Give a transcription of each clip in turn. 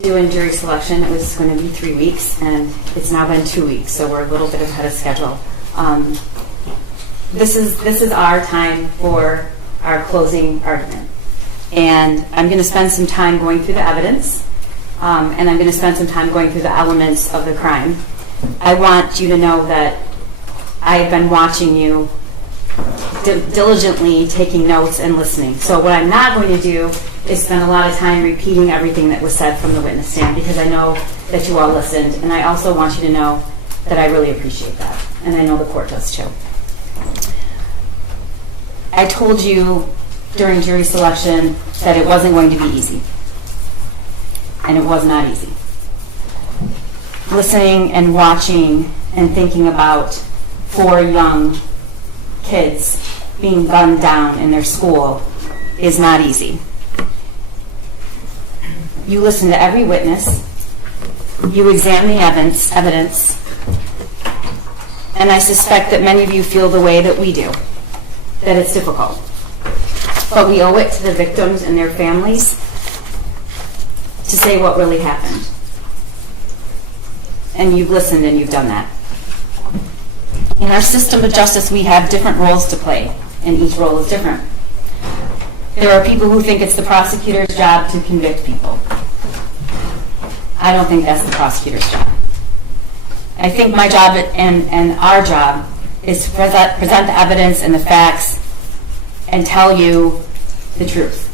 Doing jury selection, it was going to be 3 weeks, and it's now been 2 weeks, so we're a little bit ahead of schedule. This is our time for our closing argument, and I'm going to spend some time going through the evidence, and I'm going to spend some time going through the elements of the crime. I want you to know that I've been watching you diligently, taking notes and listening. So what I'm not going to do is spend a lot of time repeating everything that was said from the witness stand, because I know that you all listened, and I also want you to know that I really appreciate that, and I know the court does too. I told you during jury selection that it wasn't going to be easy, and it was not easy. Listening and watching and thinking about 4 young kids being gunned down in their school is not easy. You listen to every witness, you examine the evidence, and I suspect that many of you feel the way that we do, that it's difficult. But we owe it to the victims and their families to say what really happened. And you've listened and you've done that. In our system of justice, we have different roles to play, and each role is different. There are people who think it's the prosecutor's job to convict people. I don't think that's the prosecutor's job. I think my job and our job is to present the evidence and the facts and tell you the truth.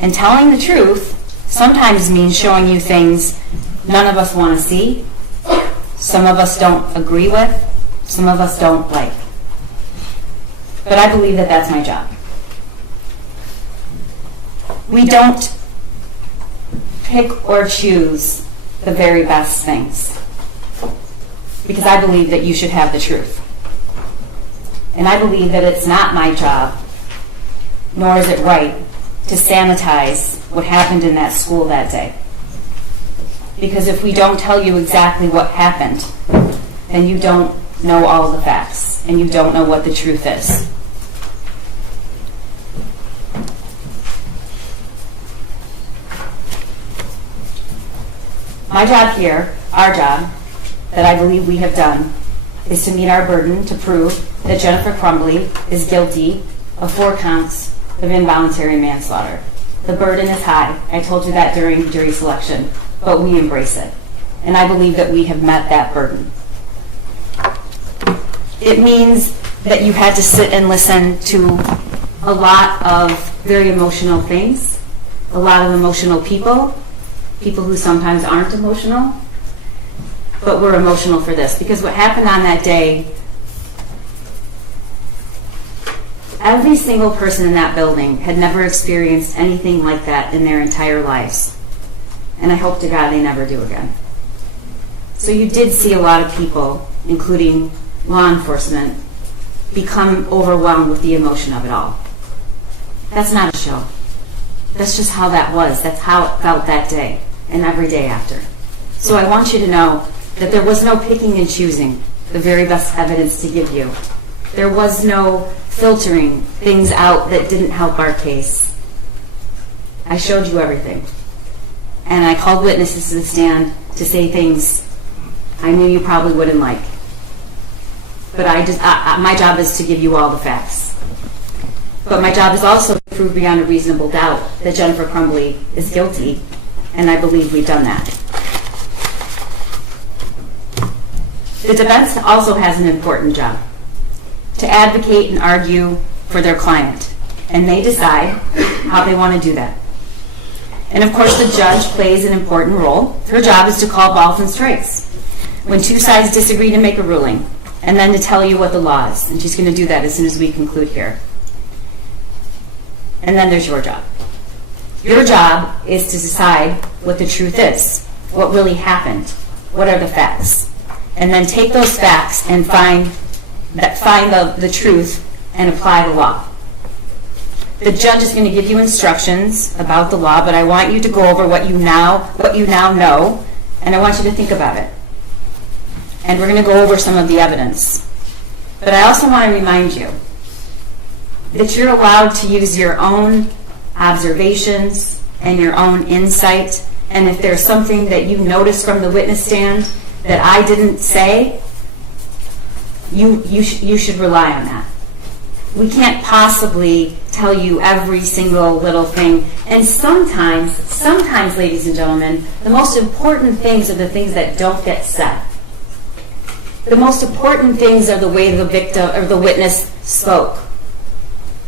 And telling the truth sometimes means showing you things none of us want to see, some of us don't agree with, some of us don't like. But I believe that that's my job. We don't pick or choose the very best things, because I believe that you should have the truth. And I believe that it's not my job, nor is it right, to sanitize what happened in that school that day. Because if we don't tell you exactly what happened, then you don't know all the facts, and you don't know what the truth is. My job here, our job, that I believe we have done, is to meet our burden to prove that Jennifer Crumbley is guilty of 4 counts of involuntary manslaughter. The burden is high. I told you that during jury selection, but we embrace it. And I believe that we have met that burden. It means that you had to sit and listen to a lot of very emotional things, a lot of emotional people who sometimes aren't emotional, but were emotional for this. Because what happened on that day, every single person in that building had never experienced anything like that in their entire lives. And I hope to God they never do again. So you did see a lot of people, including law enforcement, become overwhelmed with the emotion of it all. That's not a show. That's just how that was. That's how it felt that day and every day after. So I want you to know that there was no picking and choosing the very best evidence to give you. There was no filtering things out that didn't help our case. I showed you everything. And I called witnesses to the stand to say things I knew you probably wouldn't like. But my job is to give you all the facts. But my job is also to prove beyond a reasonable doubt that Jennifer Crumbley is guilty, and I believe we've done that. The defense also has an important job, to advocate and argue for their client, and they decide how they want to do that. And of course, the judge plays an important role. Her job is to call balls and strikes when 2 sides disagree to make a ruling, and then to tell you what the law is. And she's going to do that as soon as we conclude here. And then there's your job. Your job is to decide what the truth is, what really happened, what are the facts, and then take those facts and find the truth and apply the law. The judge is going to give you instructions about the law, but I want you to go over what you now know, and I want you to think about it. And we're going to go over some of the evidence. But I also want to remind you that you're allowed to use your own observations, and your own insight. And if there's something that you noticed from the witness stand that I didn't say, you should rely on that. We can't possibly tell you every single little thing. And sometimes, ladies and gentlemen, the most important things are the things that don't get said. The most important things are the way the victim or the witness spoke,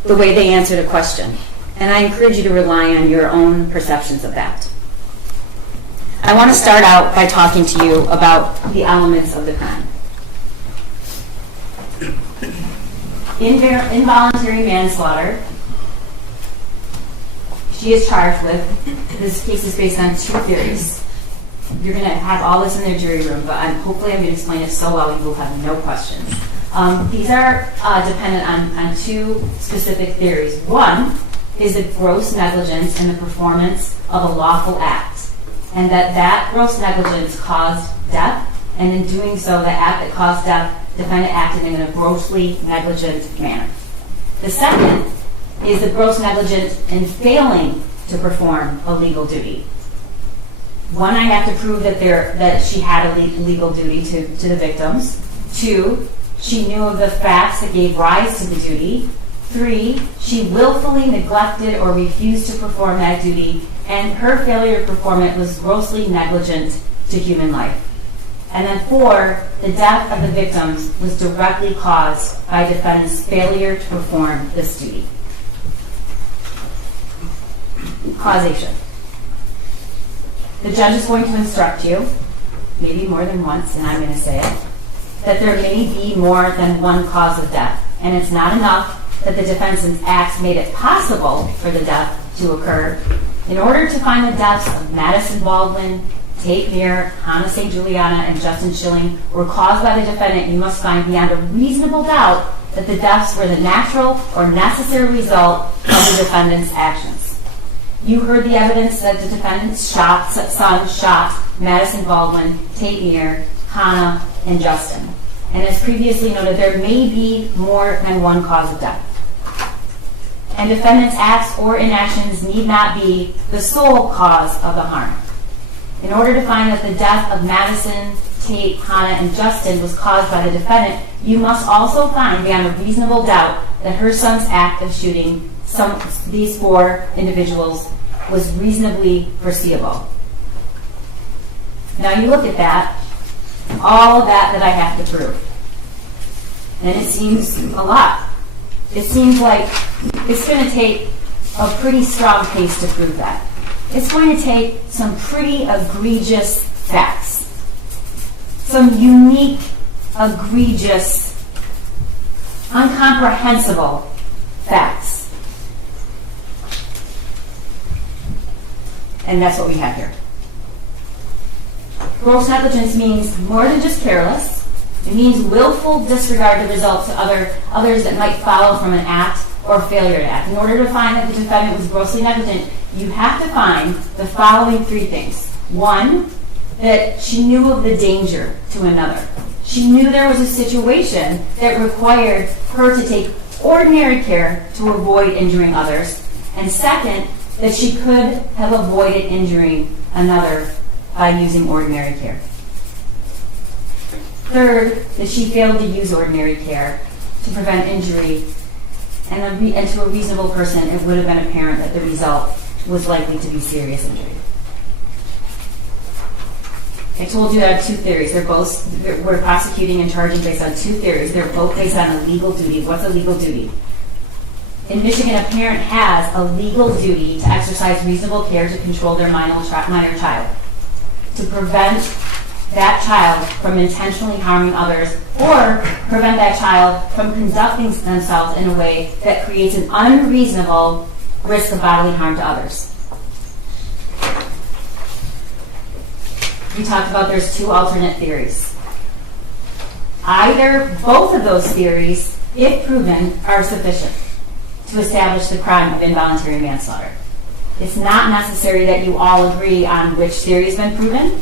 the way they answered a question. And I encourage you to rely on your own perceptions of that. I want to start out by talking to you about the elements of the crime. Involuntary manslaughter, she is charged with. This case is based on two theories. You're going to have all this in their jury room, but hopefully I'm going to explain it so well you will have no questions. These are dependent on two specific theories. One is the gross negligence in the performance of a lawful act, and that gross negligence caused death, and in doing so, the act that caused death, defendant acted in a grossly negligent manner. The second is the gross negligence in failing to perform a legal duty. One, I have to prove that she had a legal duty to the victims. Two, she knew of the facts that gave rise to the duty. Three, she willfully neglected or refused to perform that duty, and her failure to perform it was grossly negligent to human life. And then four, the death of the victims was directly caused by defendant's failure to perform this duty. Causation. The judge is going to instruct you, maybe more than once, and I'm going to say it, that there may be more than one cause of death. And it's not enough that the defendant's acts made it possible for the death to occur. In order to find the deaths of Madison Baldwin, Tate Muir, Hannah St. Juliana, and Justin Schilling were caused by the defendant, you must find beyond a reasonable doubt that the deaths were the natural or necessary result of the defendant's actions. You heard the evidence that the defendant's son shot Madison Baldwin, Tate Muir, Hannah, and Justin. And as previously noted, there may be more than one cause of death. And defendant's acts or inactions need not be the sole cause of the harm. In order to find that the death of Madison, Tate, Hannah, and Justin was caused by the defendant, you must also find beyond a reasonable doubt that her son's act of shooting these four individuals was reasonably foreseeable. Now you look at that, all of that I have to prove. And it seems a lot. It seems like it's going to take a pretty strong case to prove that. It's going to take some pretty egregious facts. Some unique, egregious, incomprehensible facts. And that's what we have here. Gross negligence means more than just careless. It means willful disregard of results to others that might follow from an act or failure to act. In order to find that the defendant was grossly negligent, you have to find the following three things. One, that she knew of the danger to another. She knew there was a situation that required her to take ordinary care to avoid injuring others. And second, that she could have avoided injuring another by using ordinary care. Third, that she failed to use ordinary care to prevent injury, and to a reasonable person, it would have been apparent that the result was likely to be serious injury. I told you that I have two theories. We're prosecuting and charging based on two theories. They're both based on a legal duty. What's a legal duty? In Michigan, a parent has a legal duty to exercise reasonable care to control their minor child, to prevent that child from intentionally harming others, or prevent that child from conducting themselves in a way that creates an unreasonable risk of bodily harm to others. We talked about there's two alternate theories. Both of those theories, if proven, are sufficient to establish the crime of involuntary manslaughter. It's not necessary that you all agree on which theory has been proven,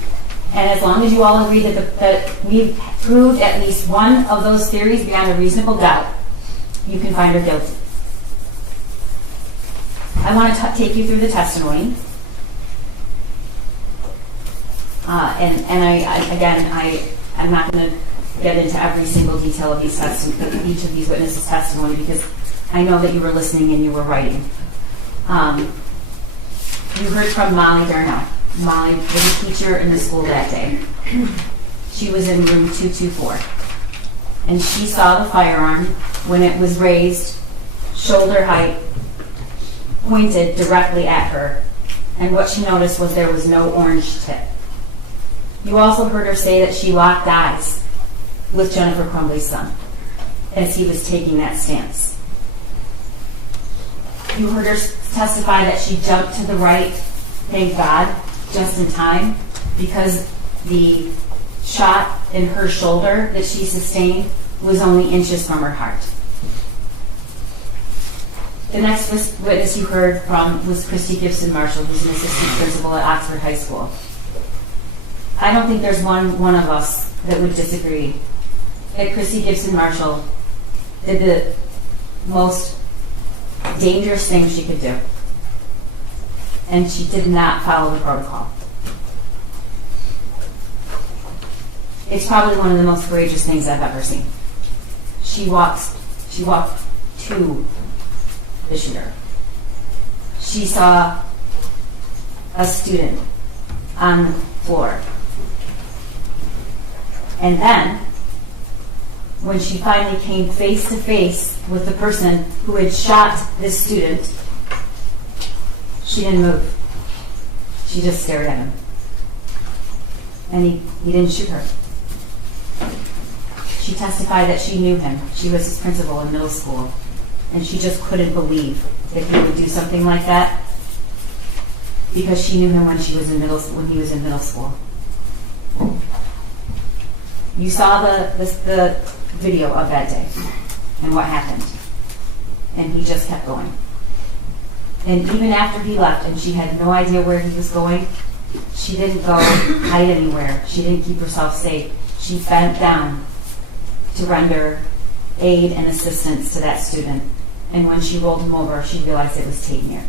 and as long as you all agree that we've proved at least one of those theories beyond a reasonable doubt, you can find her guilty. I want to take you through the testimony. I'm not going to get into every single detail of each of these witnesses' testimony because I know that you were listening and you were writing. You heard from Molly Darnell. Molly was a teacher in the school that day. She was in room 224. And she saw the firearm when it was raised, shoulder height, pointed directly at her. And what she noticed was there was no orange tip. You also heard her say that she locked eyes with Jennifer Crumbley's son as he was taking that stance. You heard her testify that she jumped to the right, thank God, just in time, because the shot in her shoulder that she sustained was only inches from her heart. The next witness you heard from was Christy Gibson Marshall, who's an assistant principal at Oxford High School. I don't think there's one of us that would disagree that Christy Gibson Marshall did the most dangerous thing she could do. And she did not follow the protocol. It's probably one of the most courageous things I've ever seen. She walked to the shooter. She saw a student on the floor. And then, when she finally came face to face with the person who had shot this student, she didn't move. She just stared at him. And he didn't shoot her. She testified that she knew him. She was his principal in middle school. And she just couldn't believe that he would do something like that because she knew him when he was in middle school. You saw the video of that day and what happened. And he just kept going. And even after he left and she had no idea where he was going, she didn't go hide anywhere. She didn't keep herself safe. She bent down to render aid and assistance to that student. And when she rolled him over, she realized it was Tamir.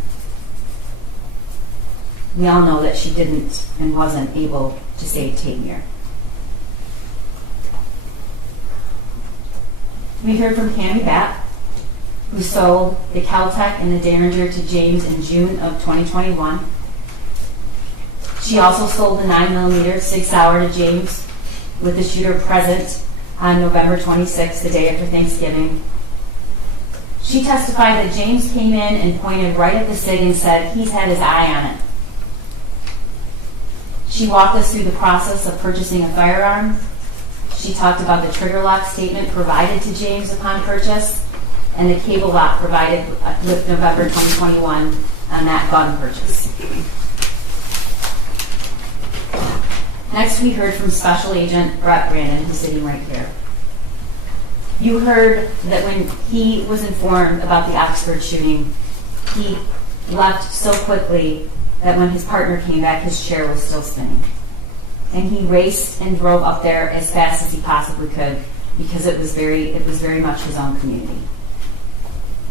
We all know that she didn't and wasn't able to save Tamir. We heard from Tammy Batt, who sold the Caltech and the Derringer to James in June of 2021. She also sold the 9mm 6-hour to James with the shooter present on November 26th, the day after Thanksgiving. She testified that James came in and pointed right at the SIG and said he's had his eye on it. She walked us through the process of purchasing a firearm. She talked about the trigger lock statement provided to James upon purchase and the cable lock provided with November 2021 on that gun purchase. Next, we heard from Special Agent Brett Brandon, who's sitting right here. You heard that when he was informed about the Oxford shooting, he left so quickly that when his partner came back, his chair was still spinning. And he raced and drove up there as fast as he possibly could because it was very much his own community.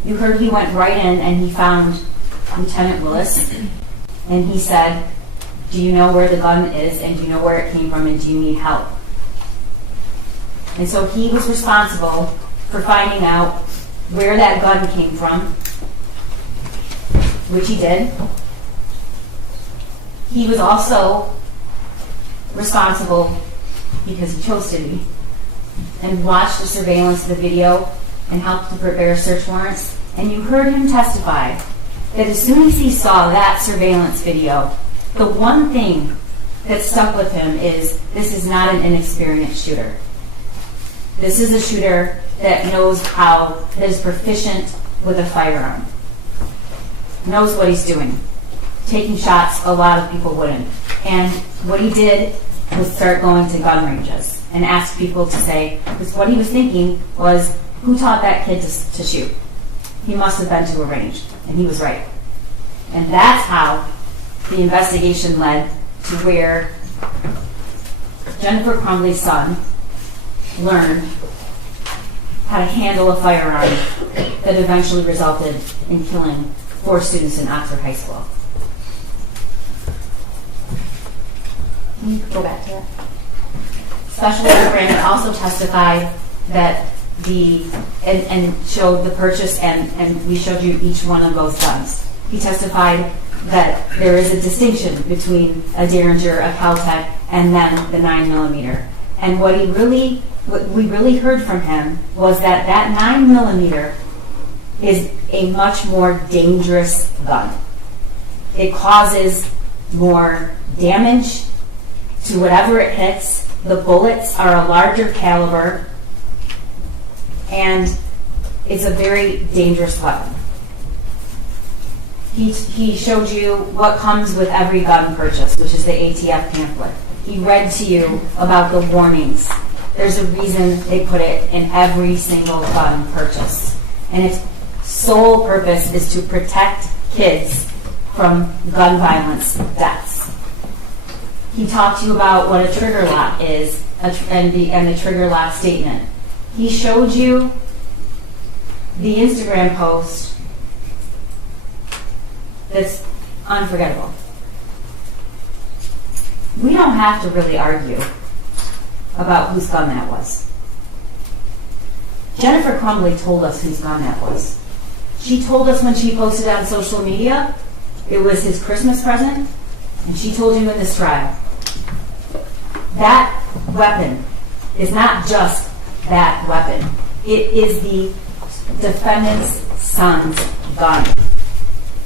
You heard he went right in and he found Lieutenant Willis, and he said, "Do you know where the gun is, and do you know where it came from, and do you need help?" And so he was responsible for finding out where that gun came from, which he did. He was also responsible, because he chose to be, and watched the surveillance of the video and helped to prepare search warrants. And you heard him testify that as soon as he saw that surveillance video, the one thing that stuck with him is this is not an inexperienced shooter. This is a shooter that that is proficient with a firearm, knows what he's doing. Taking shots, a lot of people wouldn't. And what he did was start going to gun ranges and ask people to say, because what he was thinking was, who taught that kid to shoot? He must have been to a range. And he was right. And that's how the investigation led to where Jennifer Crumbley's son learned how to handle a firearm that eventually resulted in killing 4 students in Oxford High School. Can you go back to that? Special Agent Brandon also testified that and showed the purchase, and we showed you each one of those guns. He testified that there is a distinction between a Derringer, a Caltech, and then the 9mm. And what we really heard from him was that 9mm is a much more dangerous gun. It causes more damage to whatever it hits. The bullets are a larger caliber, and it's a very dangerous weapon. He showed you what comes with every gun purchase, which is the ATF pamphlet. He read to you about the warnings. There's a reason they put it in every single gun purchase. And its sole purpose is to protect kids from gun violence deaths. He talked to you about what a trigger lock is and the trigger lock statement. He showed you the Instagram post that's unforgettable. We don't have to really argue about whose gun that was. Jennifer Crumbley told us whose gun that was. She told us when she posted on social media it was his Christmas present, and she told you in this trial. That weapon is not just that weapon. It is the defendant's son's gun.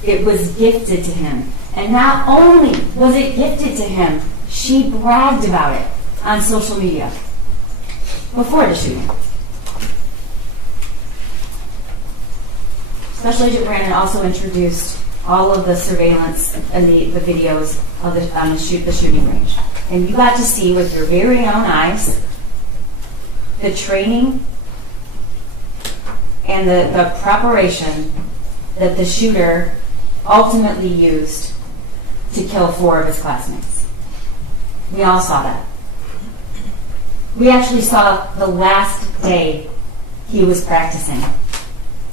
It was gifted to him. And not only was it gifted to him, she bragged about it on social media before the shooting. Special Agent Brandon also introduced all of the surveillance and the videos of the shooting range. And you got to see with your very own eyes the training and the preparation that the shooter ultimately used to kill 4 of his classmates. We all saw that. We actually saw the last day he was practicing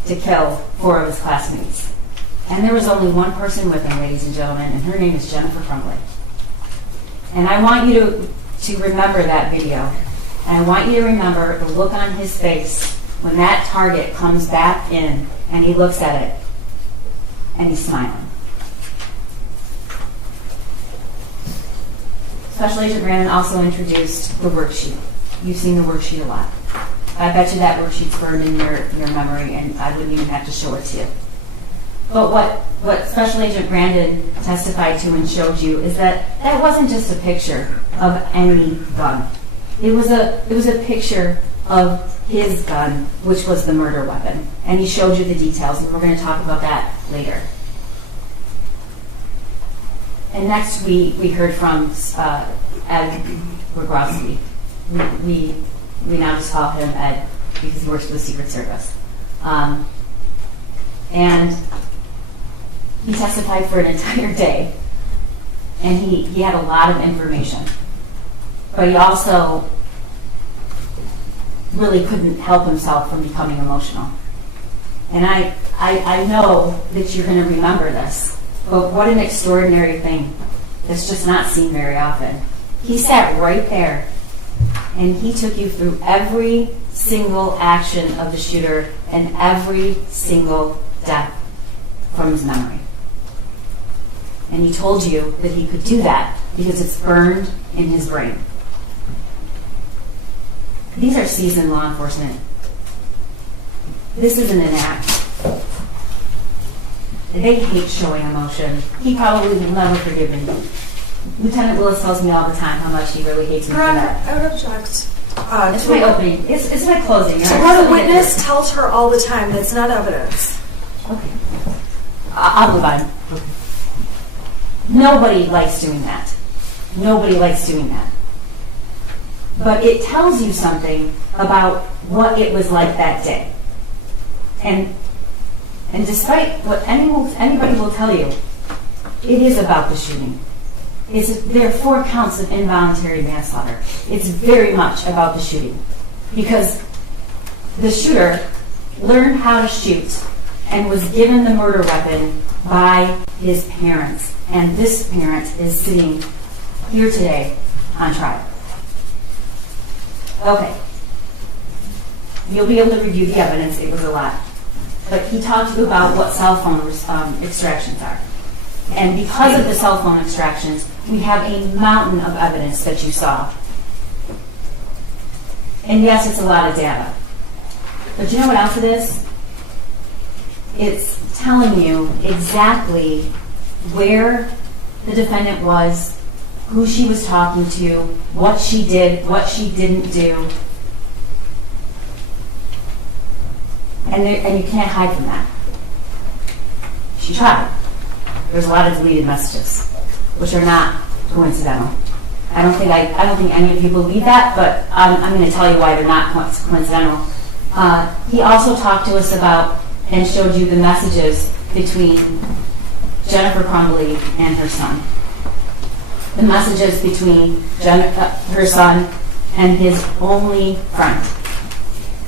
to kill 4 of his classmates. And there was only one person with him, ladies and gentlemen, and her name is Jennifer Crumbley. And I want you to remember that video. And I want you to remember the look on his face when that target comes back in and he looks at it and he's smiling. Special Agent Brandon also introduced the worksheet. You've seen the worksheet a lot. I bet you that worksheet's burned in your memory, and I wouldn't even have to show it to you. But what Special Agent Brandon testified to and showed you is that wasn't just a picture of any gun. It was a picture of his gun, which was the murder weapon. And he showed you the details, and we're going to talk about that later. And next we heard from Ed Rogrowski. We now just call him Ed because he works for the Secret Service. And he testified for an entire day, and he had a lot of information. But he also really couldn't help himself from becoming emotional. And I know that you're going to remember this, but what an extraordinary thing that's just not seen very often. He sat right there, and he took you through every single action of the shooter and every single death from his memory. And he told you that he could do that because it's burned in his brain. These are seasoned law enforcement. This isn't an act. They hate showing emotion. He probably will never forgive me. Lieutenant Willis tells me all the time how much he really hates me for that. I would object. It's my opening. It's my closing. So what a witness tells her all the time that's not evidence. Okay. I'll move on. Okay. Nobody likes doing that. Nobody likes doing that. But it tells you something about what it was like that day. And despite what anybody will tell you, it is about the shooting. There are 4 counts of involuntary manslaughter. It's very much about the shooting. Because the shooter learned how to shoot and was given the murder weapon by his parents. And this parent is sitting here today on trial. Okay. You'll be able to review the evidence. It was a lot. But he talked to you about what cell phone extractions are. And because of the cell phone extractions, we have a mountain of evidence that you saw. And yes, it's a lot of data. But you know what else it is? It's telling you exactly where the defendant was, who she was talking to, what she did, what she didn't do. And you can't hide from that. She tried. There's a lot of deleted messages, which are not coincidental. I don't think any of you believe that, but I'm going to tell you why they're not coincidental. He also talked to us about and showed you the messages between Jennifer Crumbley and her son. The messages between her son and his only friend.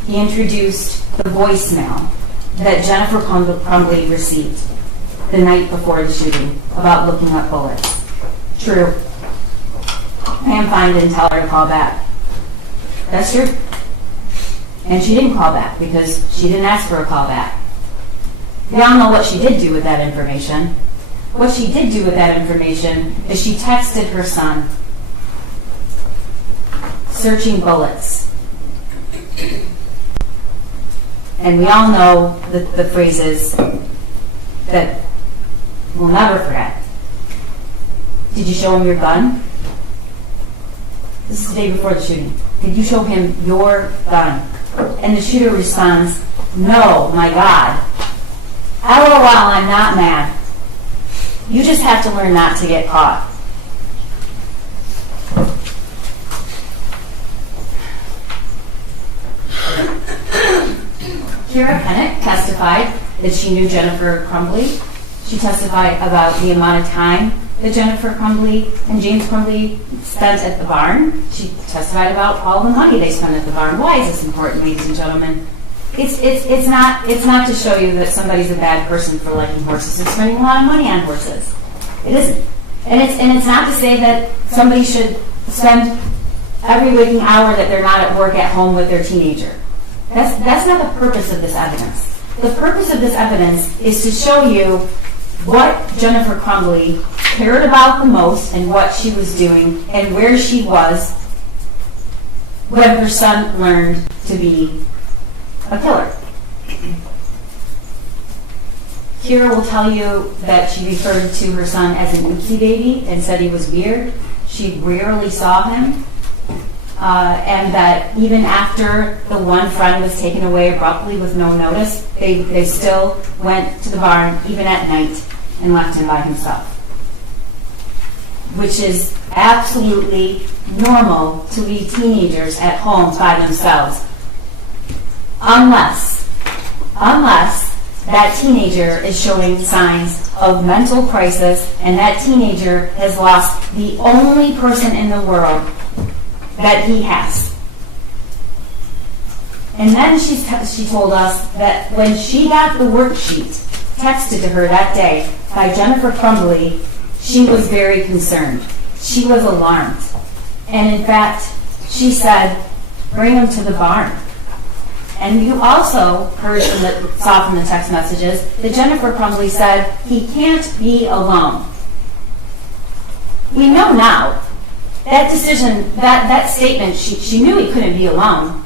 He introduced the voicemail that Jennifer Crumbley received the night before the shooting about looking up bullets. True. Pam Fine didn't tell her to call back. That's true. And she didn't call back because she didn't ask for a call back. We all know what she did do with that information. What she did do with that information is she texted her son, searching bullets. And we all know the phrases that we'll never forget. Did you show him your gun? This is the day before the shooting. Did you show him your gun? And the shooter responds, no, my God. LOL, I'm not mad. You just have to learn not to get caught. Kira Pennant testified that she knew Jennifer Crumbley. She testified about the amount of time that Jennifer Crumbley and James Crumbley spent at the barn. She testified about all the money they spent at the barn. Why is this important, ladies and gentlemen? It's not to show you that somebody's a bad person for liking horses or spending a lot of money on horses. It isn't. And it's not to say that somebody should spend every waking hour that they're not at work at home with their teenager. That's not the purpose of this evidence. The purpose of this evidence is to show you what Jennifer Crumbley cared about the most and what she was doing and where she was when her son learned to be a killer. Kira will tell you that she referred to her son as an oopsie baby and said he was weird. She rarely saw him. And that even after the one friend was taken away abruptly with no notice, they still went to the barn, even at night, and left him by himself. Which is absolutely normal to leave teenagers at home by themselves. Unless that teenager is showing signs of mental crisis and that teenager has lost the only person in the world that he has. And then she told us that when she got the worksheet texted to her that day by Jennifer Crumbley, she was very concerned. She was alarmed. And in fact, she said, bring him to the barn. And you also saw from the text messages that Jennifer Crumbley said, he can't be alone. We know now that decision, that statement, she knew he couldn't be alone.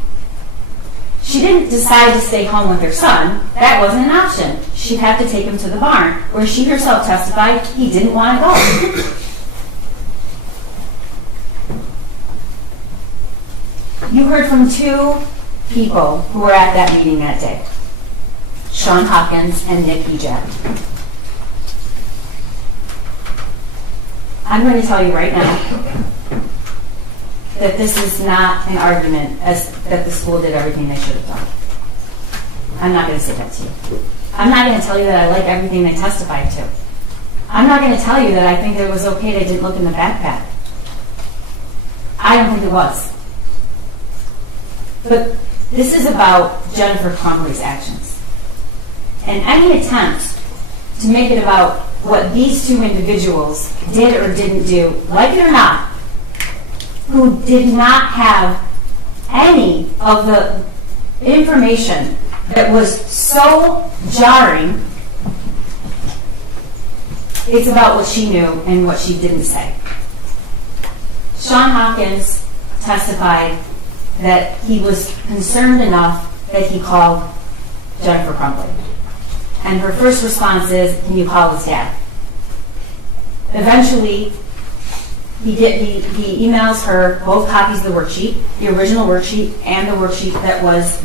She didn't decide to stay home with her son. That wasn't an option. She'd have to take him to the barn, where she herself testified he didn't want to go. You heard from two people who were at that meeting that day, Sean Hopkins and Nick Ejak. I'm going to tell you right now that this is not an argument that the school did everything they should have done. I'm not going to say that to you. I'm not going to tell you that I like everything they testified to. I'm not going to tell you that I think it was okay they didn't look in the backpack. I don't think it was. But this is about Jennifer Crumbley's actions. And any attempt to make it about what these two individuals did or didn't do, like it or not, who did not have any of the information that was so jarring. It's about what she knew and what she didn't say. Sean Hopkins testified that he was concerned enough that he called Jennifer Crumbley. And her first response is, "Can you call his dad?" Eventually, he emails her both copies of the worksheet, the original worksheet and the worksheet that was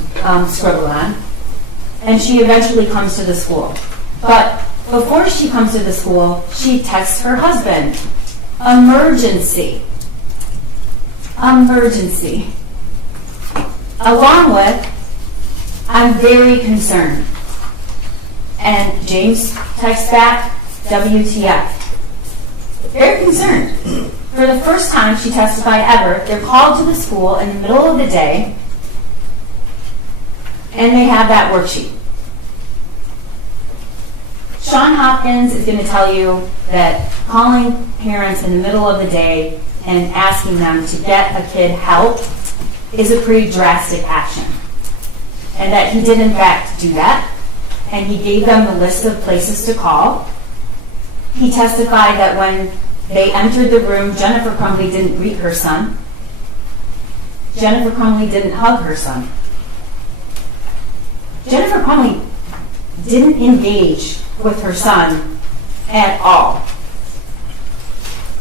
scribbled on. And she eventually comes to the school. But before she comes to the school, she texts her husband, "Emergency. Emergency." Along with, "I'm very concerned." And James texts back, "WTF. Very concerned." For the first time she testified ever, they're called to the school in the middle of the day, and they have that worksheet. Sean Hopkins is going to tell you that calling parents in the middle of the day and asking them to get a kid help is a pretty drastic action. And that he did in fact do that, and he gave them the list of places to call. He testified that when they entered the room, Jennifer Crumbley didn't greet her son. Jennifer Crumbley didn't hug her son. Jennifer Crumbley didn't engage with her son at all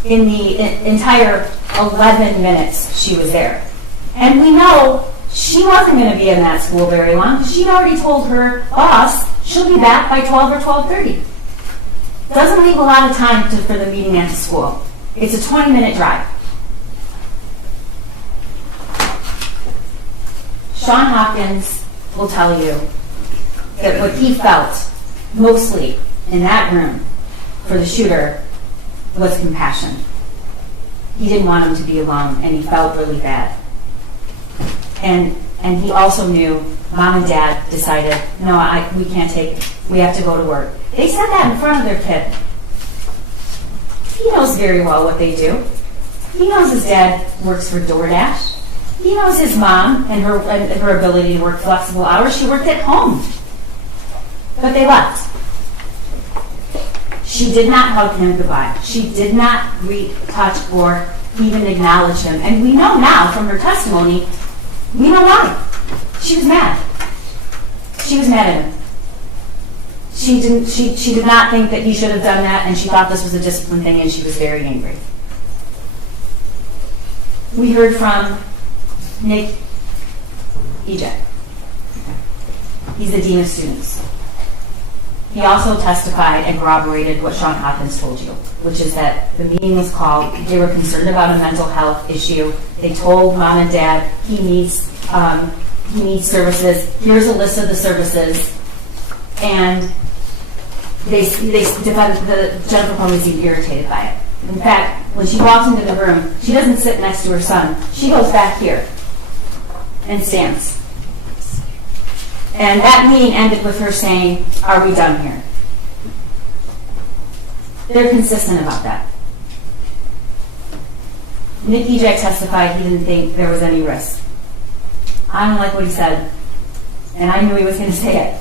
in the entire 11 minutes she was there. And we know she wasn't going to be in that school very long because she'd already told her boss she'll be back by 12 or 12:30. Doesn't leave a lot of time for the meeting at the school. It's a 20-minute drive. Sean Hopkins will tell you that what he felt mostly in that room for the shooter was compassion. He didn't want him to be alone, and he felt really bad. And he also knew Mom and Dad decided, "No, we can't take it. We have to go to work." They said that in front of their kid. He knows very well what they do. He knows his dad works for DoorDash. He knows his mom and her ability to work flexible hours. She worked at home. But they left. She did not hug him goodbye. She did not touch, or even acknowledge him. And we know now from her testimony, we know why. She was mad. She was mad at him. She did not think that he should have done that, and she thought this was a discipline thing, and she was very angry. We heard from Nick Ejek. He's the Dean of Students. He also testified and corroborated what Sean Hopkins told you, which is that the meeting was called. They were concerned about a mental health issue. They told Mom and Dad he needs services. Here's a list of the services, and Jennifer Crumbley seemed irritated by it. In fact, when she walks into the room, she doesn't sit next to her son. She goes back here and stands. And that meeting ended with her saying, "Are we done here?" They're consistent about that. Nick Ejek testified he didn't think there was any risk. I don't like what he said, and I knew he was going to say it.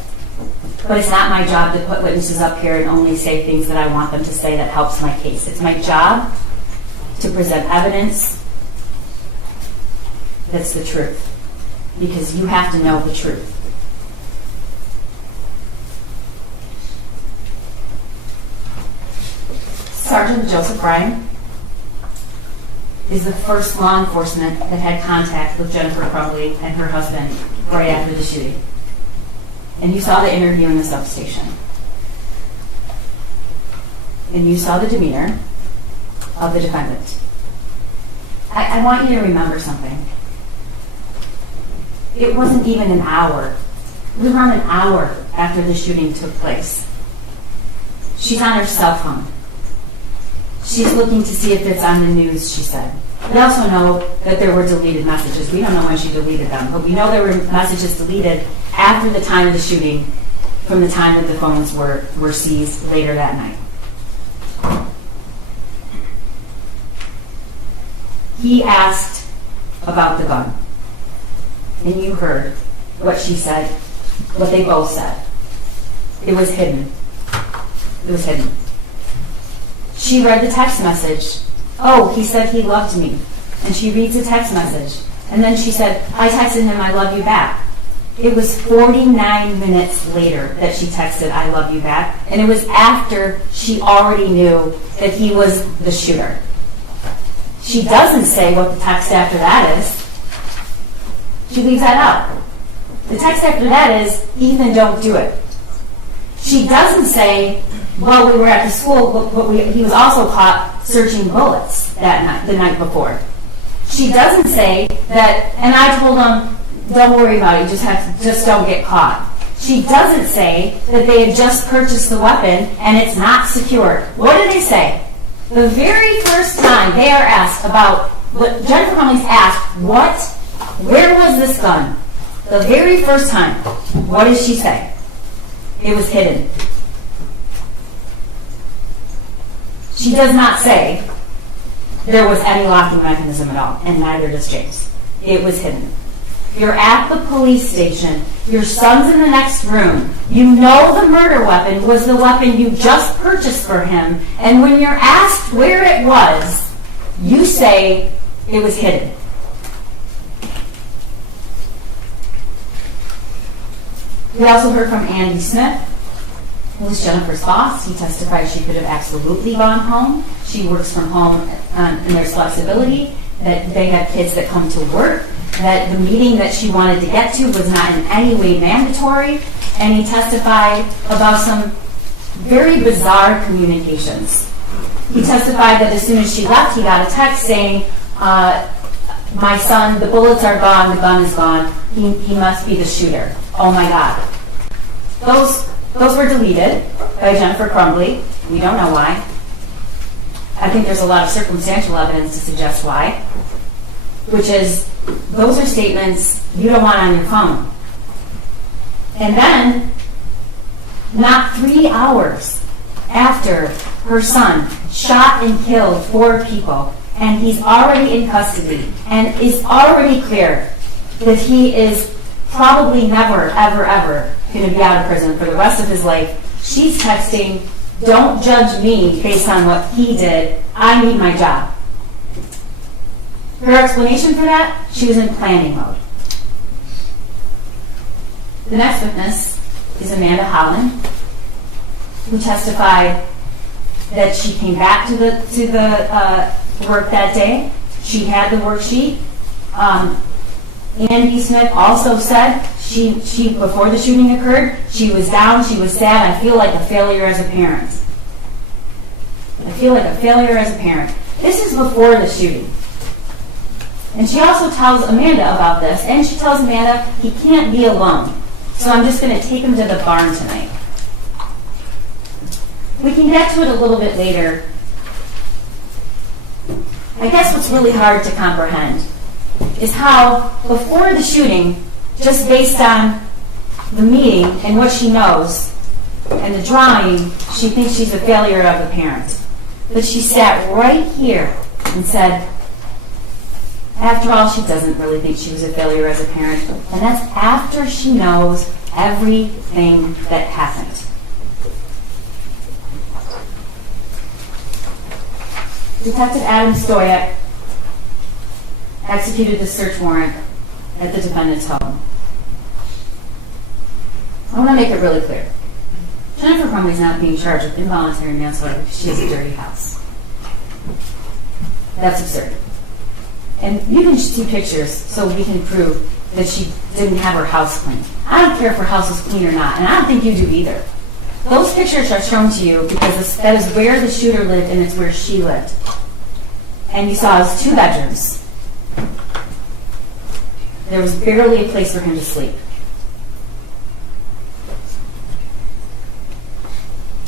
But it's not my job to put witnesses up here and only say things that I want them to say that helps my case. It's my job to present evidence that's the truth, because you have to know the truth. Sergeant Joseph Bryan is the first law enforcement that had contact with Jennifer Crumbley and her husband right after the shooting. And you saw the interview in the substation. And you saw the demeanor of the defendant. I want you to remember something. It wasn't even an hour. It was around an hour after the shooting took place. She's on her cell phone. She's looking to see if it's on the news, she said. We also know that there were deleted messages. We don't know when she deleted them, but we know there were messages deleted after the time of the shooting, from the time that the phones were seized later that night. He asked about the gun. And you heard what she said, what they both said. It was hidden. It was hidden. She read the text message. Oh, he said he loved me. And she reads the text message. And then she said, I texted him, I love you back. It was 49 minutes later that she texted, I love you back. And it was after she already knew that he was the shooter. She doesn't say what the text after that is. She leaves that out. The text after that is, Ethan, don't do it. She doesn't say, well, we were at the school, but he was also caught searching bullets that night, the night before. She doesn't say that, and I told him, don't worry about it, just don't get caught. She doesn't say that they had just purchased the weapon and it's not secured. What do they say? The very first time they are asked about, what Jennifer Crumbley's asked, where was this gun? The very first time, what does she say? It was hidden. She does not say there was any locking mechanism at all, and neither does James. It was hidden. You're at the police station. Your son's in the next room. You know the murder weapon was the weapon you just purchased for him, and when you're asked where it was, you say it was hidden. We also heard from Andy Smith, who was Jennifer's boss. He testified she could have absolutely gone home. She works from home, and there's flexibility, that they have kids that come to work, that the meeting that she wanted to get to was not in any way mandatory, and he testified about some very bizarre communications. He testified that as soon as she left, he got a text saying, my son, the bullets are gone, the gun is gone, he must be the shooter. Oh my God. Those were deleted by Jennifer Crumbley. We don't know why. I think there's a lot of circumstantial evidence to suggest why, which is those are statements you don't want on your phone. And then, not 3 hours after her son shot and killed 4 people, and he's already in custody, and it's already clear that he is probably never, ever, ever going to be out of prison for the rest of his life, she's texting, don't judge me based on what he did. I need my job. Her explanation for that, she was in planning mode. The next witness is Amanda Holland, who testified that she came back to the work that day. She had the worksheet. Andy Smith also said she before the shooting occurred, she was down, she was sad. I feel like a failure as a parent. I feel like a failure as a parent. This is before the shooting. And she also tells Amanda about this, and she tells Amanda he can't be alone. So I'm just going to take him to the barn tonight. We can get to it a little bit later. I guess what's really hard to comprehend is how, before the shooting, just based on the meeting and what she knows and the drawing, she thinks she's a failure of a parent. But she sat right here and said, after all, she doesn't really think she was a failure as a parent. And that's after she knows everything that happened. Detective Adam Stoyak executed the search warrant at the defendant's home. I want to make it really clear. Jennifer Crumbley is not being charged with involuntary manslaughter because she has a dirty house. That's absurd. And you can see pictures so we can prove that she didn't have her house clean. I don't care if her house is clean or not, and I don't think you do either. Those pictures are shown to you because that is where the shooter lived and it's where she lived. And you saw his 2 bedrooms. There was barely a place for him to sleep.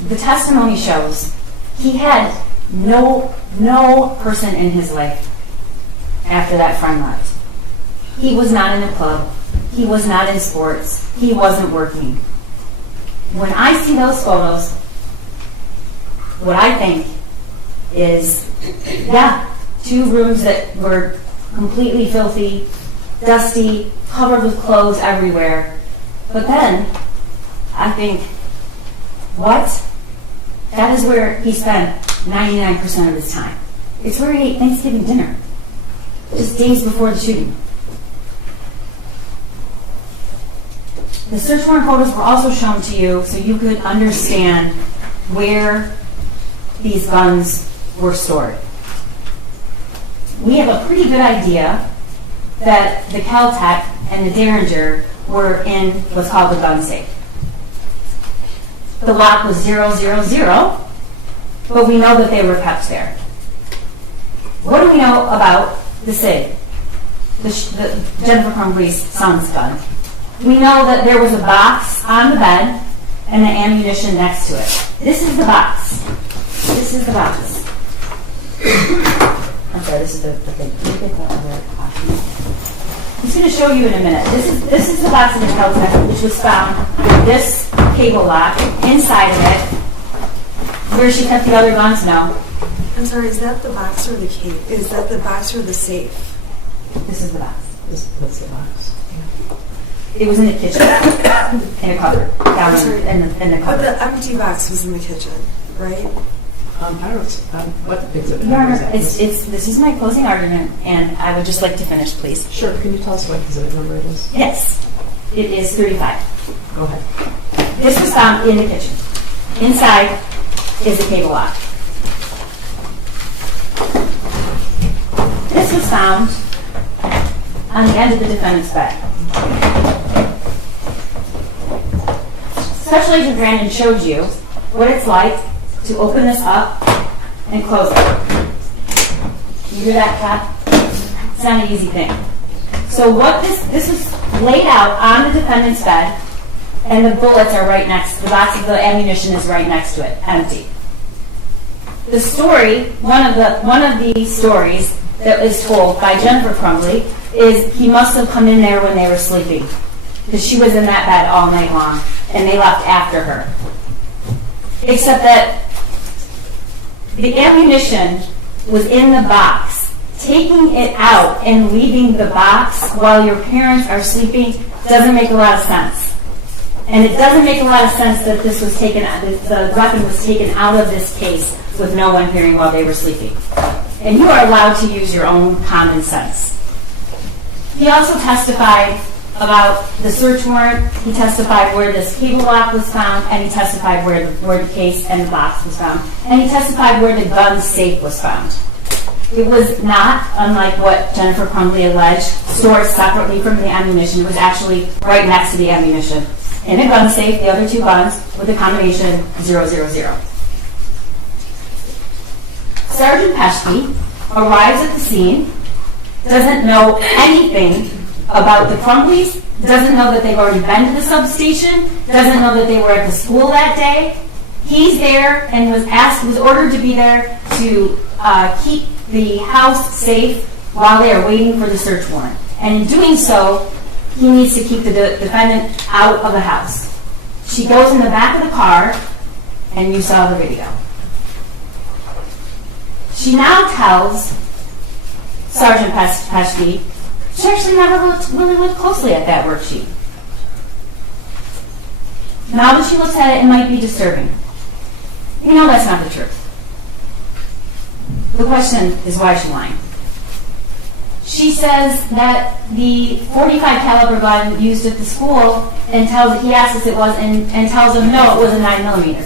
The testimony shows he had no person in his life after that friend left. He was not in a club. He was not in sports. He wasn't working. When I see those photos, what I think is, yeah, 2 rooms that were completely filthy, dusty, covered with clothes everywhere. But then, I think, what? That is where he spent 99% of his time. It's where he ate Thanksgiving dinner, just days before the shooting. The search warrant photos were also shown to you so you could understand where these guns were stored. We have a pretty good idea that the Kel-Tec and the Derringer were in what's called the gun safe. The lock was 000, but we know that they were kept there. What do we know about the SIG, the Jennifer Crumbley's son's gun? We know that there was a box on the bed and the ammunition next to it. This is the box. This is the box. I'm sorry, this is the thing. Can you get that other copy? I'm just going to show you in a minute. This is the box of the Kel-Tec, which was found with this cable lock inside of it. Where she kept the other guns? No. I'm sorry, is that the box or the key? Is that the box or the safe? This is the box. What's the box? It was in the kitchen, in a cupboard, down in the But cupboard. the empty box was in the kitchen, right? I don't know what exhibit Your number Honor, is that? this is my closing argument, and I would just like to finish, please. Sure. Can you tell us what exhibit number it is? Yes, it is 35. Go ahead. This was found in the kitchen. Inside is a cable lock. This was found on the end of the defendant's bed. Special Agent Brandon showed you what it's like to open this up and close it. You hear that, Cap? It's not an easy thing. So what this was laid out on the defendant's bed, and the bullets are right next, the box of the ammunition is right next to it, empty. The story, one of the stories that is told by Jennifer Crumbley is he must have come in there when they were sleeping, because she was in that bed all night long, and they left after her. Except that the ammunition was in the box. Taking it out and leaving the box while your parents are sleeping doesn't make a lot of sense. And it doesn't make a lot of sense that this was taken, the weapon was taken out of this case with no one hearing while they were sleeping. And you are allowed to use your own common sense. He also testified about the search warrant. He testified where this cable lock was found, and he testified where the case and the box was found, and he testified where the gun safe was found. It was not, unlike what Jennifer Crumbley alleged, stored separately from the ammunition. It was actually right next to the ammunition. In a gun safe, the other 2 guns with the combination 000. Sergeant Peschke arrives at the scene, doesn't know anything about the Crumbleys, doesn't know that they've already been to the substation, doesn't know that they were at the school that day. He's there and was ordered to be there to keep the house safe while they are waiting for the search warrant. And in doing so, he needs to keep the defendant out of the house. She goes in the back of the car, and you saw the video. She now tells Sergeant Peschke she actually never really looked closely at that worksheet. Now that she looks at it, it might be disturbing. You know that's not the truth. The question is, why is she lying? She says that the .45 caliber gun used at the school, and he asks if it was, and tells him no, it was a 9mm.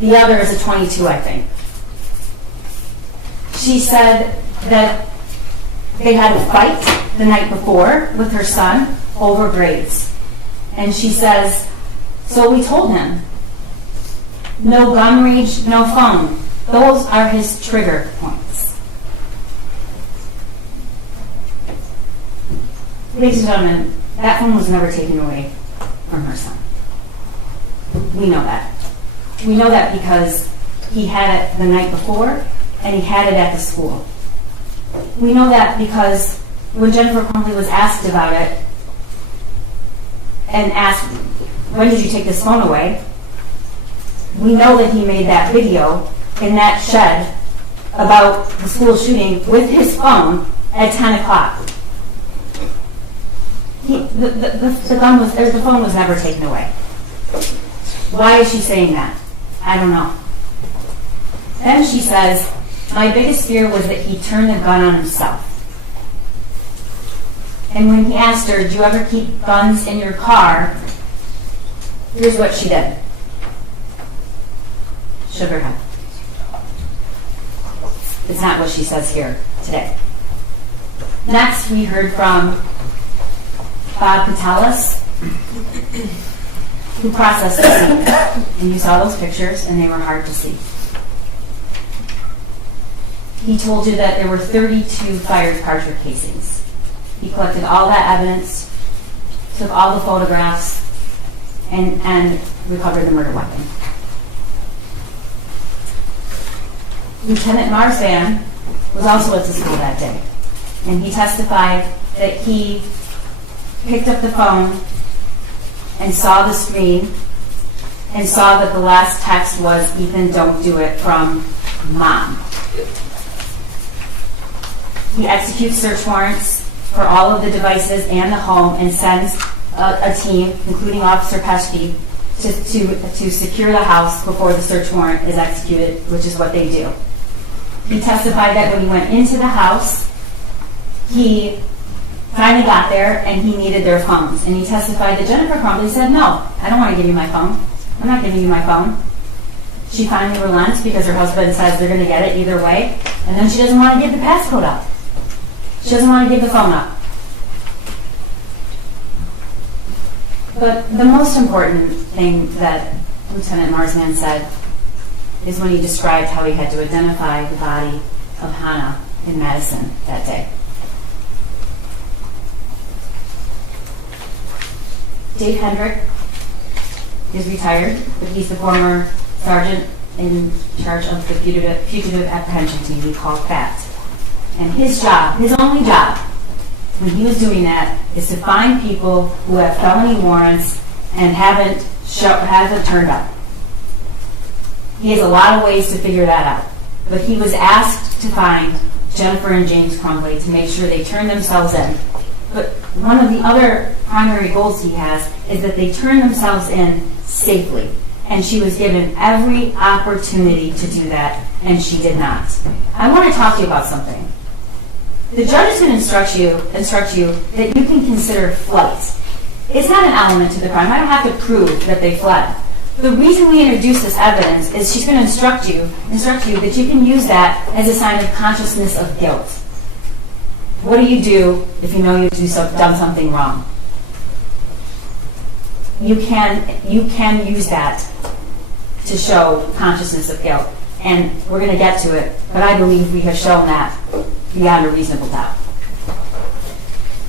The other is a .22, I think. She said that they had a fight the night before with her son over grades. And she says, so we told him, no gun range, no phone. Those are his trigger points. Ladies and gentlemen, that phone was never taken away from her son. We know that. We know that because he had it the night before, and he had it at the school. We know that because when Jennifer Crumbley was asked about it, and asked, when did you take this phone away? We know that he made that video in that shed about the school shooting with his phone at 10 o'clock. The phone was never taken away. Why is she saying that? I don't know. Then she says, my biggest fear was that he turned the gun on himself. And when he asked her, do you ever keep guns in your car? Here's what she did. Shook her head. It's not what she says here today. Next, we heard from Bob Patelis, who processed the scene. And you saw those pictures, and they were hard to see. He told you that there were 32 fired cartridge casings. He collected all that evidence, took all the photographs, and recovered the murder weapon. Lieutenant Marsvan was also at the school that day, and he testified that he picked up the phone and saw the screen and saw that the last text was, Ethan, don't do it, from Mom. He executes search warrants for all of the devices and the home and sends a team, including Officer Peschke, to secure the house before the search warrant is executed, which is what they do. He testified that when he went into the house, he finally got there and he needed their phones. And he testified that Jennifer Crumbley said, no, I don't want to give you my phone. I'm not giving you my phone. She finally relents because her husband says they're going to get it either way. And then she doesn't want to give the passcode up. She doesn't want to give the phone up. But the most important thing that Lieutenant Marsman said is when he described how he had to identify the body of Hannah in Madison that day. Dave Hendrick is retired, but he's the former sergeant in charge of the fugitive apprehension team we call FAT. And his job, his only job, when he was doing that, is to find people who have felony warrants and haven't turned up. He has a lot of ways to figure that out. But he was asked to find Jennifer and James Crumbley to make sure they turn themselves in. But one of the other primary goals he has is that they turn themselves in safely. And she was given every opportunity to do that, and she did not. I want to talk to you about something. The judge is going to instruct you that you can consider flight. It's not an element to the crime. I don't have to prove that they fled. The reason we introduce this evidence is she's going to instruct you that you can use that as a sign of consciousness of guilt. What do you do if you know you've done something wrong? You can use that to show consciousness of guilt. And we're going to get to it, but I believe we have shown that beyond a reasonable doubt.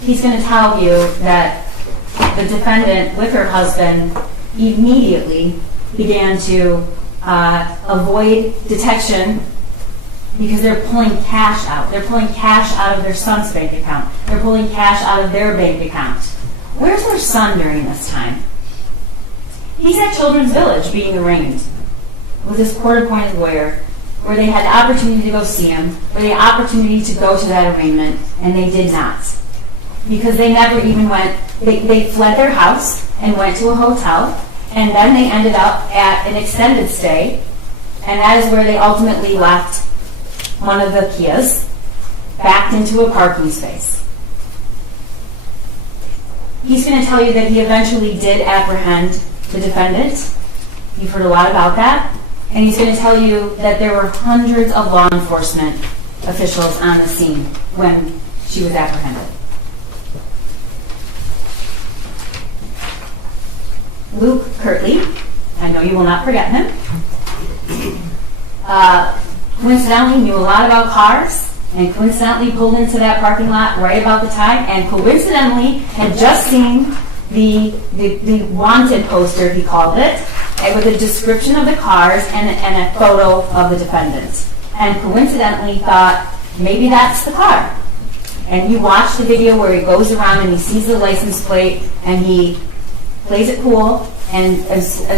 He's going to tell you that the defendant, with her husband, immediately began to avoid detection because they're pulling cash out. They're pulling cash out of their son's bank account. They're pulling cash out of their bank account. Where's their son during this time? He's at Children's Village being arraigned with his court-appointed lawyer, where they had the opportunity to go see him, where they had the opportunity to go to that arraignment, and they did not. Because they never even went, they fled their house and went to a hotel, and then they ended up at an extended stay, and that is where they ultimately left one of the Kias, backed into a parking space. He's going to tell you that he eventually did apprehend the defendant. You've heard a lot about that. And he's going to tell you that there were hundreds of law enforcement officials on the scene when she was apprehended. Luke Kirtley, I know you will not forget him, coincidentally knew a lot about cars and coincidentally pulled into that parking lot right about the time and coincidentally had just seen the wanted poster, he called it, with a description of the cars and a photo of the defendant. And coincidentally thought, maybe that's the car. And you watch the video where he goes around and he sees the license plate and he plays it cool and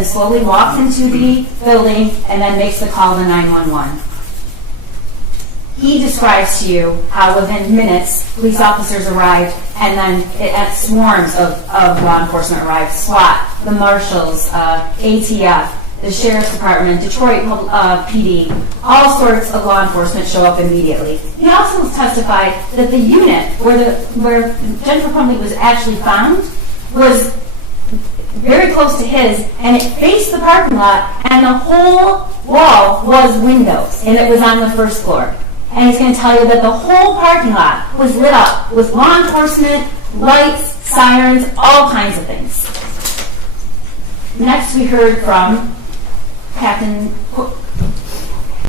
slowly walks into the building and then makes the call to 911. he describes to you how within minutes, police officers arrived, and then swarms of law enforcement arrived. SWAT, the marshals, ATF, the Sheriff's Department, Detroit PD, all sorts of law enforcement show up immediately. He also testified that the unit where Jennifer Crumbley was actually found was very close to his, and it faced the parking lot, and the whole wall was windows, and it was on the first floor. And he's going to tell you that the whole parking lot was lit up with law enforcement, lights, sirens, all kinds of things. Next, we heard from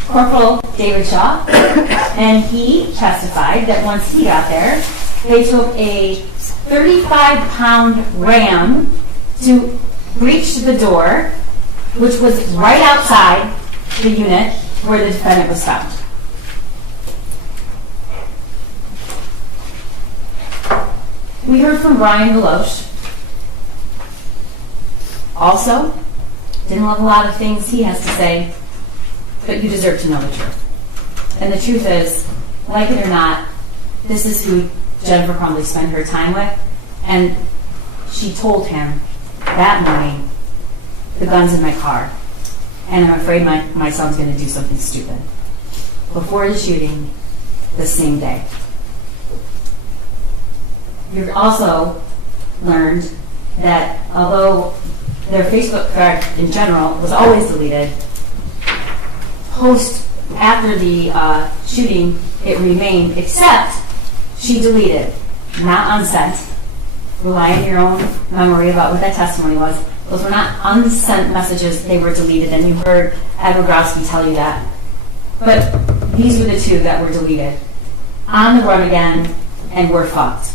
Corporal David Shaw, and he testified that once he got there, they took a 35-pound ram to breach the door, which was right outside the unit where the defendant was found. We heard from Brian Deloche. Also, didn't love a lot of things he has to say, but you deserve to know the truth. And the truth is, like it or not, this is who Jennifer Crumbley spent her time with, and she told him that morning, the gun's in my car, and I'm afraid my son's going to do something stupid. Before the shooting, the same day. You've also learned that although their Facebook card in general was always deleted, after the shooting, it remained, except she deleted, not unsent. Rely on your own memory about what that testimony was. Those were not unsent messages, they were deleted, and you heard Ed Rogrowski tell you that. But these were the two that were deleted. On the run again, and we're fucked.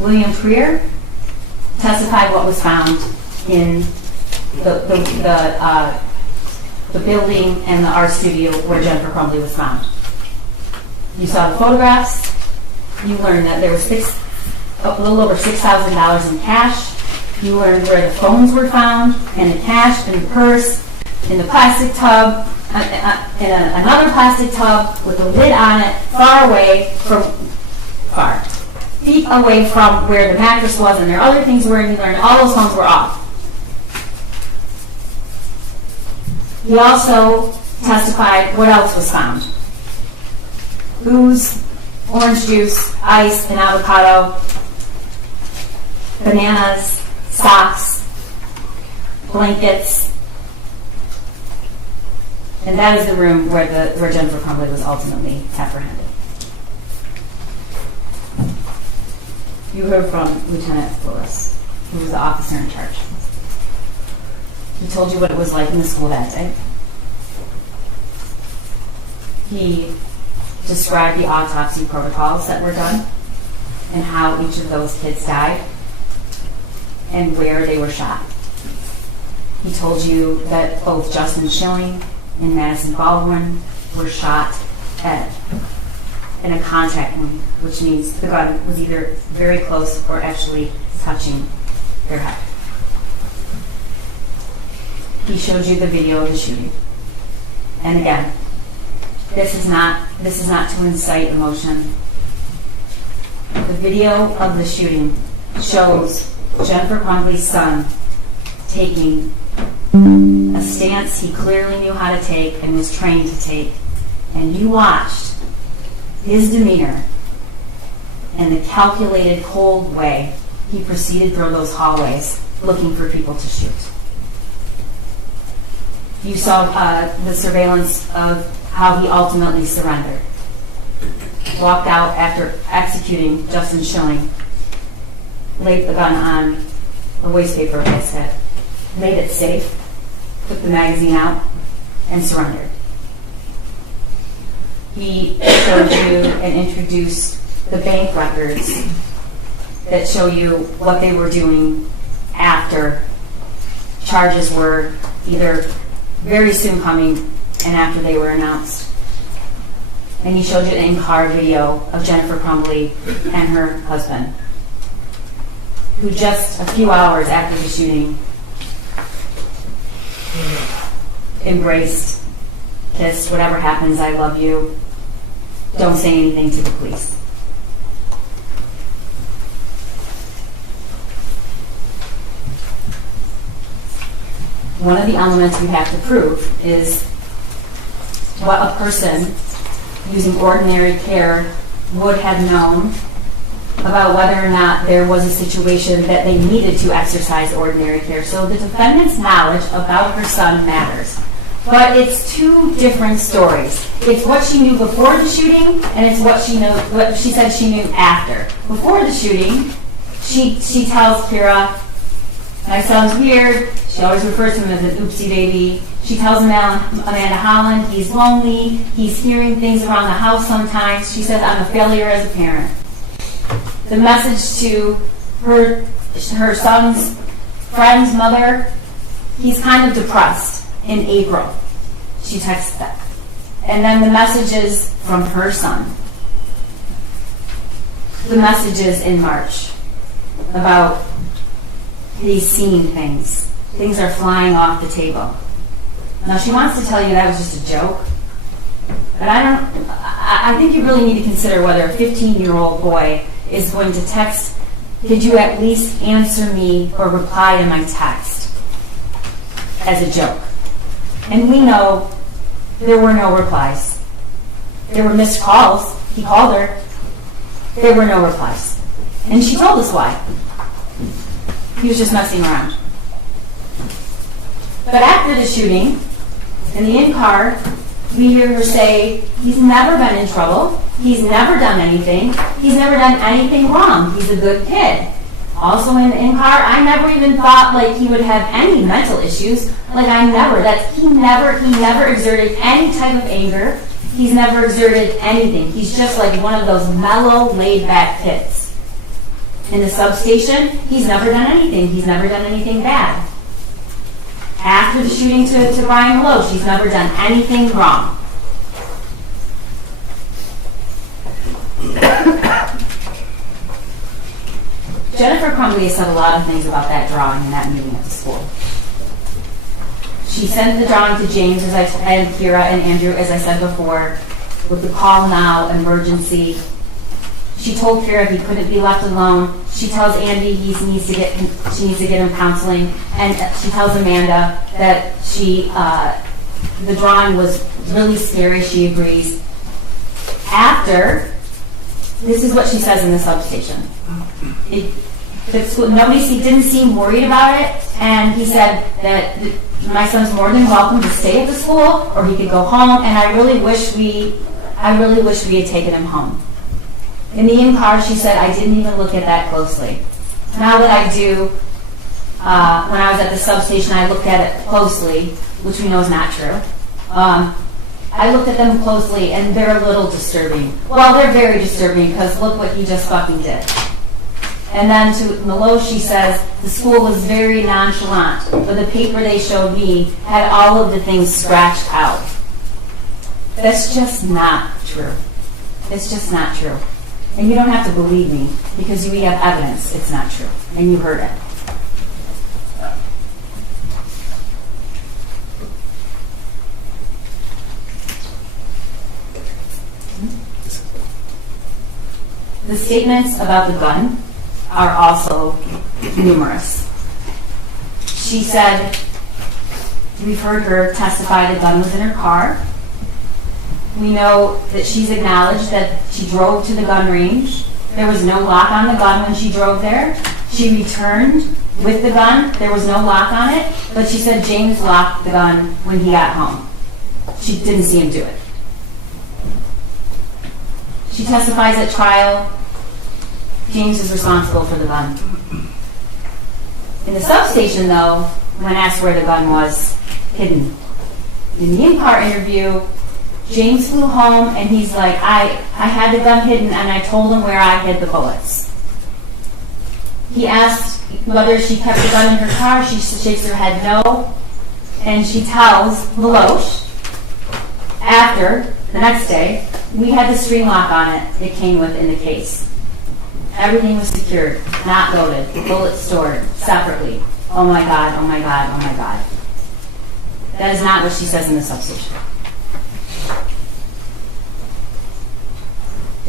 William Freer testified what was found in the building and the art studio where Jennifer Crumbley was found. You saw the photographs. You learned that there was a little over $6,000 in cash. You learned where the phones were found, and the cash, in the purse, in the plastic tub, in another plastic tub with a lid on it, feet away from where the mattress was, and there are other things where you learned all those phones were off. He also testified what else was found. Booze, orange juice, ice, an avocado, bananas, socks, blankets, and that is the room where Jennifer Crumbley was ultimately apprehended. You heard from Lieutenant Willis, who was the officer in charge. He told you what it was like in the school that day. He described the autopsy protocols that were done and how each of those kids died and where they were shot. He told you that both Justin Schilling and Madison Baldwin were shot in a contact wound, which means the gun was either very close or actually touching their head. He showed you the video of the shooting. And again, this is not to incite emotion. The video of the shooting shows Jennifer Crumbley's son taking a stance he clearly knew how to take and was trained to take. And you watched his demeanor and the calculated, cold way he proceeded through those hallways looking for people to shoot. You saw the surveillance of how he ultimately surrendered. Walked out after executing Justin Schilling, laid the gun on a waste paper of his head, made it safe, took the magazine out, and surrendered. He showed you and introduced the bank records that show you what they were doing after charges were either very soon coming and after they were announced. And he showed you an in-car video of Jennifer Crumbley and her husband, who just a few hours after the shooting embraced, kissed, whatever happens, I love you. Don't say anything to the police. One of the elements we have to prove is what a person using ordinary care would have known about whether or not there was a situation that they needed to exercise ordinary care. So the defendant's knowledge about her son matters. But it's two different stories. It's what she knew before the shooting, and it's what she said she knew after. Before the shooting, she tells Kira, my son's weird. She always refers to him as an oopsie baby. She tells Amanda Holland he's lonely. He's hearing things around the house sometimes. She says, I'm a failure as a parent. The message to her son's friend's mother, he's kind of depressed in April. She texts that. And then the messages from her son. The messages in March about he's seeing things. Things are flying off the table. Now she wants to tell you that was just a joke. But I think you really need to consider whether a 15-year-old boy is going to text, could you at least answer me or reply to my text, as a joke. And we know there were no replies. There were missed calls. He called her. There were no replies. And she told us why. He was just messing around. But after the shooting, in the in-car, we hear her say, he's never been in trouble. He's never done anything. He's never done anything wrong. He's a good kid. Also in the in-car, I never even thought like he would have any mental issues. Like he never exerted any type of anger. He's never exerted anything. He's just like one of those mellow, laid-back kids. In the substation, he's never done anything. He's never done anything bad. After the shooting to Brian Lowe, she's never done anything wrong. Jennifer Crumbley said a lot of things about that drawing in that meeting at the school. She sent the drawing to James and Kira and Andrew, as I said before, with the call now, emergency. She told Kira he couldn't be left alone. She tells Andy she needs to get him counseling, and she tells Amanda that the drawing was really scary. She agrees. After, this is what she says in the substation. Nobody didn't seem worried about it, and he said that my son's more than welcome to stay at the school, or he could go home. And I really wish we had taken him home. In the in-car, she said, I didn't even look at that closely. Now that I do, when I was at the substation, I looked at it closely, which we know is not true. I looked at them closely, and they're a little disturbing. Well, they're very disturbing, because look what he just fucking did. And then to Maloche, she says, the school was very nonchalant, but the paper they showed me had all of the things scratched out. That's just not true. It's just not true. And you don't have to believe me, because we have evidence it's not true, and you heard it. The statements about the gun are also numerous. She said, we've heard her testify the gun was in her car. We know that she's acknowledged that she drove to the gun range. There was no lock on the gun when she drove there. She returned with the gun. There was no lock on it, but she said James locked the gun when he got home. She didn't see him do it. She testifies at trial. James is responsible for the gun. In the substation, though, when asked where the gun was, hidden. In the in-car interview, James flew home, and he's like, I had the gun hidden, and I told him where I hid the bullets. He asked whether she kept the gun in her car. She shakes her head no, and she tells Maloche, after, the next day, we had the string lock on it it came with in the case. Everything was secured, not loaded, the bullets stored separately. Oh my God, oh my God, oh my God. That is not what she says in the substation.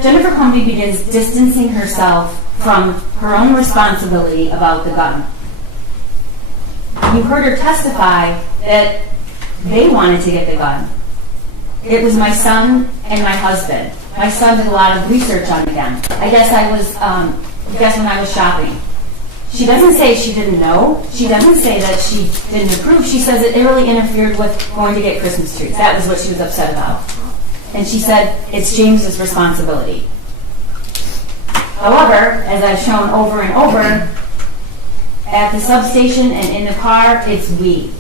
Jennifer Crumbley begins distancing herself from her own responsibility about the gun. You heard her testify that they wanted to get the gun. It was my son and my husband. My son did a lot of research on the gun. I guess when I was shopping. She doesn't say she didn't know. She doesn't say that she didn't approve. She says it really interfered with going to get Christmas trees. That was what she was upset about. And she said it's James's responsibility. However, as I've shown over and over, at the substation and in the car, it's we.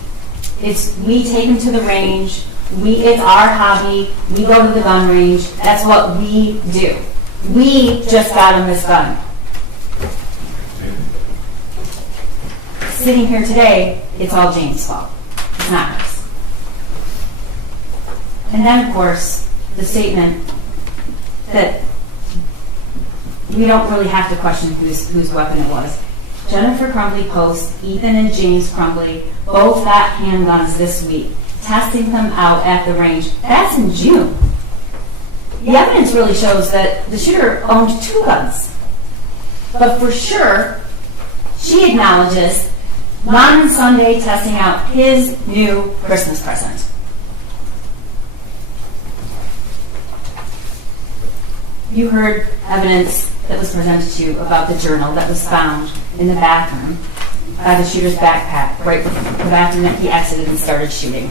It's we take him to the range. It's our hobby. We go to the gun range. That's what we do. We just got him this gun. Sitting here today, it's all James' fault. It's not hers. And then, of course, the statement that we don't really have to question whose weapon it was. Jennifer Crumbley posts, Ethan and James Crumbley both got handguns this week, testing them out at the range. That's in June. The evidence really shows that the shooter owned 2 guns. But for sure, she acknowledges Mom and Sunday testing out his new Christmas present. You heard evidence that was presented to you about the journal that was found in the bathroom by the shooter's backpack, right after he exited and started shooting.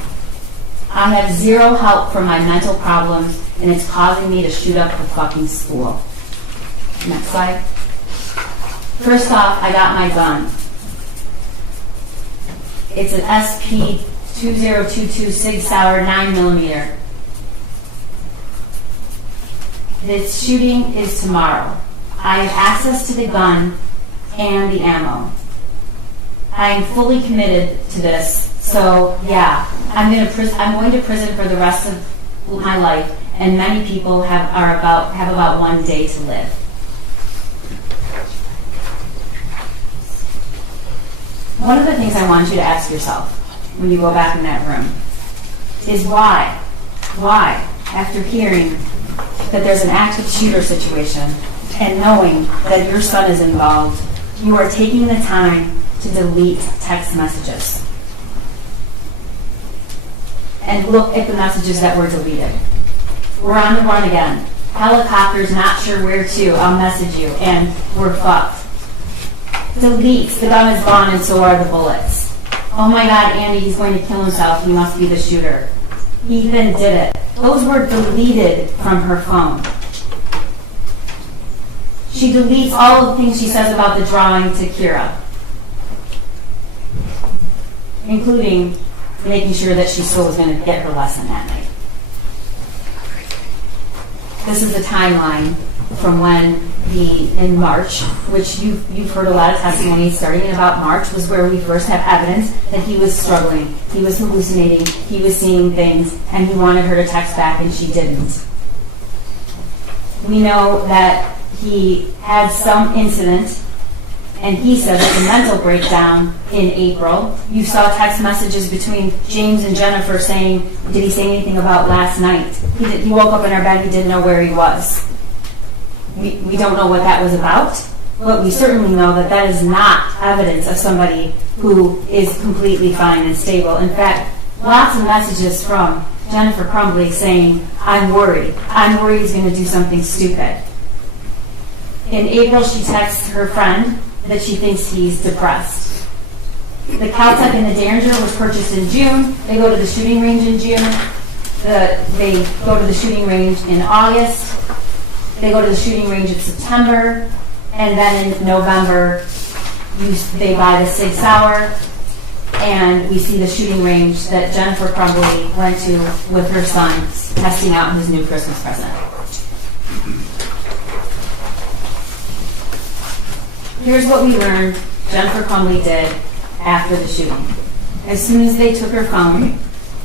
I have zero help for my mental problems, and it's causing me to shoot up the fucking school. Next slide. First off, I got my gun. It's an SP 2022 Sig Sauer 9mm. Its shooting is tomorrow. I have access to the gun and the ammo. I am fully committed to this, so yeah, I'm going to prison for the rest of my life, and many people have about 1 day to live. One of the things I want you to ask yourself when you go back in that room is why, after hearing that there's an active shooter situation and knowing that your son is involved, you are taking the time to delete text messages. And look at the messages that were deleted. We're on the run again. Helicopters, not sure where to. I'll message you. And we're fucked. Delete. The gun is gone and so are the bullets. Oh my God, Andy, he's going to kill himself. He must be the shooter. Ethan did it. Those were deleted from her phone. She deletes all of the things she says about the drawing to Kira, including making sure that she still was going to get her lesson that night. This is a timeline from when in March, which you've heard a lot of testimony starting in about March, was where we first have evidence that he was struggling, he was hallucinating, he was seeing things, and he wanted her to text back and she didn't. We know that he had some incident, and he said it was a mental breakdown in April. You saw text messages between James and Jennifer saying, did he say anything about last night? He woke up in our bed, he didn't know where he was. We don't know what that was about, but we certainly know that that is not evidence of somebody who is completely fine and stable. In fact, lots of messages from Jennifer Crumbley saying, I'm worried he's going to do something stupid. In April, she texts her friend that she thinks he's depressed. The Caltech and the Derringer was purchased in June. They go to the shooting range in June. They go to the shooting range in August. They go to the shooting range in September. And then in November, they buy the Sig Sauer. And we see the shooting range that Jennifer Crumbley went to with her son, testing out his new Christmas present. Here's what we learned Jennifer Crumbley did after the shooting. As soon as they took her phone,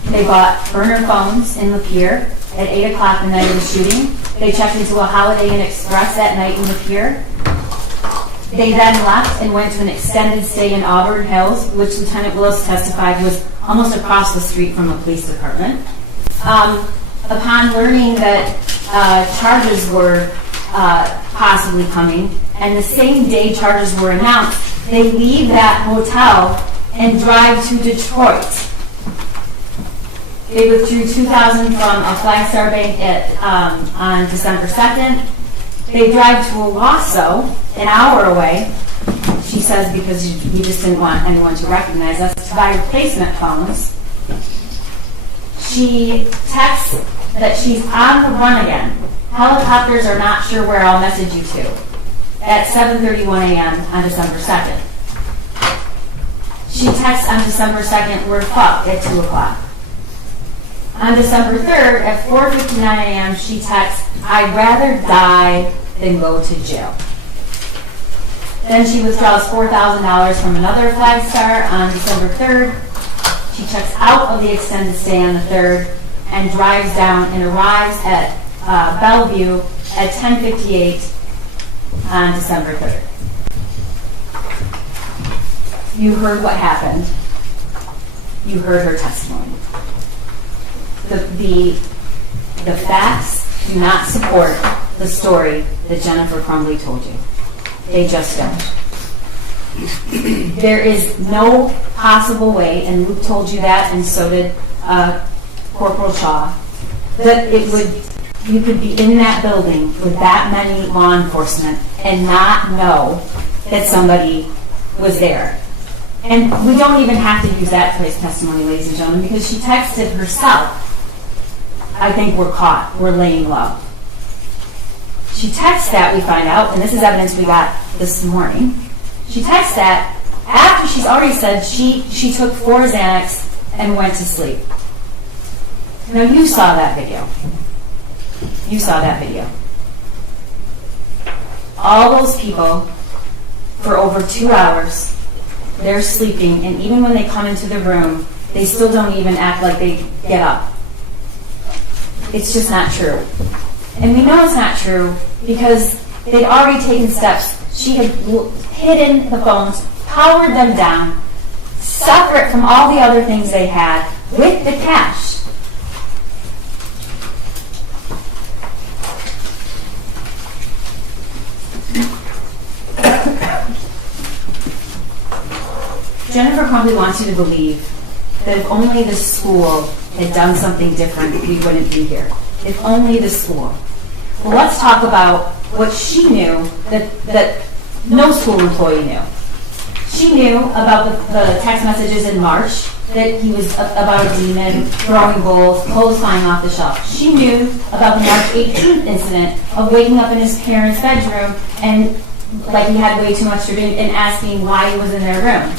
they bought burner phones in Lapeer at 8 o'clock the night of the shooting. They checked into a Holiday Inn Express that night in Lapeer. They then left and went to an extended stay in Auburn Hills, which Lieutenant Willis testified was almost across the street from the police department. Upon learning that charges were possibly coming, and the same day charges were announced, they leave that hotel and drive to Detroit. They withdrew $2,000 from a Flagstar Bank on December 2nd. They drive to Owasso, an hour away, she says, because we just didn't want anyone to recognize us, to buy replacement phones. She texts that she's on the run again. Helicopters are not sure where, I'll message you to, at 7:31 a.m. on December 2nd. She texts on December 2nd, we're fucked, at 2 o'clock. On December 3rd, at 4:59 a.m., she texts, I'd rather die than go to jail. Then she withdraws $4,000 from another Flagstar on December 3rd. She checks out of the extended stay on the 3rd and drives down and arrives at Bellevue at 10:58 on December 3rd. You heard what happened. You heard her testimony. The facts do not support the story that Jennifer Crumbley told you. They just don't. There is no possible way, and Luke told you that, and so did Corporal Shaw, that you could be in that building with that many law enforcement and not know that somebody was there. And we don't even have to use that place testimony, ladies and gentlemen, because she texted herself, I think we're caught, we're laying low. She texts that, we find out, and this is evidence we got this morning. She texts that after she's already said she took 4 Xanax and went to sleep. Now, you saw that video. You saw that video. All those people, for over 2 hours, they're sleeping, and even when they come into the room, they still don't even act like they get up. It's just not true. And we know it's not true because they'd already taken steps. She had hidden the phones, powered them down, separate from all the other things they had, with the cash. Jennifer Crumbley wants you to believe that if only the school had done something different, we wouldn't be here. If only the school. Well, let's talk about what she knew that no school employee knew. She knew about the text messages in March, that he was about a demon, throwing bowls, clothes flying off the shelf. She knew about the March 18th incident of waking up in his parents' bedroom and like he had way too much to drink and asking why he was in their room.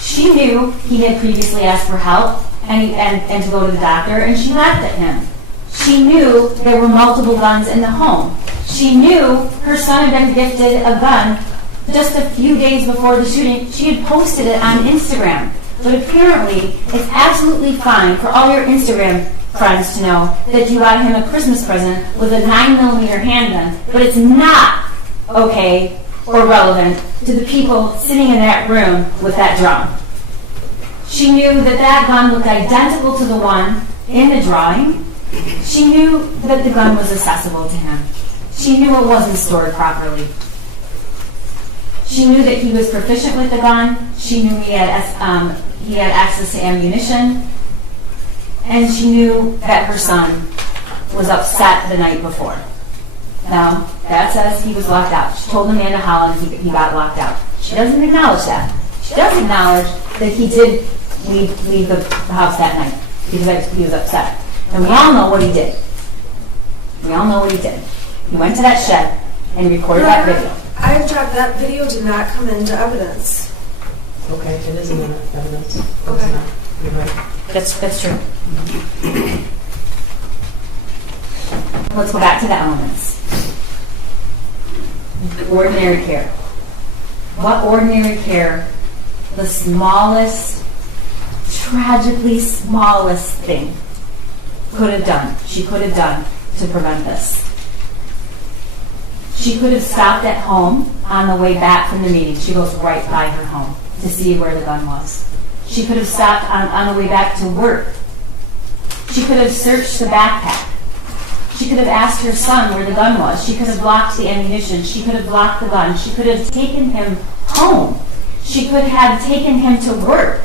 She knew he had previously asked for help and to go to the doctor, and she laughed at him. She knew there were multiple guns in the home. She knew her son had been gifted a gun just a few days before the shooting. She had posted it on Instagram. But apparently, it's absolutely fine for all your Instagram friends to know that you got him a Christmas present with a 9mm handgun, but it's not okay or relevant to the people sitting in that room with that drum. She knew that gun looked identical to the one in the drawing. She knew that the gun was accessible to him. She knew it wasn't stored properly. She knew that he was proficient with the gun. She knew he had access to ammunition. And she knew that her son was upset the night before. Now, that says he was locked out. She told Amanda Holland he got locked out. She doesn't acknowledge that. She does acknowledge that he did leave the house that night because he was upset. And we all know what he did. We all know what he did. He went to that shed and recorded that video. I object. That video did not come into evidence. Okay, it isn't in evidence. It's Okay. not. You're right. That's true. Let's go back to the elements. Ordinary care. What ordinary care, the smallest, tragically smallest thing she could have done to prevent this? She could have stopped at home on the way back from the meeting. She goes right by her home to see where the gun was. She could have stopped on the way back to work. She could have searched the backpack. She could have asked her son where the gun was. She could have blocked the ammunition. She could have blocked the gun. She could have taken him home. She could have taken him to work.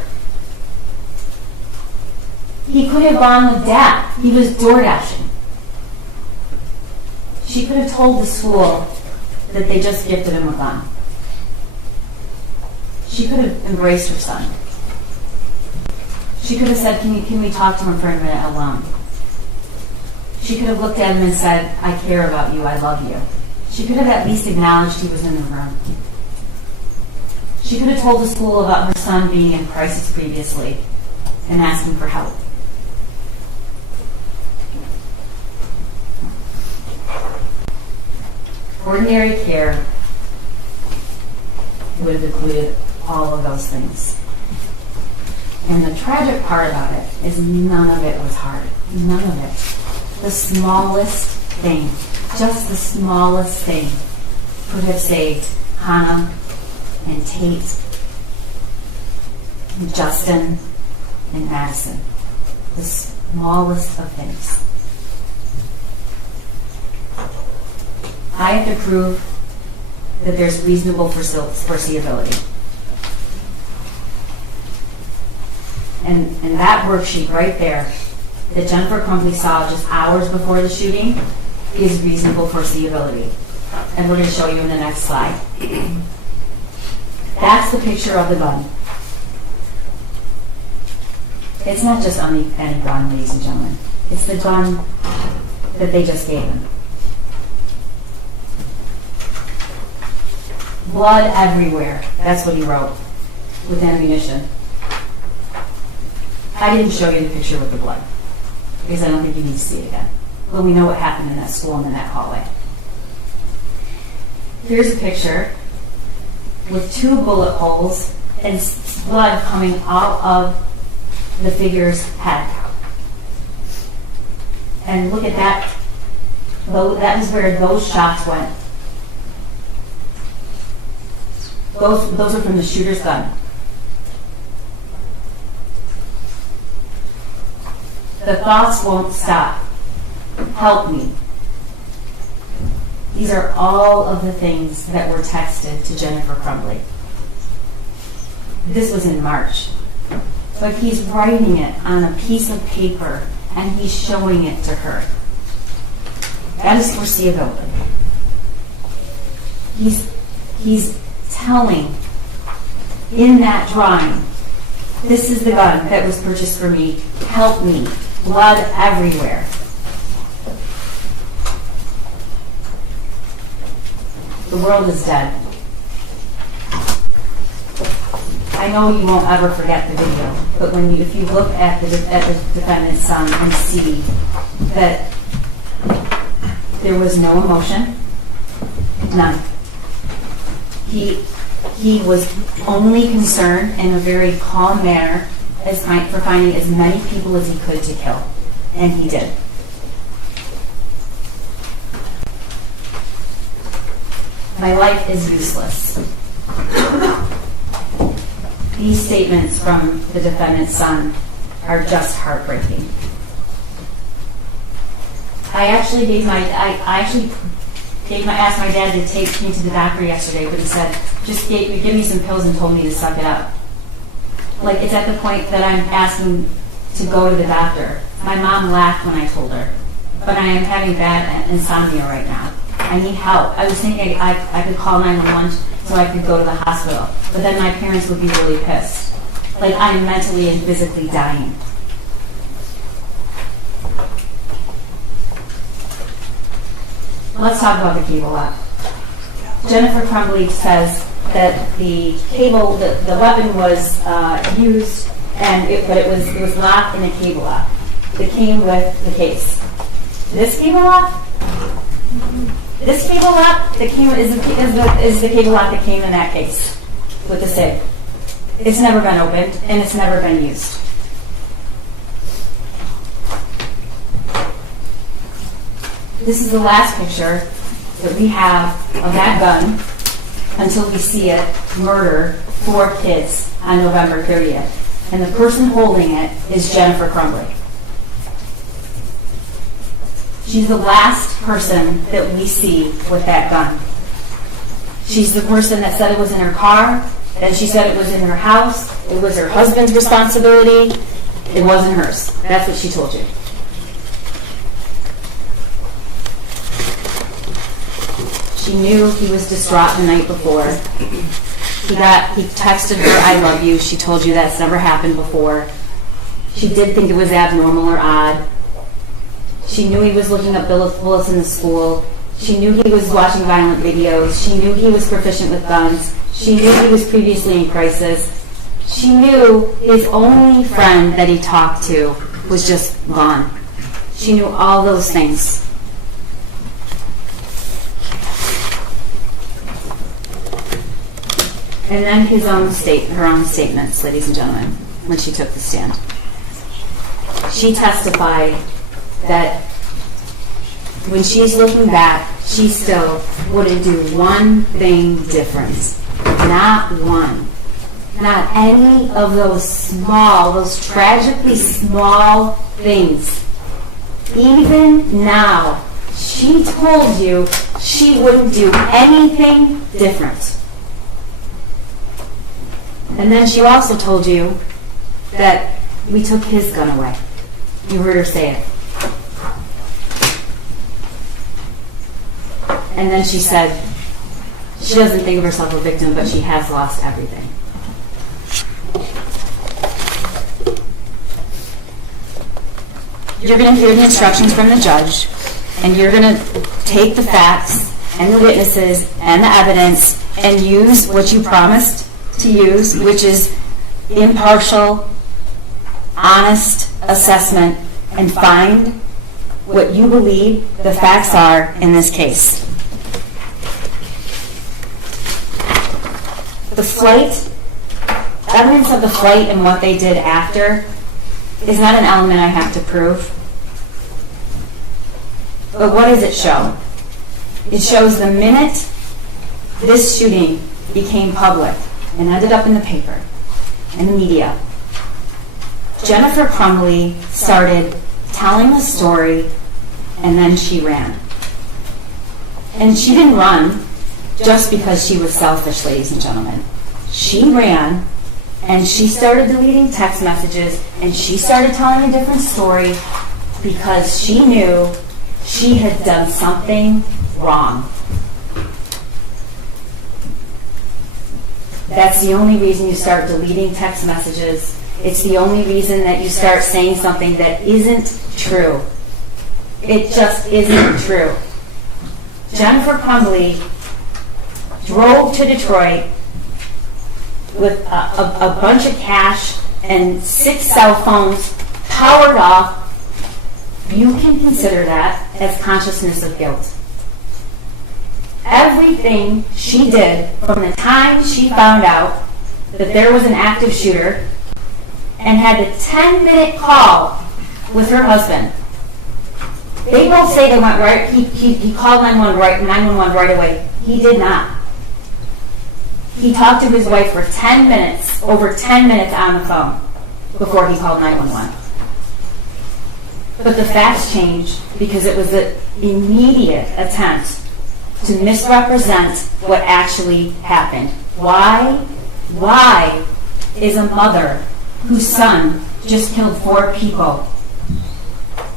He could have gone with Dad. He was door dashing. She could have told the school that they just gifted him a gun. She could have embraced her son. She could have said, can we talk to him for a minute alone? She could have looked at him and said, I care about you, I love you. She could have at least acknowledged he was in the room. She could have told the school about her son being in crisis previously and asking for help. Ordinary care would have included all of those things. And the tragic part about it is none of it was hard. None of it. The smallest thing, just the smallest thing, could have saved Hannah and Tate and Justin and Madison. The smallest of things. I have to prove that there's reasonable foreseeability. And that worksheet right there that Jennifer Crumbley saw just hours before the shooting is reasonable foreseeability. And we're going to show you in the next slide. That's the picture of the gun. It's not just any gun, ladies and gentlemen. It's the gun that they just gave him. Blood everywhere. That's what he wrote with ammunition. I didn't show you the picture with the blood because I don't think you need to see it again. But we know what happened in that school and in that hallway. Here's a picture with 2 bullet holes and blood coming out of the figure's head. And look at that. That is where those shots went. Those are from the shooter's gun. The thoughts won't stop. Help me. These are all of the things that were texted to Jennifer Crumbley. This was in March. But he's writing it on a piece of paper and he's showing it to her. That is foreseeability. He's telling in that drawing, this is the gun that was purchased for me. Help me. Blood everywhere. The world is dead. I know you won't ever forget the video, but if you look at the defendant's son and see that there was no emotion, none. He was only concerned in a very calm manner for finding as many people as he could to kill. And he did. My life is useless. These statements from the defendant's son are just heartbreaking. I asked my dad to take me to the doctor yesterday, but he said, just give me some pills and told me to suck it up. Like, it's at the point that I'm asking to go to the doctor. My mom laughed when I told her, but I am having bad insomnia right now. I need help. I was thinking I could call 911 so I could go to the hospital, but then my parents would be really pissed. Like, I am mentally and physically dying. Let's talk about the cable lock. Jennifer Crumbley says that the weapon was used, but it was locked in a cable lock that came with the case. This cable lock that came is the cable lock that came in that case with the SIG. It's never been opened and it's never been used. This is the last picture that we have of that gun until we see it murder 4 kids on November 30th. And the person holding it is Jennifer Crumbley. She's the last person that we see with that gun. She's the person that said it was in her car, then she said it was in her house, it was her husband's responsibility, it wasn't hers. That's what she told you. She knew he was distraught the night before. He texted her, "I love you." She told you that's never happened before. She did think it was abnormal or odd. She knew he was looking up bullets in the school. She knew he was watching violent videos. She knew he was proficient with guns. She knew he was previously in crisis. She knew his only friend that he talked to was just gone. She knew all those things. And then her own statements, ladies and gentlemen, when she took the stand. She testified that when she's looking back, she still wouldn't do one thing different. Not one. Not any of those tragically small things. Even now, she told you she wouldn't do anything different. And then she also told you that we took his gun away. You heard her say it. And then she said she doesn't think of herself a victim, but she has lost everything. You're going to hear the instructions from the judge, and you're going to take the facts and the witnesses and the evidence and use what you promised to use, which is impartial, honest assessment, and find what you believe the facts are in this case. The flight, evidence of the flight and what they did after is not an element I have to prove. But what does it show? It shows the minute this shooting became public and ended up in the paper and the media, Jennifer Crumbley started telling the story, and then she ran. And she didn't run just because she was selfish, ladies and gentlemen. She ran, and she started deleting text messages, and she started telling a different story because she knew she had done something wrong. That's the only reason you start deleting text messages. It's the only reason that you start saying something that isn't true. It just isn't true. Jennifer Crumbley drove to Detroit with a bunch of cash and 6 cell phones powered off. You can consider that as consciousness of guilt. Everything she did from the time she found out that there was an active shooter and had the 10-minute call with her husband. They both say they went right. He called 911 right away. He did not. He talked to his wife for 10 minutes, over 10 minutes on the phone before he called 911. But the facts changed because it was an immediate attempt to misrepresent what actually happened. Why is a mother whose son just killed 4 people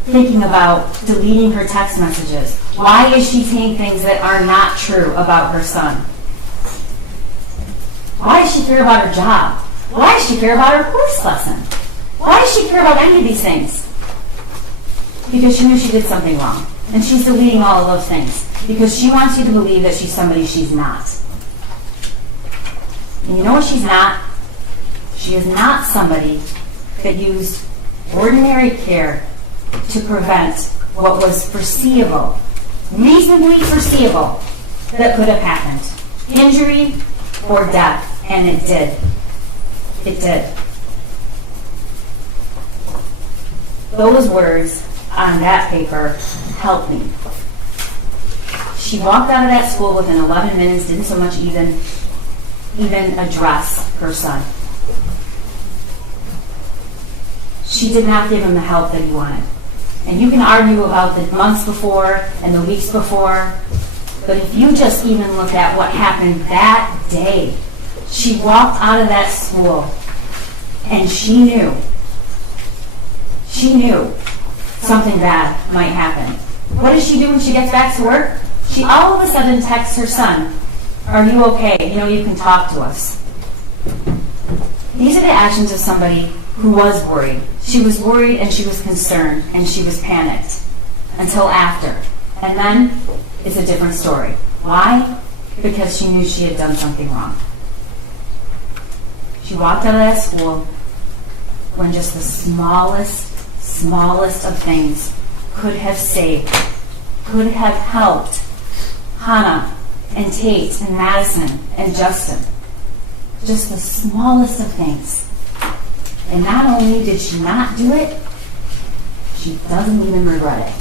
thinking about deleting her text messages? Why is she saying things that are not true about her son? Why does she care about her job? Why does she care about her horse lesson? Why does she care about any of these things? Because she knew she did something wrong. And she's deleting all of those things because she wants you to believe that she's somebody she's not. And you know what she's not? She is not somebody that used ordinary care to prevent what was foreseeable, reasonably foreseeable, that could have happened. Injury or death. And it did. It did. Those words on that paper helped me. She walked out of that school within 11 minutes, didn't so much even address her son. She did not give him the help that he wanted. And you can argue about the months before and the weeks before, but if you just even look at what happened that day, she walked out of that school and she knew something bad might happen. What does she do when she gets back to work? She all of a sudden texts her son, "Are you okay? You can talk to us." These are the actions of somebody who was worried. She was worried and she was concerned and she was panicked until after. And then it's a different story. Why? Because she knew she had done something wrong. She walked out of that school when just the smallest of things could have saved, could have helped Hannah and Tate and Madison and Justin. Just the smallest of things. And not only did she not do it, she doesn't even regret it.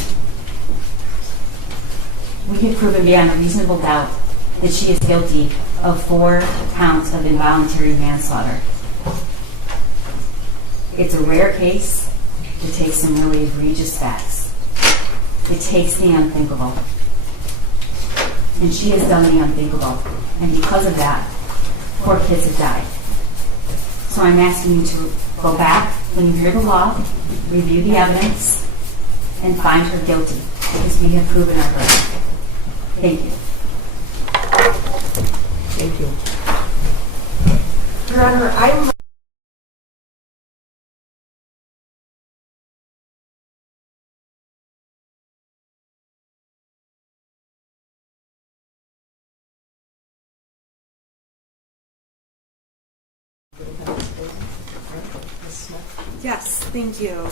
We have proven beyond a reasonable doubt that she is guilty of 4 counts of involuntary manslaughter. It's a rare case. It takes some really egregious facts. It takes the unthinkable. And she has done the unthinkable. And because of that, 4 kids have died. So I'm asking you to go back when you hear the law, review the evidence, and find her guilty, because we have proven her guilty. Thank you. Thank you. Your Honor, I'm Yes, thank you.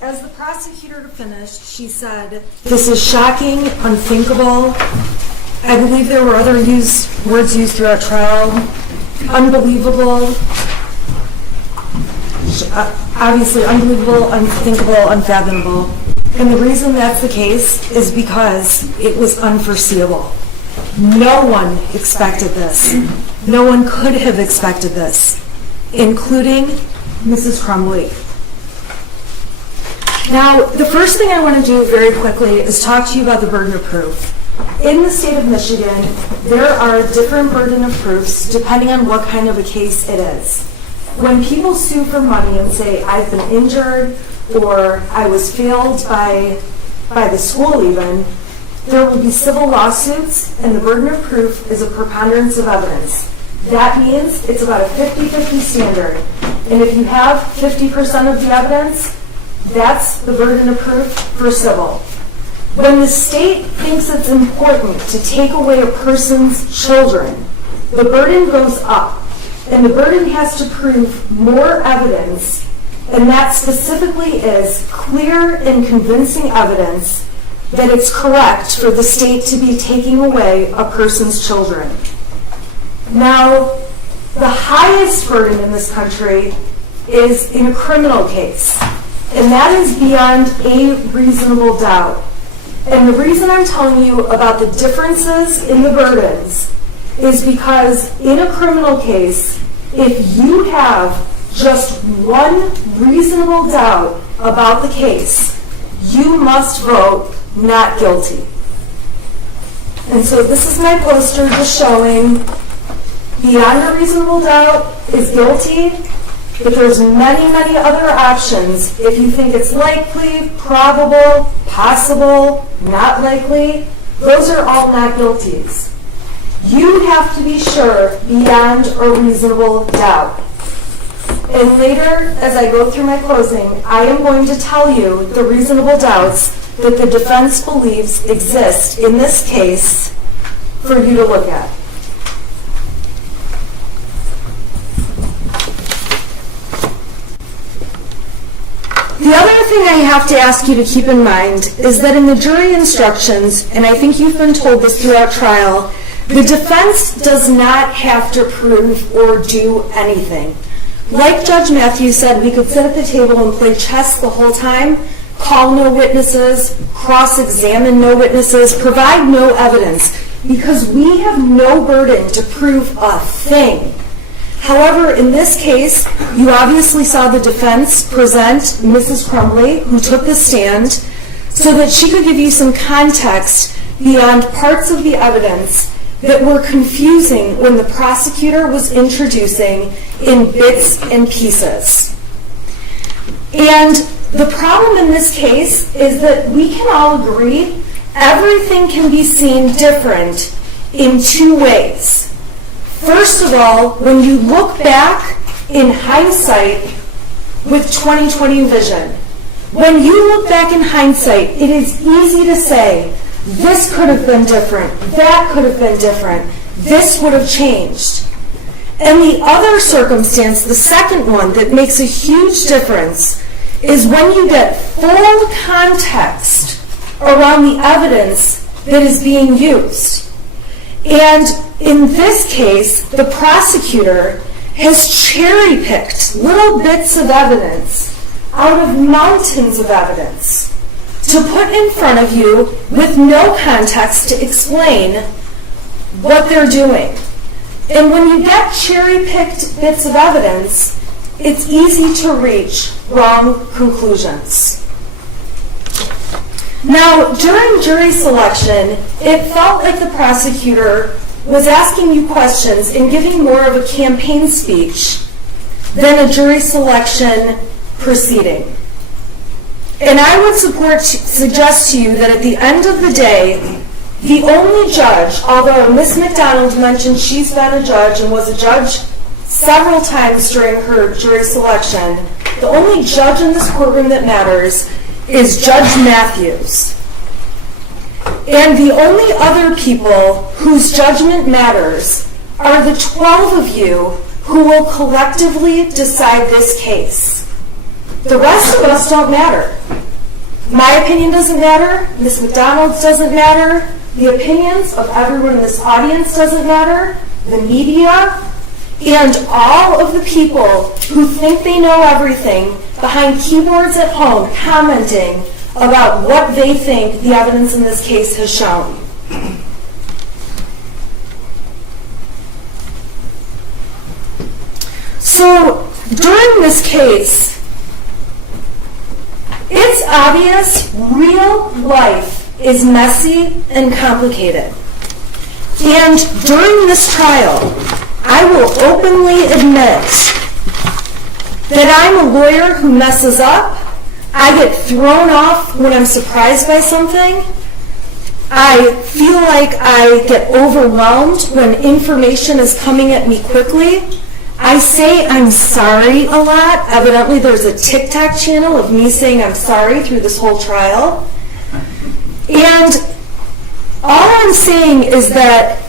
As the prosecutor finished, she said, "This is shocking, unthinkable." I believe there were other words used throughout trial. Unbelievable. Obviously, unbelievable, unthinkable, unfathomable. And the reason that's the case is because it was unforeseeable. No one expected this. No one could have expected this, including Mrs. Crumbley. Now, the first thing I want to do very quickly is talk to you about the burden of proof. In the state of Michigan, there are different burden of proofs depending on what kind of a case it is. When people sue for money and say, "I've been injured," or "I was failed by the school even," there will be civil lawsuits, and the burden of proof is a preponderance of evidence. That means it's about a 50-50 standard. And if you have 50% of the evidence, that's the burden of proof for civil. When the state thinks it's important to take away a person's children, the burden goes up, and the burden has to prove more evidence, and that specifically is clear and convincing evidence that it's correct for the state to be taking away a person's children. Now, the highest burden in this country is in a criminal case, and that is beyond a reasonable doubt. And the reason I'm telling you about the differences in the burdens is because in a criminal case, if you have just one reasonable doubt about the case, you must vote not guilty. And so this is my poster just showing beyond a reasonable doubt is guilty, but there's many, many other options. If you think it's likely, probable, possible, not likely, those are all not guilties. You have to be sure beyond a reasonable doubt. And later, as I go through my closing, I am going to tell you the reasonable doubts that the defense believes exist in this case for you to look at. The other thing I have to ask you to keep in mind is that in the jury instructions, and I think you've been told this throughout trial, the defense does not have to prove or do anything. Like Judge Matthews said, we could sit at the table and play chess the whole time, call no witnesses, cross-examine no witnesses, provide no evidence, because we have no burden to prove a thing. However, in this case, you obviously saw the defense present Mrs. Crumbley, who took the stand, so that she could give you some context beyond parts of the evidence that were confusing when the prosecutor was introducing in bits and pieces. And the problem in this case is that we can all agree everything can be seen different in two ways. First of all, when you look back in hindsight with 20/20 vision, when you look back in hindsight, it is easy to say, this could have been different, that could have been different, this would have changed. And the other circumstance, the second one that makes a huge difference, is when you get full context around the evidence that is being used. And in this case, the prosecutor has cherry-picked little bits of evidence out of mountains of evidence to put in front of you with no context to explain what they're doing. And when you get cherry-picked bits of evidence, it's easy to reach wrong conclusions. Now, during jury selection, it felt like the prosecutor was asking you questions and giving more of a campaign speech than a jury selection proceeding. And I would suggest to you that at the end of the day, the only judge, although Ms. McDonald mentioned she's been a judge and was a judge several times during her jury selection, the only judge in this courtroom that matters is Judge Matthews. And the only other people whose judgment matters are the 12 of you who will collectively decide this case. The rest of us don't matter. My opinion doesn't matter. Ms. McDonald's doesn't matter. The opinions of everyone in this audience doesn't matter. The media and all of the people who think they know everything behind keyboards at home commenting about what they think the evidence in this case has shown. So during this case, it's obvious real life is messy and complicated. And during this trial, I will openly admit that I'm a lawyer who messes up. I get thrown off when I'm surprised by something. I feel like I get overwhelmed when information is coming at me quickly. I say I'm sorry a lot. Evidently, there's a TikTok channel of me saying I'm sorry through this whole trial. And all I'm saying is that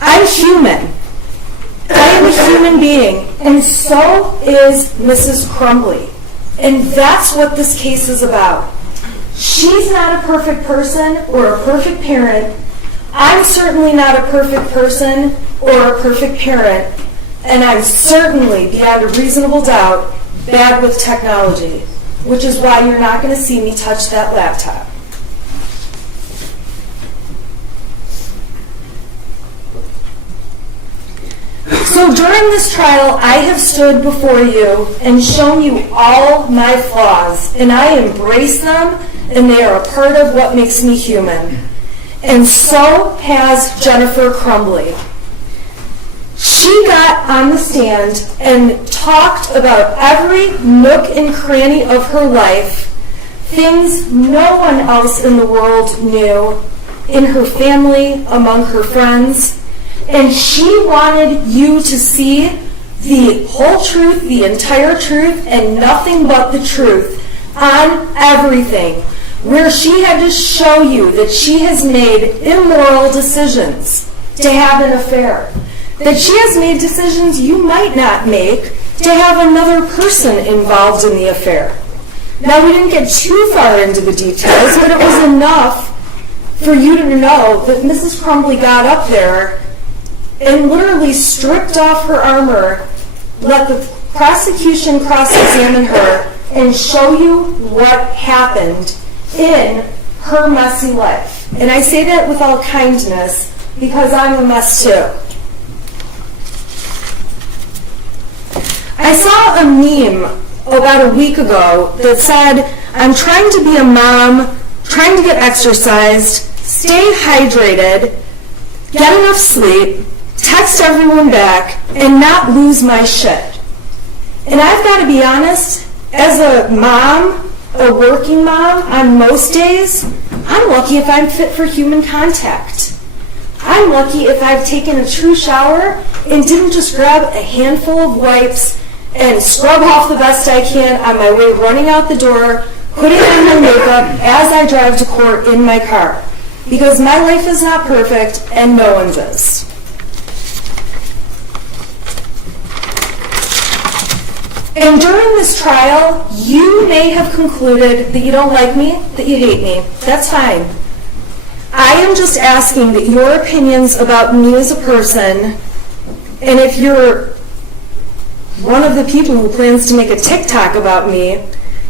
I'm human. I am a human being, and so is Mrs. Crumbley. And that's what this case is about. She's not a perfect person or a perfect parent. I'm certainly not a perfect person or a perfect parent, and I'm certainly, beyond a reasonable doubt, bad with technology, which is why you're not going to see me touch that laptop. So during this trial, I have stood before you and shown you all my flaws, and I embrace them, and they are a part of what makes me human. And so has Jennifer Crumbley. She got on the stand and talked about every nook and cranny of her life, things no one else in the world knew, in her family, among her friends. And she wanted you to see the whole truth, the entire truth, and nothing but the truth on everything, where she had to show you that she has made immoral decisions to have an affair, that she has made decisions you might not make to have another person involved in the affair. Now, we didn't get too far into the details, but it was enough for you to know that Mrs. Crumbley got up there and literally stripped off her armor, let the prosecution cross-examine her, and show you what happened in her messy life. And I say that with all kindness because I'm a mess too. I saw a meme about a week ago that said, I'm trying to be a mom, trying to get exercised, stay hydrated, get enough sleep, text everyone back, and not lose my shit. And I've got to be honest, as a mom, a working mom, on most days, I'm lucky if I'm fit for human contact. I'm lucky if I've taken a true shower and didn't just grab a handful of wipes and scrub off the best I can on my way running out the door, putting on my makeup as I drive to court in my car. Because my life is not perfect and no one's is. And during this trial, you may have concluded that you don't like me, that you hate me. That's fine. I am just asking that your opinions about me as a person, and if you're one of the people who plans to make a TikTok about me,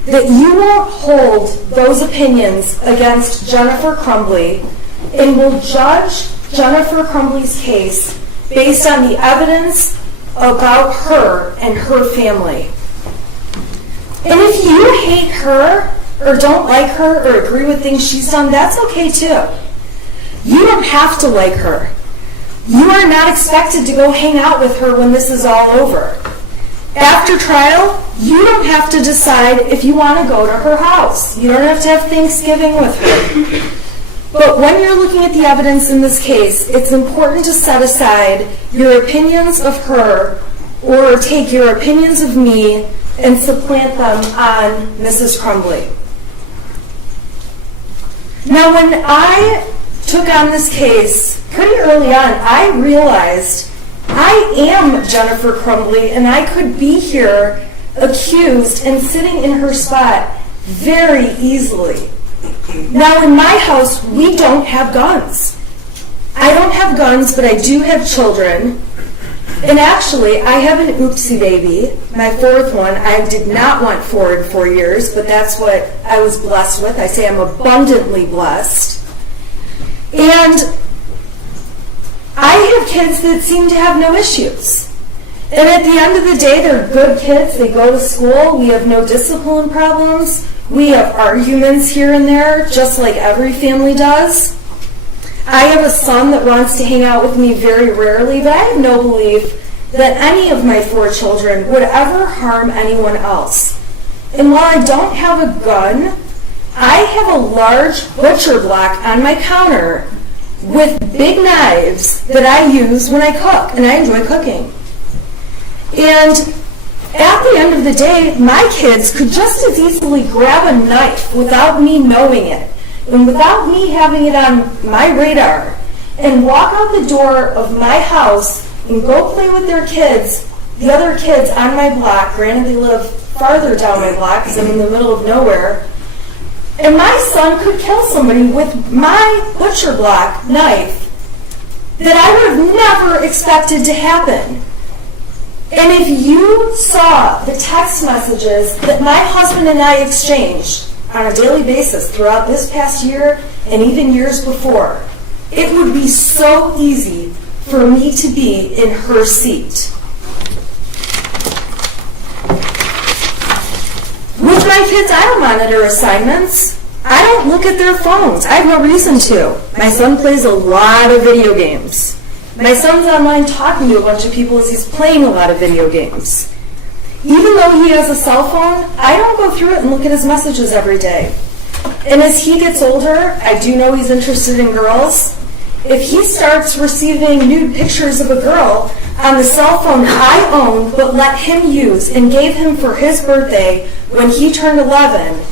that you won't hold those opinions against Jennifer Crumbley and will judge Jennifer Crumbley's case based on the evidence about her and her family. And if you hate her or don't like her or agree with things she's done, that's okay too. You don't have to like her. You are not expected to go hang out with her when this is all over. After trial, you don't have to decide if you want to go to her house. You don't have to have Thanksgiving with her. But when you're looking at the evidence in this case, it's important to set aside your opinions of her or take your opinions of me and supplant them on Mrs. Crumbley. Now, when I took on this case, pretty early on, I realized I am Jennifer Crumbley, and I could be here accused and sitting in her spot very easily. Now, in my house, we don't have guns. I don't have guns, but I do have children. And actually, I have an oopsie baby, my fourth one. I did not want 4 in 4 years, but that's what I was blessed with. I say I'm abundantly blessed. And I have kids that seem to have no issues. And at the end of the day, they're good kids. They go to school. We have no discipline problems. We have arguments here and there, just like every family does. I have a son that wants to hang out with me very rarely, but I have no belief that any of my 4 children would ever harm anyone else. And while I don't have a gun, I have a large butcher block on my counter with big knives that I use when I cook, and I enjoy cooking. And at the end of the day, my kids could just as easily grab a knife without me knowing it, and without me having it on my radar, and walk out the door of my house and go play with their kids, the other kids on my block. Granted, they live farther down my block because I'm in the middle of nowhere. And my son could kill somebody with my butcher block knife that I would have never expected to happen. And if you saw the text messages that my husband and I exchanged on a daily basis throughout this past year and even years before, it would be so easy for me to be in her seat. With my kids, I don't monitor assignments. I don't look at their phones. I have no reason to. My son plays a lot of video games. My son's online talking to a bunch of people as he's playing a lot of video games. Even though he has a cell phone, I don't go through it and look at his messages every day. And as he gets older, I do know he's interested in girls. If he starts receiving nude pictures of a girl on the cell phone I own but let him use and gave him for his birthday when he turned 11,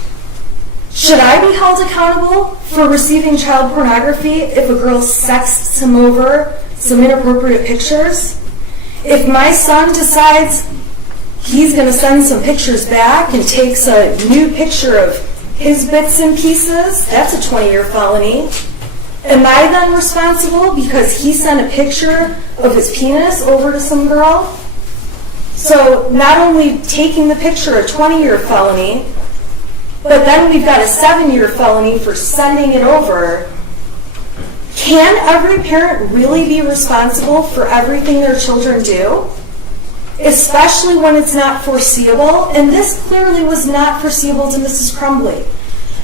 should I be held accountable for receiving child pornography if a girl sexts him over some inappropriate pictures? If my son decides he's going to send some pictures back and takes a nude picture of his bits and pieces, that's a 20-year felony. Am I then responsible because he sent a picture of his penis over to some girl? So not only taking the picture, a 20-year felony, but then we've got a 7-year felony for sending it over. Can every parent really be responsible for everything their children do? especially when it's not foreseeable, and this clearly was not foreseeable to Mrs. Crumbley,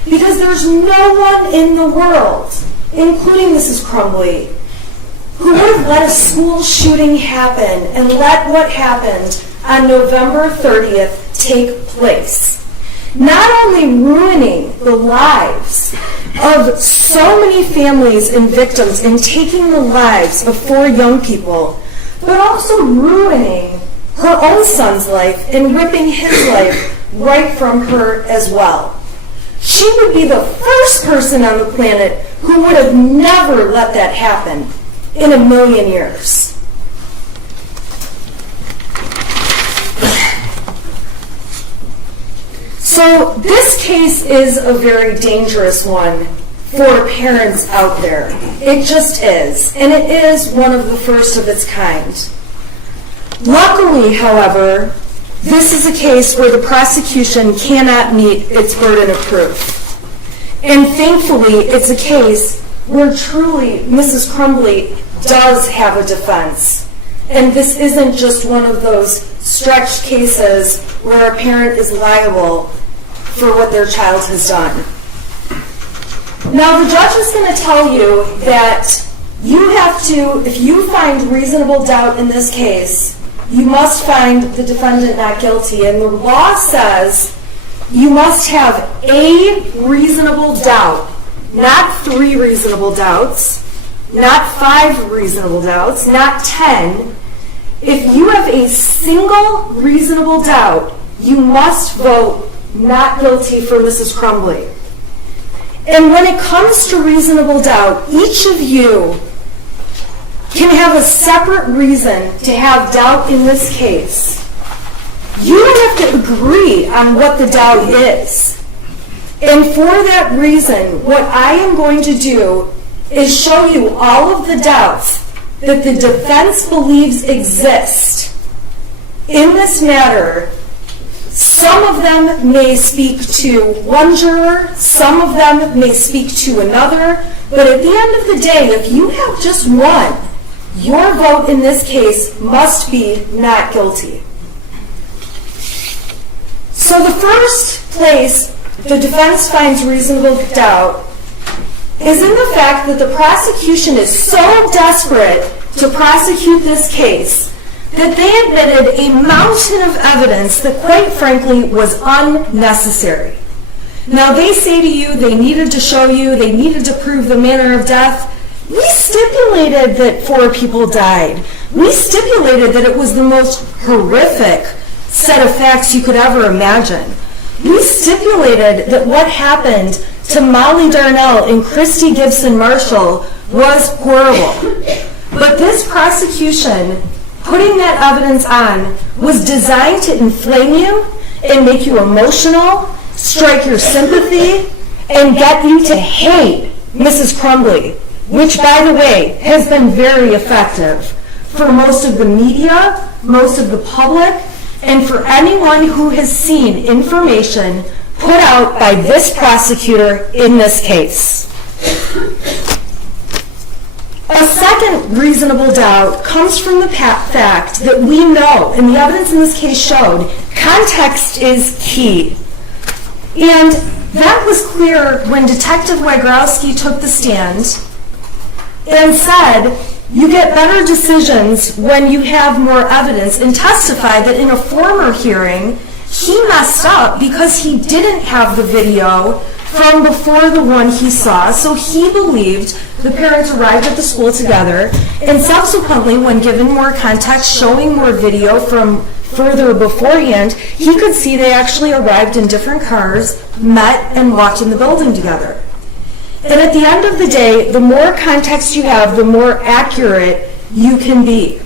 because there's no one in the world, including Mrs. Crumbley, who would have let a school shooting happen and let what happened on November 30th take place. Not only ruining the lives of so many families and victims and taking the lives of 4 young people, but also ruining her own son's life and ripping his life right from her as well. She would be the first person on the planet who would have never let that happen in a million years. So this case is a very dangerous one for parents out there. It just is. And it is one of the first of its kind. Luckily, however, this is a case where the prosecution cannot meet its burden of proof. And thankfully, it's a case where truly Mrs. Crumbley does have a defense. And this isn't just one of those stretched cases where a parent is liable for what their child has done. Now, the judge is going to tell you that you have to, if you find reasonable doubt in this case, you must find the defendant not guilty. And the law says you must have a reasonable doubt, not 3 reasonable doubts, not 5 reasonable doubts, not 10. If you have a single reasonable doubt, you must vote not guilty for Mrs. Crumbley. And when it comes to reasonable doubt, each of you can have a separate reason to have doubt in this case. You don't have to agree on what the doubt is. And for that reason, what I am going to do is show you all of the doubts that the defense believes exist in this matter. Some of them may speak to one juror, some of them may speak to another, but at the end of the day, if you have just one, your vote in this case must be not guilty. So the first place the defense finds reasonable doubt is in the fact that the prosecution is so desperate to prosecute this case that they admitted a mountain of evidence that, quite frankly, was unnecessary. Now, they say to you they needed to show you, they needed to prove the manner of death. We stipulated that 4 people died. We stipulated that it was the most horrific set of facts you could ever imagine. We stipulated that what happened to Molly Darnell and Christy Gibson Marshall was horrible. But this prosecution, putting that evidence on, was designed to inflame you and make you emotional, strike your sympathy, and get you to hate Mrs. Crumbley, which, by the way, has been very effective for most of the media, most of the public, and for anyone who has seen information put out by this prosecutor in this case. A second reasonable doubt comes from the fact that we know, and the evidence in this case showed, context is key. And that was clear when Detective Wygrowski took the stand and said, you get better decisions when you have more evidence, and testified that in a former hearing, he messed up because he didn't have the video from before the one he saw, so he believed the parents arrived at the school together, and subsequently, when given more context, showing more video from further beforehand, he could see they actually arrived in different cars, met, and walked in the building together. And at the end of the day, the more context you have, the more accurate you can be.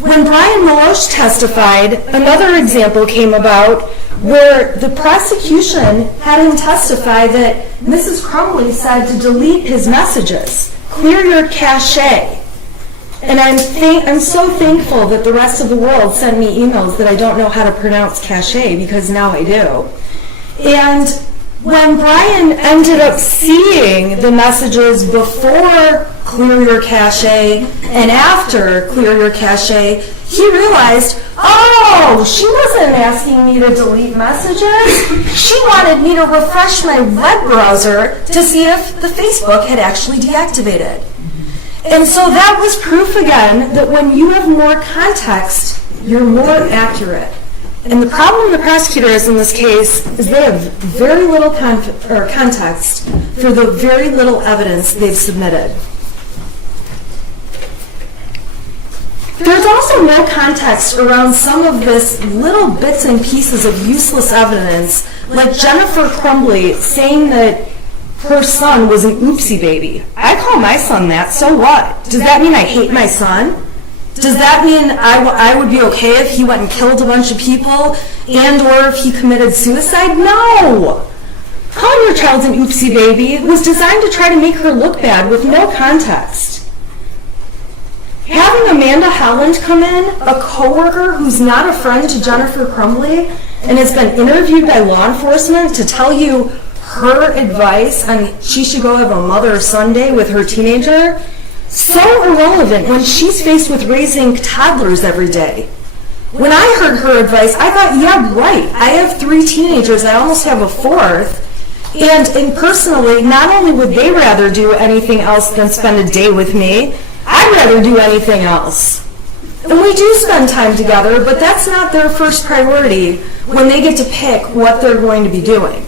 When Brian Milosh testified, another example came about where the prosecution had him testify that Mrs. Crumbley said to delete his messages, clear your cache. And I'm so thankful that the rest of the world sent me emails that I don't know how to pronounce cache, because now I do. And when Brian ended up seeing the messages before clear your cache, and after clear your cache, he realized, oh, she wasn't asking me to delete messages. She wanted me to refresh my web browser to see if the Facebook had actually deactivated. And so that was proof again that when you have more context, you're more accurate. And the problem the prosecutor has in this case is they have very little context for the very little evidence they've submitted. There's also no context around some of this little bits and pieces of useless evidence, like Jennifer Crumbley saying that her son was an oopsie baby. I call my son that, so what? Does that mean I hate my son? Does that mean I would be okay if he went and killed a bunch of people and or if he committed suicide? No! Calling your child an oopsie baby was designed to try to make her look bad with no context. Having Amanda Holland come in, a coworker who's not a friend to Jennifer Crumbley and has been interviewed by law enforcement to tell you her advice on she should go have a mother-son day with her teenager, so irrelevant when she's faced with raising toddlers every day. When I heard her advice, I thought, yeah, right. I have 3 teenagers. I almost have a 4th. And personally, not only would they rather do anything else than spend a day with me, I'd rather do anything else. And we do spend time together, but that's not their first priority when they get to pick what they're going to be doing.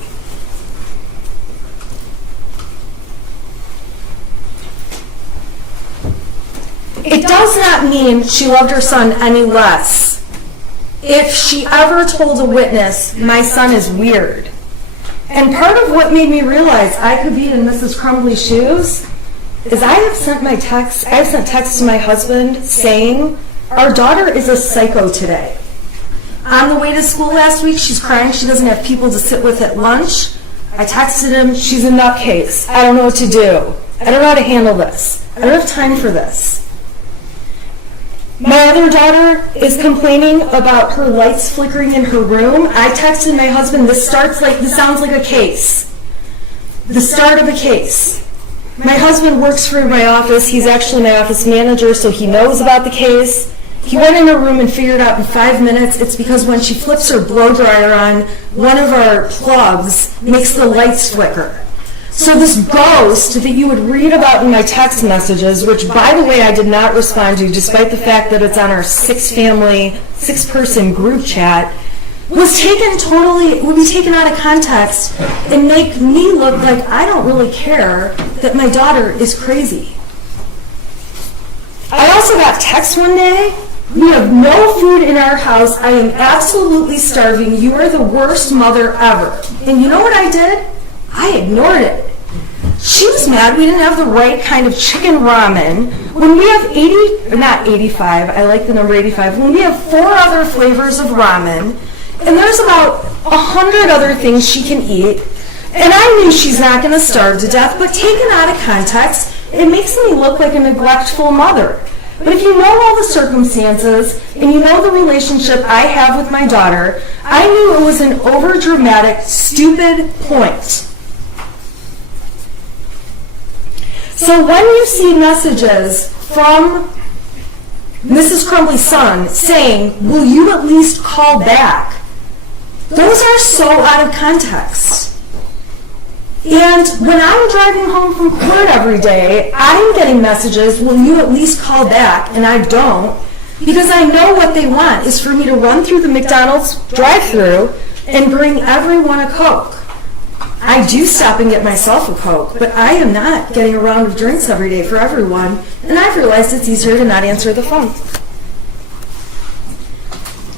It does not mean she loved her son any less if she ever told a witness, my son is weird. And part of what made me realize I could be in Mrs. Crumbley's shoes is I have sent texts to my husband saying, our daughter is a psycho today. On the way to school last week, she's crying she doesn't have people to sit with at lunch. I texted him, she's a nutcase. I don't know what to do. I don't know how to handle this. I don't have time for this. My other daughter is complaining about her lights flickering in her room. I texted my husband, this sounds like a case. The start of a case. My husband works for my office. He's actually my office manager, so he knows about the case. He went in her room and figured out in 5 minutes it's because when she flips her blow dryer on, one of our plugs makes the lights flicker. So this ghost that you would read about in my text messages, which by the way I did not respond to despite the fact that it's on our 6-person group chat, would be taken out of context and make me look like I don't really care that my daughter is crazy. I also got text one day, we have no food in our house, I am absolutely starving, you are the worst mother ever. And you know what I did? I ignored it. She was mad we didn't have the right kind of chicken ramen when we have 85, when we have 4 other flavors of ramen, and there's about 100 other things she can eat, and I knew she's not going to starve to death, but taken out of context, it makes me look like a neglectful mother. But if you know all the circumstances, and you know the relationship I have with my daughter, I knew it was an overdramatic, stupid point. So when you see messages from Mrs. Crumbley's son saying, will you at least call back? Those are so out of context. And when I'm driving home from court every day, I'm getting messages, will you at least call back? And I don't, because I know what they want is for me to run through the McDonald's drive-thru and bring everyone a Coke. I do stop and get myself a Coke, but I am not getting a round of drinks every day for everyone, and I've realized it's easier to not answer the phone.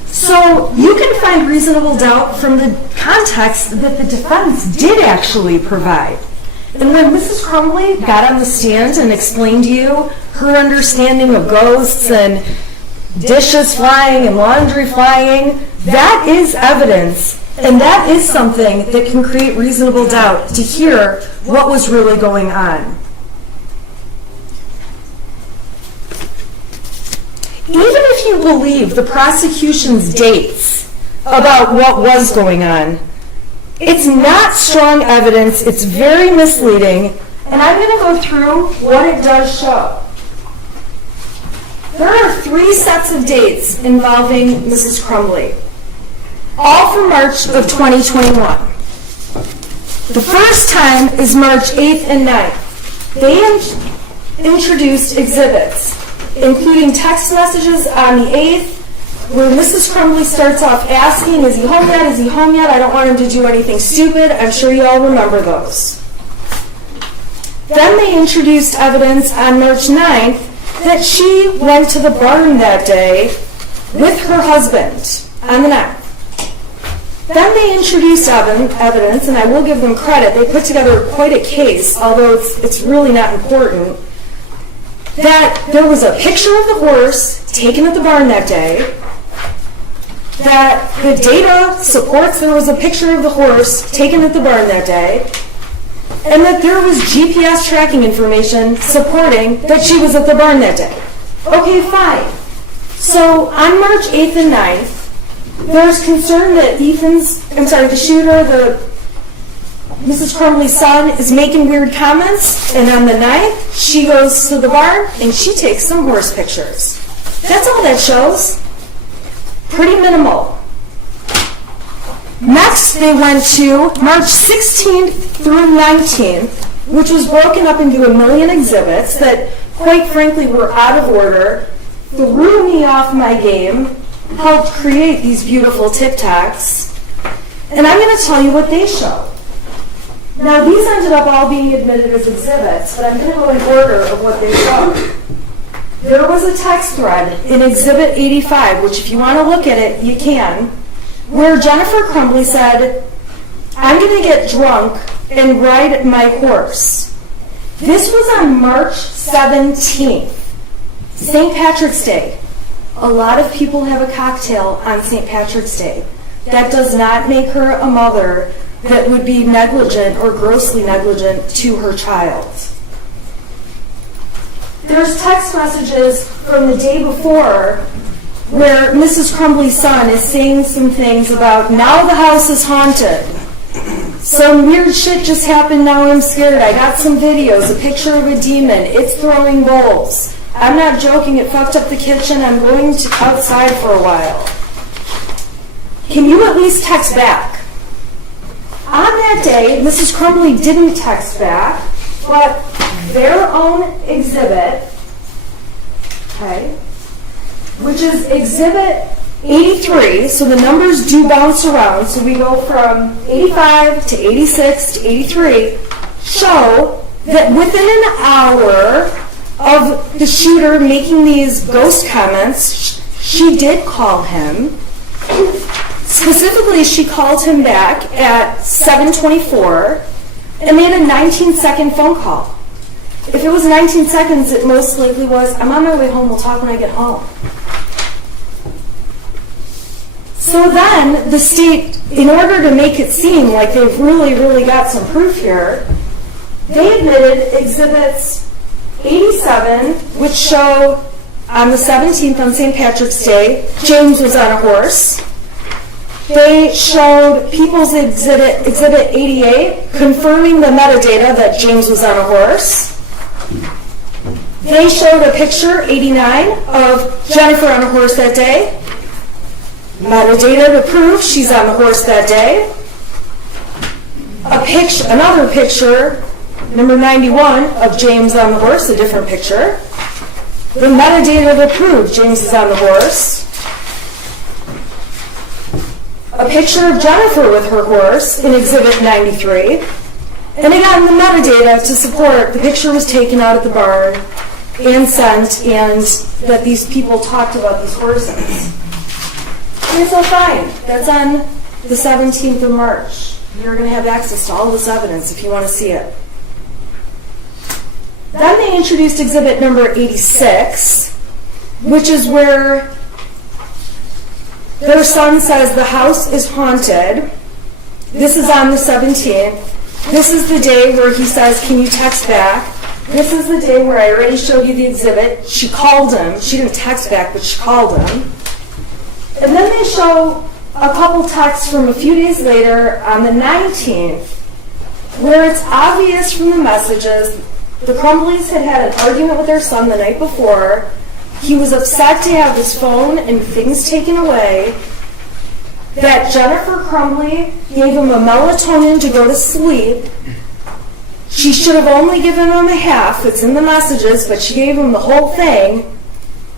So you can find reasonable doubt from the context that the defense did actually provide. And when Mrs. Crumbley got on the stand and explained to you her understanding of ghosts and dishes flying and laundry flying, that is evidence. And that is something that can create reasonable doubt to hear what was really going on. Even if you believe the prosecution's dates about what was going on, it's not strong evidence, it's very misleading, And I'm going to go through what it does show. There are 3 sets of dates involving Mrs. Crumbley, all from March of 2021. The first time is March 8th and 9th. They introduced exhibits, including text messages on the 8th, where Mrs. Crumbley starts off asking, is he home yet? Is he home yet? I don't want him to do anything stupid. I'm sure you all remember those. Then they introduced evidence on March 9th that she went to the barn that day with her husband on the 9th. Then they introduced evidence, and I will give them credit, they put together quite a case, although it's really not important, that there was a picture of the horse taken at the barn that day, that the data supports there was a picture of the horse taken at the barn that day, and that there was GPS tracking information supporting that she was at the barn that day. Okay, fine. So on March 8th and 9th, there's concern that the shooter, Mrs. Crumbley's son, is making weird comments, and on the 9th, she goes to the barn and she takes some horse pictures. That's all that shows. Pretty minimal. Next, they went to March 16th through 19th, which was broken up into a million exhibits that, quite frankly, were out of order, threw me off my game, helped create these beautiful TikToks, and I'm going to tell you what they show. Now, these ended up all being admitted as exhibits, but I'm going to go in order of what they show. There was a text thread in Exhibit 85, which if you want to look at it, you can, where Jennifer Crumbley said, I'm going to get drunk and ride my horse. This was on March 17th, St. Patrick's Day. A lot of people have a cocktail on St. Patrick's Day. That does not make her a mother that would be negligent or grossly negligent to her child. There's text messages from the day before where Mrs. Crumbley's son is saying some things about, now the house is haunted. Some weird shit just happened, now I'm scared. I got some videos, a picture of a demon. It's throwing bowls. I'm not joking, it fucked up the kitchen. I'm going outside for a while. Can you at least text back? On that day, Mrs. Crumbley didn't text back, but their own exhibit, okay, which is Exhibit 83, so the numbers do bounce around, so we go from 85 to 86 to 83, show that within an hour of the shooter making these ghost comments, she did call him. Specifically, she called him back at 7:24 and made a 19-second phone call. If it was 19 seconds, it most likely was, I'm on my way home, we'll talk when I get home. So then, the state, in order to make it seem like they've really got some proof here, they admitted exhibits 87, which show on the 17th on St. Patrick's Day, James was on a horse. They showed People's Exhibit 88, confirming the metadata that James was on a horse. They showed a picture, 89, of Jennifer on a horse that day. Metadata to prove she's on the horse that day. Another picture, number 91, of James on the horse, a different picture. The metadata to prove James is on the horse. A picture of Jennifer with her horse in Exhibit 93. And again, the metadata to support the picture was taken out at the barn and sent, and that these people talked about these horses. Okay, so fine. That's on the 17th of March. You're going to have access to all this evidence if you want to see it. Then they introduced exhibit number 86, which is where their son says the house is haunted. This is on the 17th. This is the day where he says, can you text back? This is the day where I already showed you the exhibit. She called him. She didn't text back, but she called him. And then they show a couple texts from a few days later on the 19th. where it's obvious from the messages the Crumbleys had had an argument with their son the night before. He was upset to have his phone and things taken away. That Jennifer Crumbley gave him a melatonin to go to sleep. She should have only given him a half. It's in the messages, but she gave him the whole thing.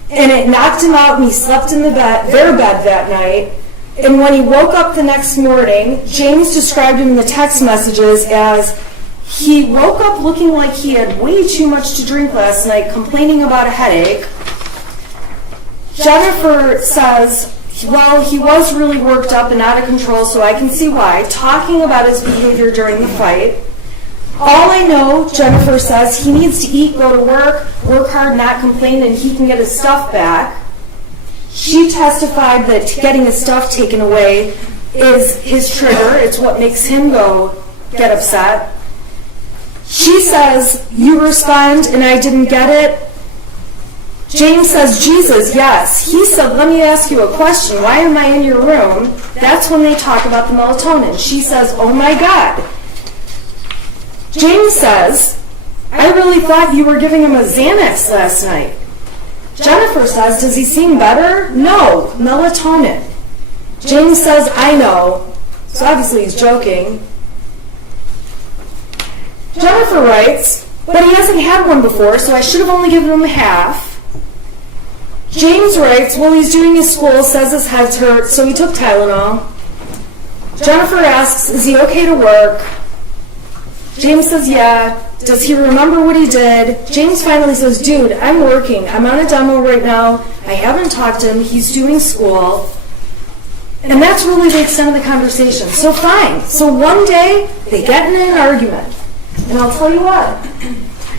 And it knocked him out, and he slept in their bed that night. And when he woke up the next morning, James described him in the text messages as he woke up looking like he had way too much to drink last night, complaining about a headache. Jennifer says, well, he was really worked up and out of control, so I can see why, talking about his behavior during the fight. All I know, Jennifer says, he needs to eat, go to work hard, not complain, and he can get his stuff back. She testified that getting his stuff taken away is his trigger. It's what makes him get upset. She says, you respond, and I didn't get it. James says, Jesus, yes. He said, let me ask you a question. Why am I in your room? That's when they talk about the melatonin. She says, oh my God. James says, I really thought you were giving him a Xanax last night. Jennifer says, does he seem better? No, melatonin. James says, I know. So obviously he's joking. Jennifer writes, but he hasn't had one before, so I should have only given him a half. James writes, well, he's doing his school, says his head's hurt, so he took Tylenol. Jennifer asks, is he okay to work? James says, yeah. Does he remember what he did? James finally says, dude, I'm working. I'm on a demo right now. I haven't talked to him. He's doing school. And that's really the extent of the conversation. So fine. So one day, they get in an argument. And I'll tell you what,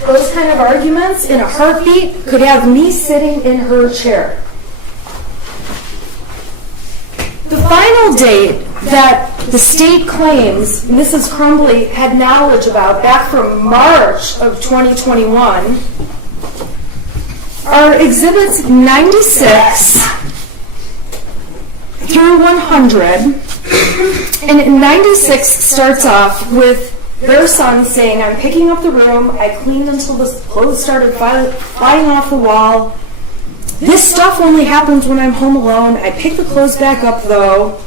those kind of arguments in a heartbeat could have me sitting in her chair. The final date that the state claims Mrs. Crumbley had knowledge about back from March of 2021 are exhibits 96 through 100. And 96 starts off with their son saying, I'm picking up the room, I cleaned until the clothes started flying off the wall. This stuff only happens when I'm home alone. I pick the clothes back up though.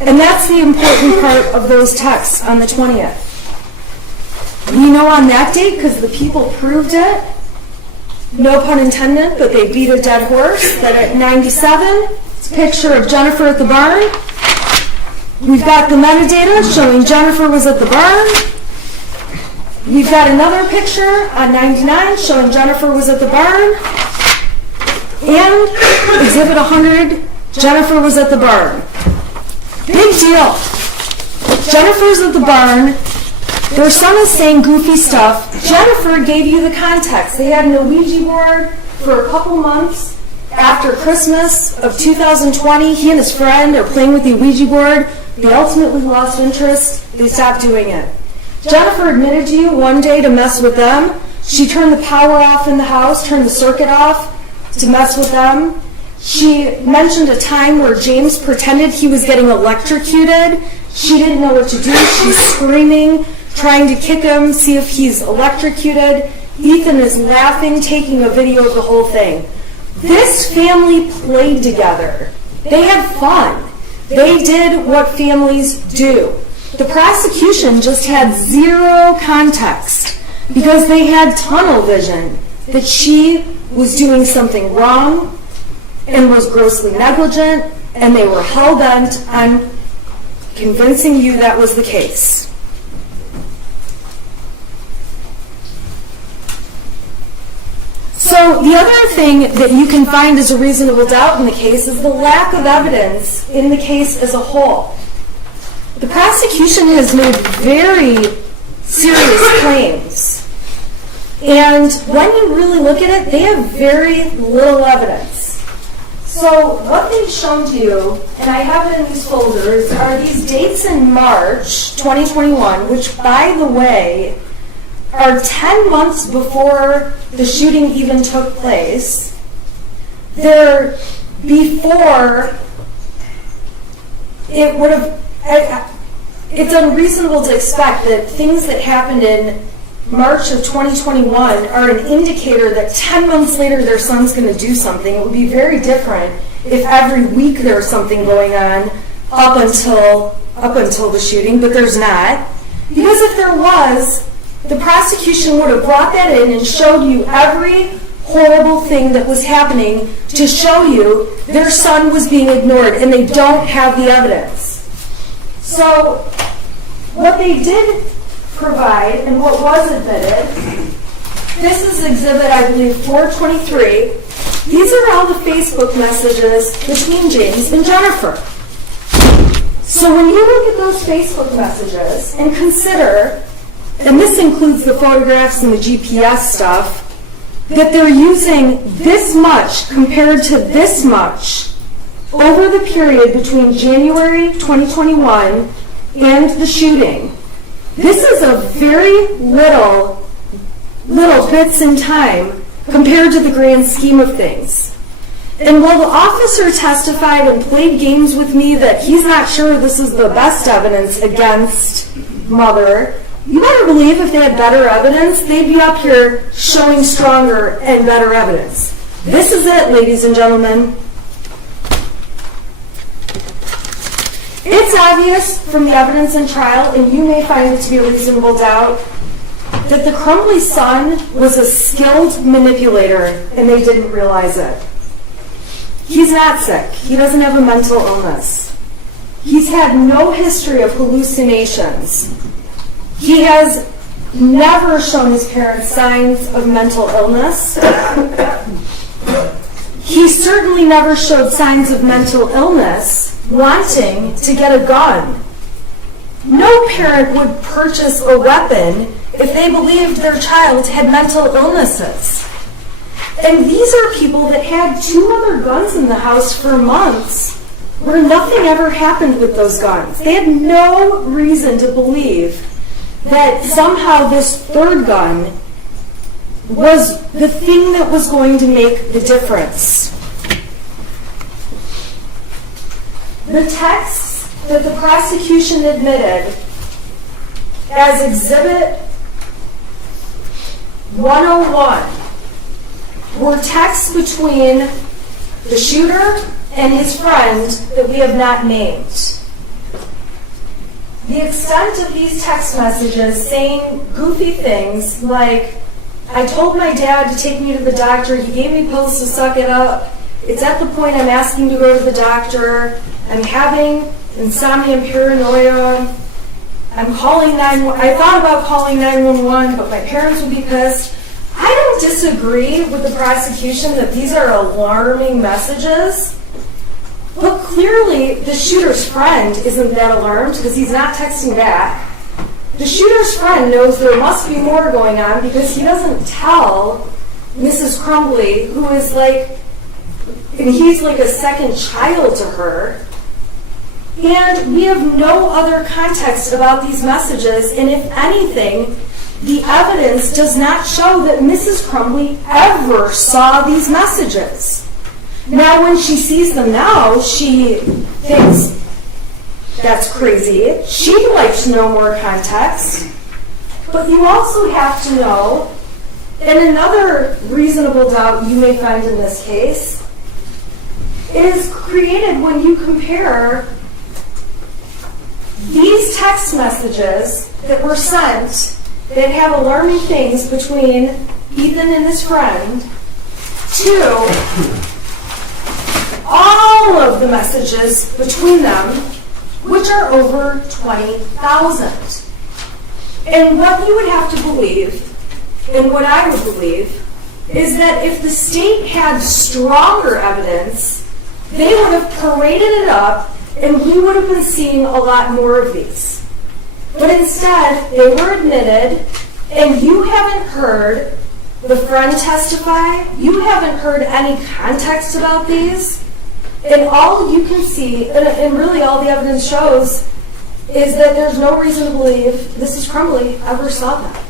And that's the important part of those texts on the 20th. We know on that date, because the people proved it, no pun intended, but they beat a dead horse, that at 97, it's a picture of Jennifer at the barn. We've got the metadata showing Jennifer was at the barn. We've got another picture on 99 showing Jennifer was at the barn. And exhibit 100, Jennifer was at the barn. Big deal. Jennifer's at the barn. Their son is saying goofy stuff. Jennifer gave you the context. They had an Ouija board for a couple months after Christmas of 2020. He and his friend are playing with the Ouija board. They ultimately lost interest. They stopped doing it. Jennifer admitted to you one day to mess with them. She turned the power off in the house, turned the circuit off to mess with them. She mentioned a time where James pretended he was getting electrocuted. She didn't know what to do. She's screaming, trying to kick him, see if he's electrocuted. Ethan is laughing, taking a video of the whole thing. This family played together. They had fun. They did what families do. The prosecution just had zero context because they had tunnel vision that she was doing something wrong and was grossly negligent, and they were hell-bent on convincing you that was the case. So the other thing that you can find as a reasonable doubt in the case is the lack of evidence in the case as a whole. The prosecution has made very serious claims. And when you really look at it, they have very little evidence. So what they've shown to you, and I have it in these folders, are these dates in March 2021, which, by the way, are 10 months before the shooting even took place. They're before it would have... it's unreasonable to expect that things that happened in March of 2021 are an indicator that 10 months later their son's going to do something. It would be very different if every week there's something going on up until the shooting, but there's not. Because if there was, the prosecution would have brought that in and showed you every horrible thing that was happening to show you their son was being ignored, and they don't have the evidence. So what they did provide and what was admitted, this is exhibit, I believe, 423. These are all the Facebook messages between James and Jennifer. So when you look at those Facebook messages and consider, and this includes the photographs and the GPS stuff, that they're using this much compared to this much over the period between January 2021 and the shooting. This is a very little bits in time compared to the grand scheme of things. And while the officer testified and played games with me that he's not sure this is the best evidence against Mother, you better believe if they had better evidence, they'd be up here showing stronger and better evidence. This is it, ladies and gentlemen. It's obvious from the evidence in trial, and you may find it to be a reasonable doubt, that the Crumbley son was a skilled manipulator, and they didn't realize it. He's not sick. He doesn't have a mental illness. He's had no history of hallucinations. He has never shown his parents signs of mental illness. He certainly never showed signs of mental illness wanting to get a gun. No parent would purchase a weapon if they believed their child had mental illnesses. And these are people that had 2 other guns in the house for months where nothing ever happened with those guns. They had no reason to believe that somehow this third gun was the thing that was going to make the difference. The texts that the prosecution admitted as Exhibit 101 were texts between the shooter and his friend that we have not named. The extent of these text messages saying goofy things like, I told my dad to take me to the doctor, he gave me pills to suck it up, it's at the point I'm asking to go to the doctor, I'm having insomnia and paranoia, I thought about calling 911, but my parents would be pissed. I don't disagree with the prosecution that these are alarming messages, but clearly the shooter's friend isn't that alarmed because he's not texting back. The shooter's friend knows there must be more going on because he doesn't tell Mrs. Crumbley, who is and he's like a second child to her. And we have no other context about these messages, and if anything, the evidence does not show that Mrs. Crumbley ever saw these messages. Now, when she sees them now, she thinks, that's crazy. She'd like to know more context. But you also have to know, and another reasonable doubt you may find in this case, is created when you compare these text messages that were sent that have alarming things between Ethan and his friend to all of the messages between them, which are over 20,000. And what you would have to believe, and what I would believe, is that if the state had stronger evidence, they would have paraded it up and we would have been seeing a lot more of these. But instead, they were admitted, and you haven't heard the friend testify, you haven't heard any context about these, and all you can see, and really all the evidence shows, is that there's no reason to believe Mrs. Crumbley ever saw that.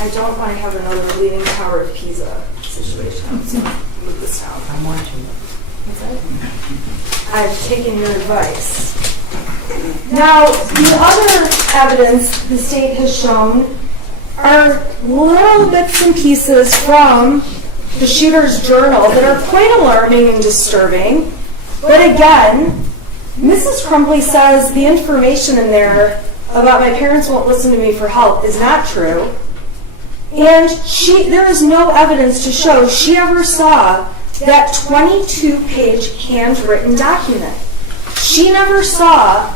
I don't want to have another Leaning Tower of Pisa situation. So move this down. I'm watching it. I've taken your advice. Now, the other evidence the state has shown are little bits and pieces from the shooter's journal that are quite alarming and disturbing. But again, Mrs. Crumbley says the information in there about my parents won't listen to me for help is not true. And there is no evidence to show she ever saw that 22-page handwritten document. She never saw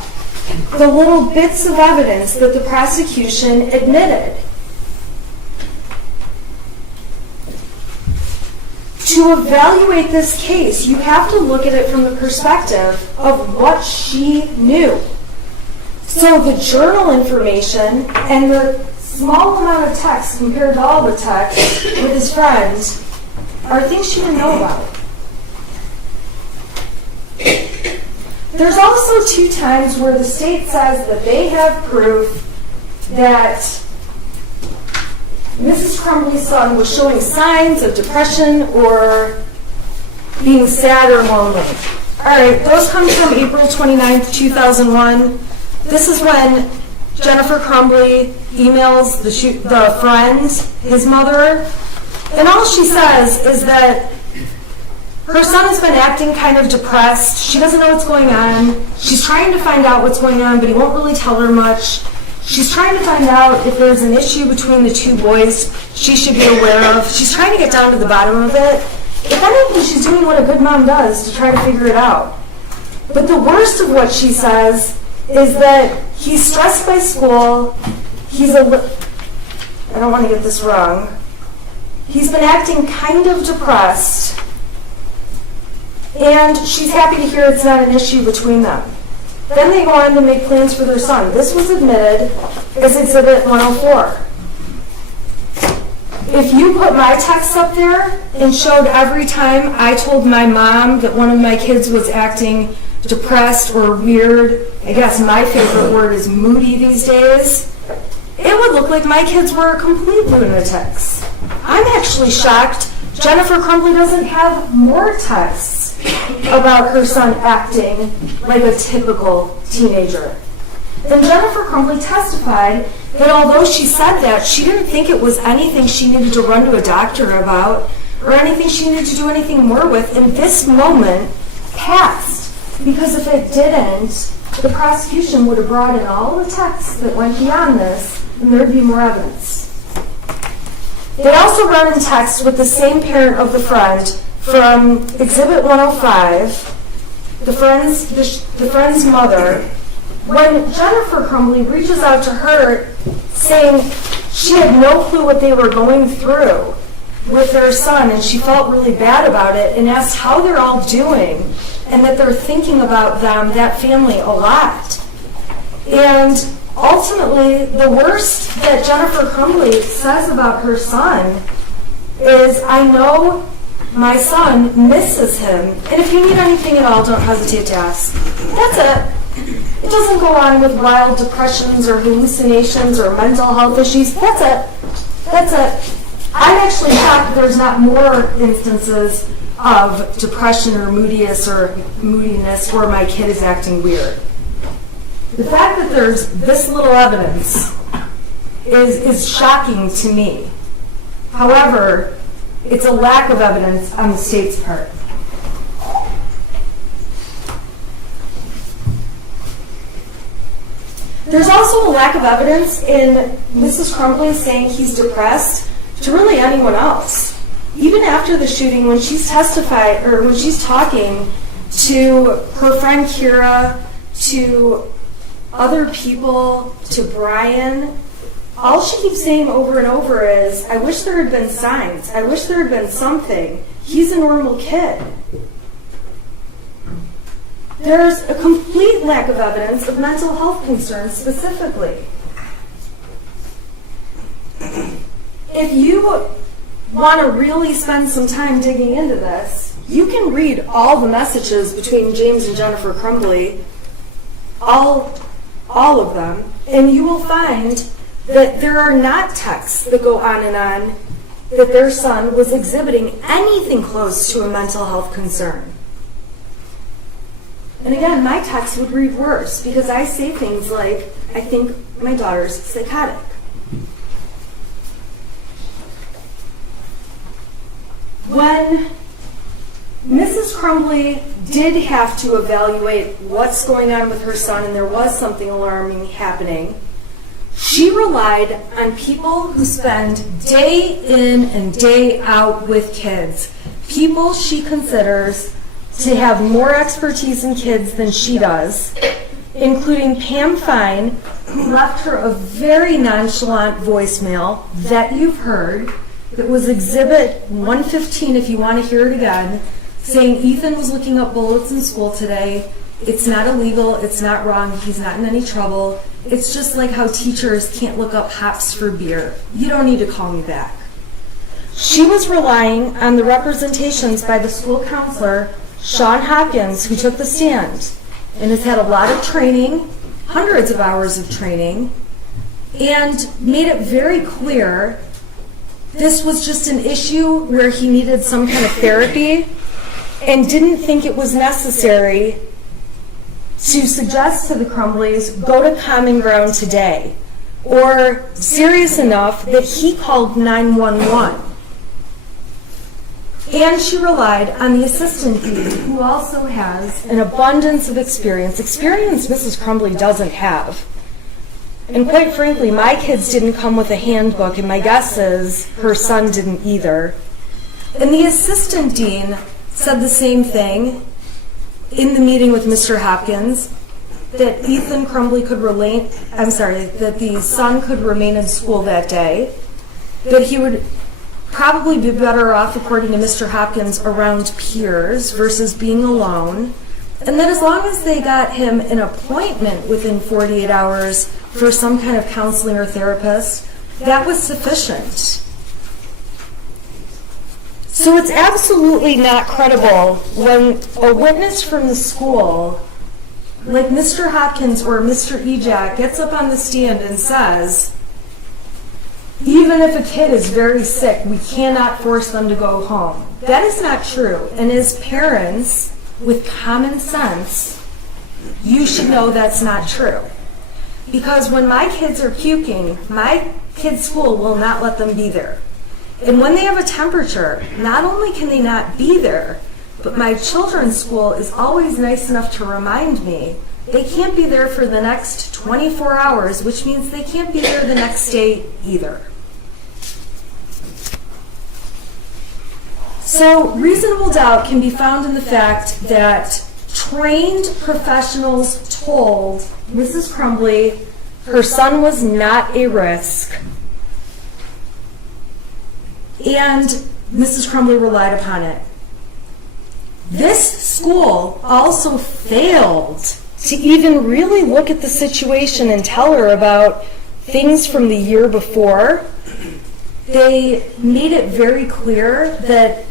the little bits of evidence that the prosecution admitted. To evaluate this case, you have to look at it from the perspective of what she knew. So the journal information and the small amount of text compared to all the text with his friends are things she didn't know about. There's also 2 times where the state says that they have proof that Mrs. Crumbley's son was showing signs of depression or being sad or lonely. All right, those come from April 29th, 2001. This is when Jennifer Crumbley emails the friend, his mother, and all she says is that her son has been acting kind of depressed. She doesn't know what's going on. She's trying to find out what's going on, but he won't really tell her much. She's trying to find out if there's an issue between the 2 boys she should be aware of. She's trying to get down to the bottom of it. If anything, she's doing what a good mom does to try to figure it out. But the worst of what she says is that he's stressed by school. I don't want to get this wrong. He's been acting kind of depressed. And she's happy to hear it's not an issue between them. Then they go on to make plans for their son. This was admitted as Exhibit 104. If you put my text up there and showed every time I told my mom that one of my kids was acting depressed or weird, I guess my favorite word is moody these days, it would look like my kids were complete lunatics. I'm actually shocked Jennifer Crumbley doesn't have more texts about her son acting like a typical teenager. And Jennifer Crumbley testified that although she said that, she didn't think it was anything she needed to run to a doctor about or anything she needed to do anything more with. And this moment passed, because if it didn't, the prosecution would have brought in all the texts that went beyond this, and there'd be more evidence. They also run in text with the same parent of the friend from Exhibit 105, the friend's mother, when Jennifer Crumbley reaches out to her saying she had no clue what they were going through with their son, and she felt really bad about it, and asked how they're all doing, and that they're thinking about them, that family, a lot. And ultimately, the worst that Jennifer Crumbley says about her son is, I know my son misses him, and if you need anything at all, don't hesitate to ask. That's it. It doesn't go on with wild depressions or hallucinations or mental health issues. That's it. That's it. I'm actually shocked there's not more instances of depression or moodiness where my kid is acting weird. The fact that there's this little evidence is shocking to me. However, it's a lack of evidence on the state's part. There's also a lack of evidence in Mrs. Crumbley saying he's depressed to really anyone else. Even after the shooting, when she's when she's talking to her friend Kira, to other people, to Brian, all she keeps saying over and over is, I wish there had been signs. I wish there had been something. He's a normal kid. There's a complete lack of evidence of mental health concerns specifically. If you want to really spend some time digging into this, you can read all the messages between James and Jennifer Crumbley, all of them, and you will find that there are not texts that go on and on that their son was exhibiting anything close to a mental health concern. And again, my text would read worse because I say things like, I think my daughter's psychotic. When Mrs. Crumbley did have to evaluate what's going on with her son and there was something alarming happening, she relied on people who spend day in and day out with kids, people she considers to have more expertise in kids than she does, including Pam Fine, who left her a very nonchalant voicemail that you've heard, that was Exhibit 115 if you want to hear it again, saying Ethan was looking up bullets in school today. It's not illegal, it's not wrong, he's not in any trouble. It's just like how teachers can't look up hops for beer. You don't need to call me back. She was relying on the representations by the school counselor, Sean Hopkins, who took the stand and has had a lot of training, hundreds of hours of training, and made it very clear this was just an issue where he needed some kind of therapy and didn't think it was necessary to suggest to the Crumbleys, go to Common Ground today, or serious enough that he called 911. And she relied on the assistant dean, who also has an abundance of experience Mrs. Crumbley doesn't have. And quite frankly, my kids didn't come with a handbook, and my guess is her son didn't either. And the assistant dean said the same thing in the meeting with Mr. Hopkins, that Ethan Crumbley that the son could remain in school that day, that he would probably be better off, according to Mr. Hopkins, around peers versus being alone, and that as long as they got him an appointment within 48 hours for some kind of counseling or therapist, that was sufficient. So it's absolutely not credible when a witness from the school, like Mr. Hopkins or Mr. Ejak, gets up on the stand and says, even if a kid is very sick, we cannot force them to go home. That is not true. And as parents with common sense, you should know that's not true. Because when my kids are puking, my kids' school will not let them be there. And when they have a temperature, not only can they not be there, but my children's school is always nice enough to remind me they can't be there for the next 24 hours, which means they can't be there the next day either. So reasonable doubt can be found in the fact that trained professionals told Mrs. Crumbley her son was not a risk, and Mrs. Crumbley relied upon it. This school also failed to even really look at the situation and tell her about things from the year before. They made it very clear that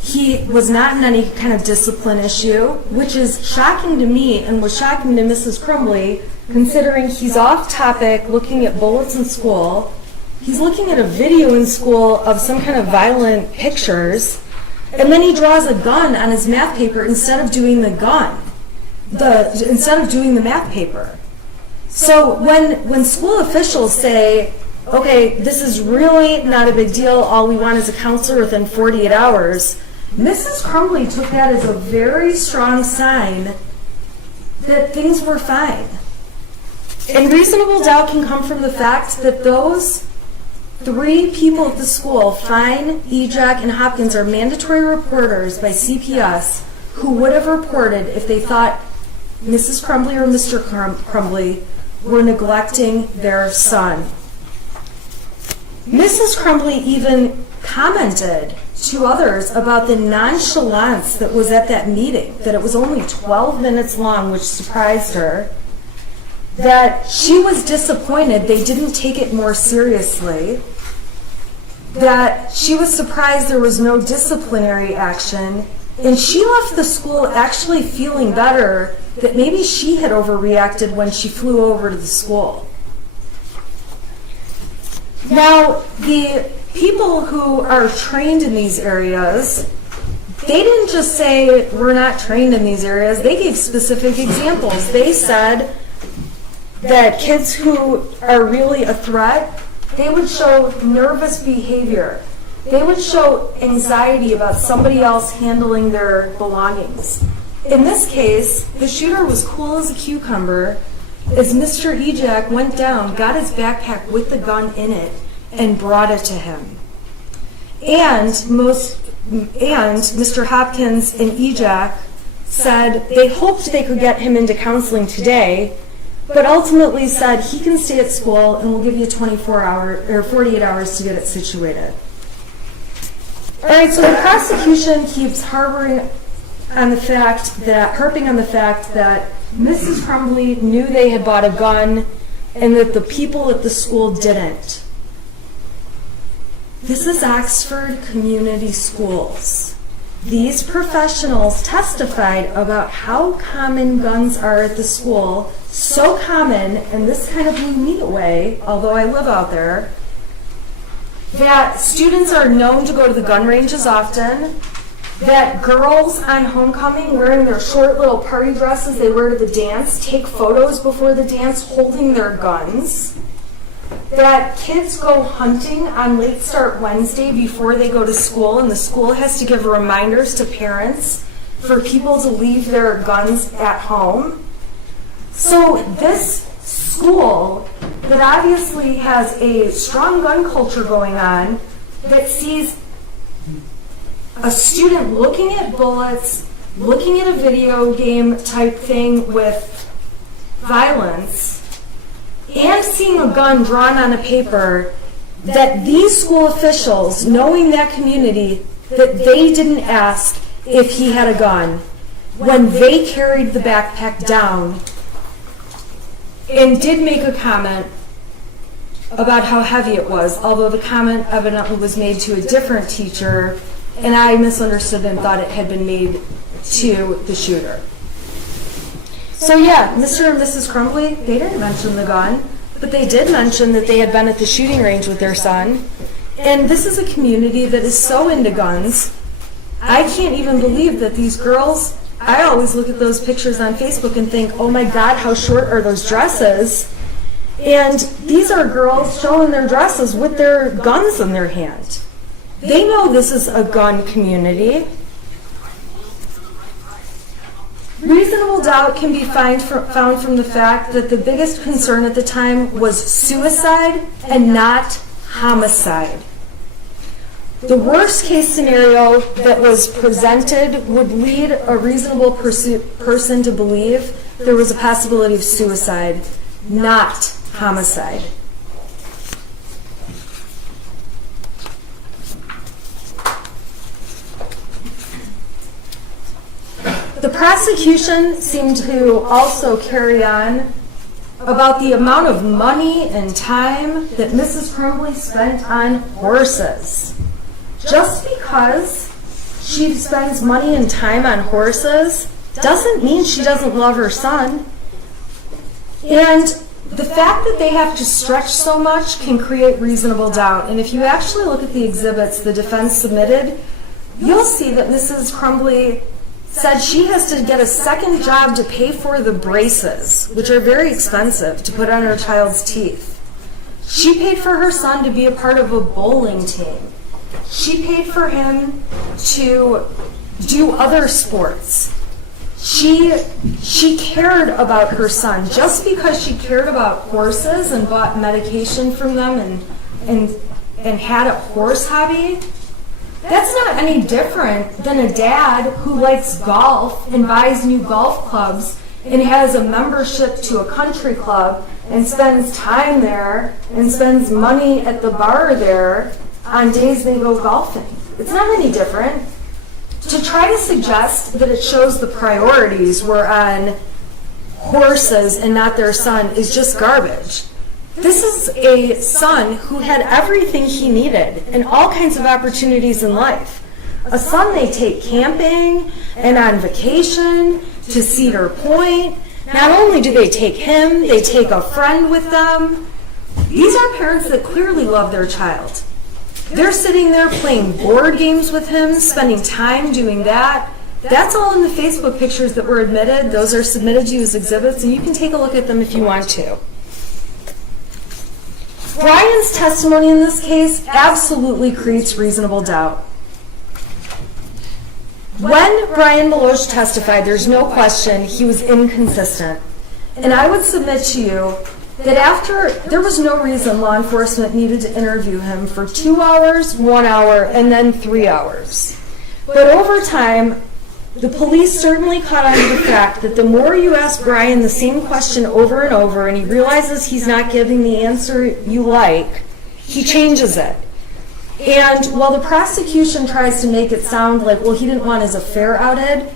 he was not in any kind of discipline issue, which is shocking to me and was shocking to Mrs. Crumbley, considering he's off topic looking at bullets in school. He's looking at a video in school of some kind of violent pictures, and then he draws a gun on his math paper instead of doing the math paper. So when school officials say, okay, this is really not a big deal, all we want is a counselor within 48 hours, Mrs. Crumbley took that as a very strong sign that things were fine. And reasonable doubt can come from the fact that those three people at the school, Fine, Ejak, and Hopkins, are mandatory reporters by CPS who would have reported if they thought Mrs. Crumbley or Mr. Crumbley were neglecting their son. Mrs. Crumbley even commented to others about the nonchalance that was at that meeting, that it was only 12 minutes long, which surprised her, that she was disappointed they didn't take it more seriously, that she was surprised there was no disciplinary action, and she left the school actually feeling better that maybe she had overreacted when she flew over to the school. Now, the people who are trained in these areas, they didn't just say, we're not trained in these areas. They gave specific examples. They said that kids who are really a threat, they would show nervous behavior. They would show anxiety about somebody else handling their belongings. In this case, the shooter was cool as a cucumber as Mr. Ejak went down, got his backpack with the gun in it, and brought it to him. And Mr. Hopkins and Ejak said they hoped they could get him into counseling today, but ultimately said he can stay at school and we'll give you 48 hours to get it situated. All right, so the prosecution keeps harping on the fact that Mrs. Crumbley knew they had bought a gun and that the people at the school didn't. This is Oxford Community Schools. These professionals testified about how common guns are at the school, so common, and this kind of blew me away, although I live out there, that students are known to go to the gun ranges often, that girls on homecoming wearing their short little party dresses they wear to the dance take photos before the dance holding their guns, that kids go hunting on Late Start Wednesday before they go to school, and the school has to give reminders to parents for people to leave their guns at home. So this school that obviously has a strong gun culture going on, that sees a student looking at bullets, looking at a video game type thing with violence, and seeing a gun drawn on a paper, that these school officials, knowing that community, that they didn't ask if he had a gun when they carried the backpack down, and did make a comment about how heavy it was, although the comment evidently was made to a different teacher, and I misunderstood and thought it had been made to the shooter. So yeah, Mr. and Mrs. Crumbley, they didn't mention the gun, but they did mention that they had been at the shooting range with their son. And this is a community that is so into guns. I can't even believe that these girls, I always look at those pictures on Facebook and think, oh my God, how short are those dresses? And these are girls showing their dresses with their guns in their hand. They know this is a gun community. Reasonable doubt can be found from the fact that the biggest concern at the time was suicide and not homicide. The worst case scenario that was presented would lead a reasonable person to believe there was a possibility of suicide, not homicide. The prosecution seemed to also carry on about the amount of money and time that Mrs. Crumbley spent on horses. Just because she spends money and time on horses doesn't mean she doesn't love her son. And the fact that they have to stretch so much can create reasonable doubt. And if you actually look at the exhibits the defense submitted, you'll see that Mrs. Crumbley said she has to get a second job to pay for the braces, which are very expensive to put on her child's teeth. She paid for her son to be a part of a bowling team. She paid for him to do other sports. She cared about her son. Just because she cared about horses and bought medication from them and had a horse hobby, that's not any different than a dad who likes golf and buys new golf clubs and has a membership to a country club and spends time there and spends money at the bar there on days they go golfing. It's not any different. To try to suggest that it shows the priorities were on horses and not their son is just garbage. This is a son who had everything he needed and all kinds of opportunities in life. A son they take camping and on vacation to Cedar Point. Not only do they take him, they take a friend with them. These are parents that clearly love their child. They're sitting there playing board games with him, spending time doing that. That's all in the Facebook pictures that were admitted. Those are submitted to you as exhibits, and you can take a look at them if you want to. Brian's testimony in this case absolutely creates reasonable doubt. When Brian Meloche testified, there's no question he was inconsistent. And I would submit to you that after, there was no reason law enforcement needed to interview him for 2 hours, 1 hour, and then 3 hours. But over time, the police certainly caught on to the fact that the more you ask Brian the same question over and over, and he realizes he's not giving the answer you like, he changes it. And while the prosecution tries to make it sound like, well, he didn't want his affair outed,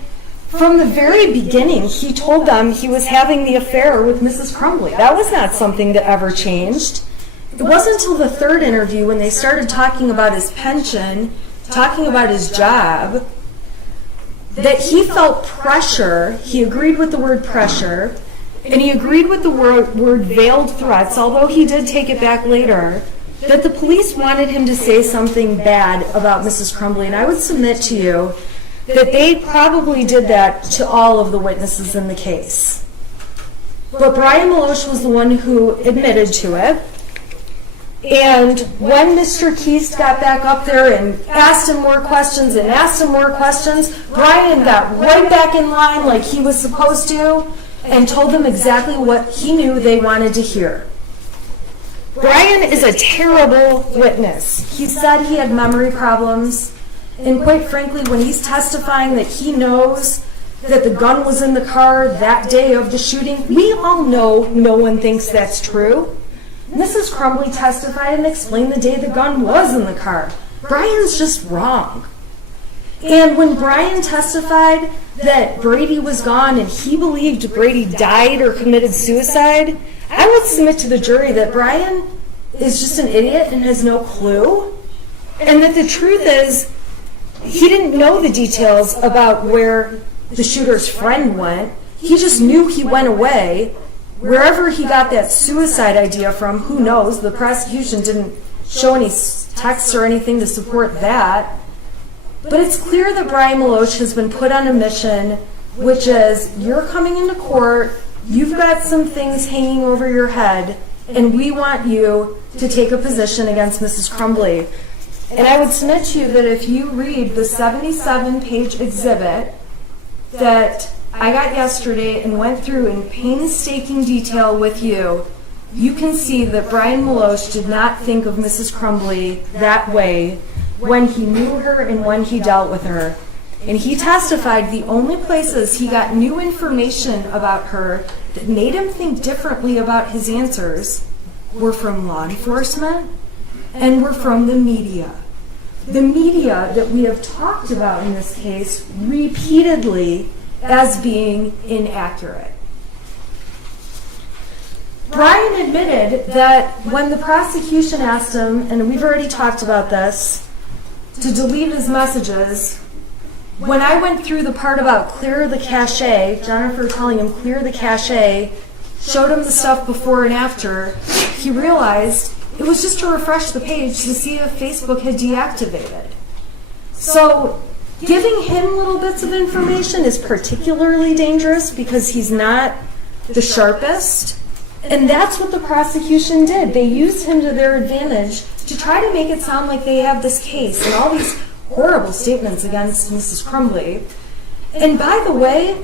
from the very beginning, he told them he was having the affair with Mrs. Crumbley. That was not something that ever changed. It wasn't until the third interview when they started talking about his pension, talking about his job, that he felt pressure. He agreed with the word pressure, and he agreed with the word veiled threats, although he did take it back later, that the police wanted him to say something bad about Mrs. Crumbley. And I would submit to you that they probably did that to all of the witnesses in the case. But Brian Meloche was the one who admitted to it. And when Mr. Keast got back up there and asked him more questions and asked him more questions, Brian got right back in line like he was supposed to and told them exactly what he knew they wanted to hear. Brian is a terrible witness. He said he had memory problems, and quite frankly, when he's testifying that he knows that the gun was in the car that day of the shooting, we all know no one thinks that's true. Mrs. Crumbley testified and explained the day the gun was in the car. Brian's just wrong. And when Brian testified that Brady was gone and he believed Brady died or committed suicide, I would submit to the jury that Brian is just an idiot and has no clue, and that the truth is he didn't know the details about where the shooter's friend went. He just knew he went away. Wherever he got that suicide idea from, who knows? The prosecution didn't show any texts or anything to support that. But it's clear that Brian Meloche has been put on a mission, which is, you're coming into court, you've got some things hanging over your head, and we want you to take a position against Mrs. Crumbley. And I would submit to you that if you read the 77-page exhibit that I got yesterday and went through in painstaking detail with you, you can see that Brian Meloche did not think of Mrs. Crumbley that way when he knew her and when he dealt with her. And he testified the only places he got new information about her that made him think differently about his answers were from law enforcement and were from the media. The media that we have talked about in this case repeatedly as being inaccurate. Brian admitted that when the prosecution asked him, and we've already talked about this, to delete his messages, when I went through the part about clear the cache, Jennifer telling him clear the cache, showed him the stuff before and after, he realized it was just to refresh the page to see if Facebook had deactivated. So giving him little bits of information is particularly dangerous because he's not the sharpest. And that's what the prosecution did. They used him to their advantage to try to make it sound like they have this case and all these horrible statements against Mrs. Crumbley. And by the way,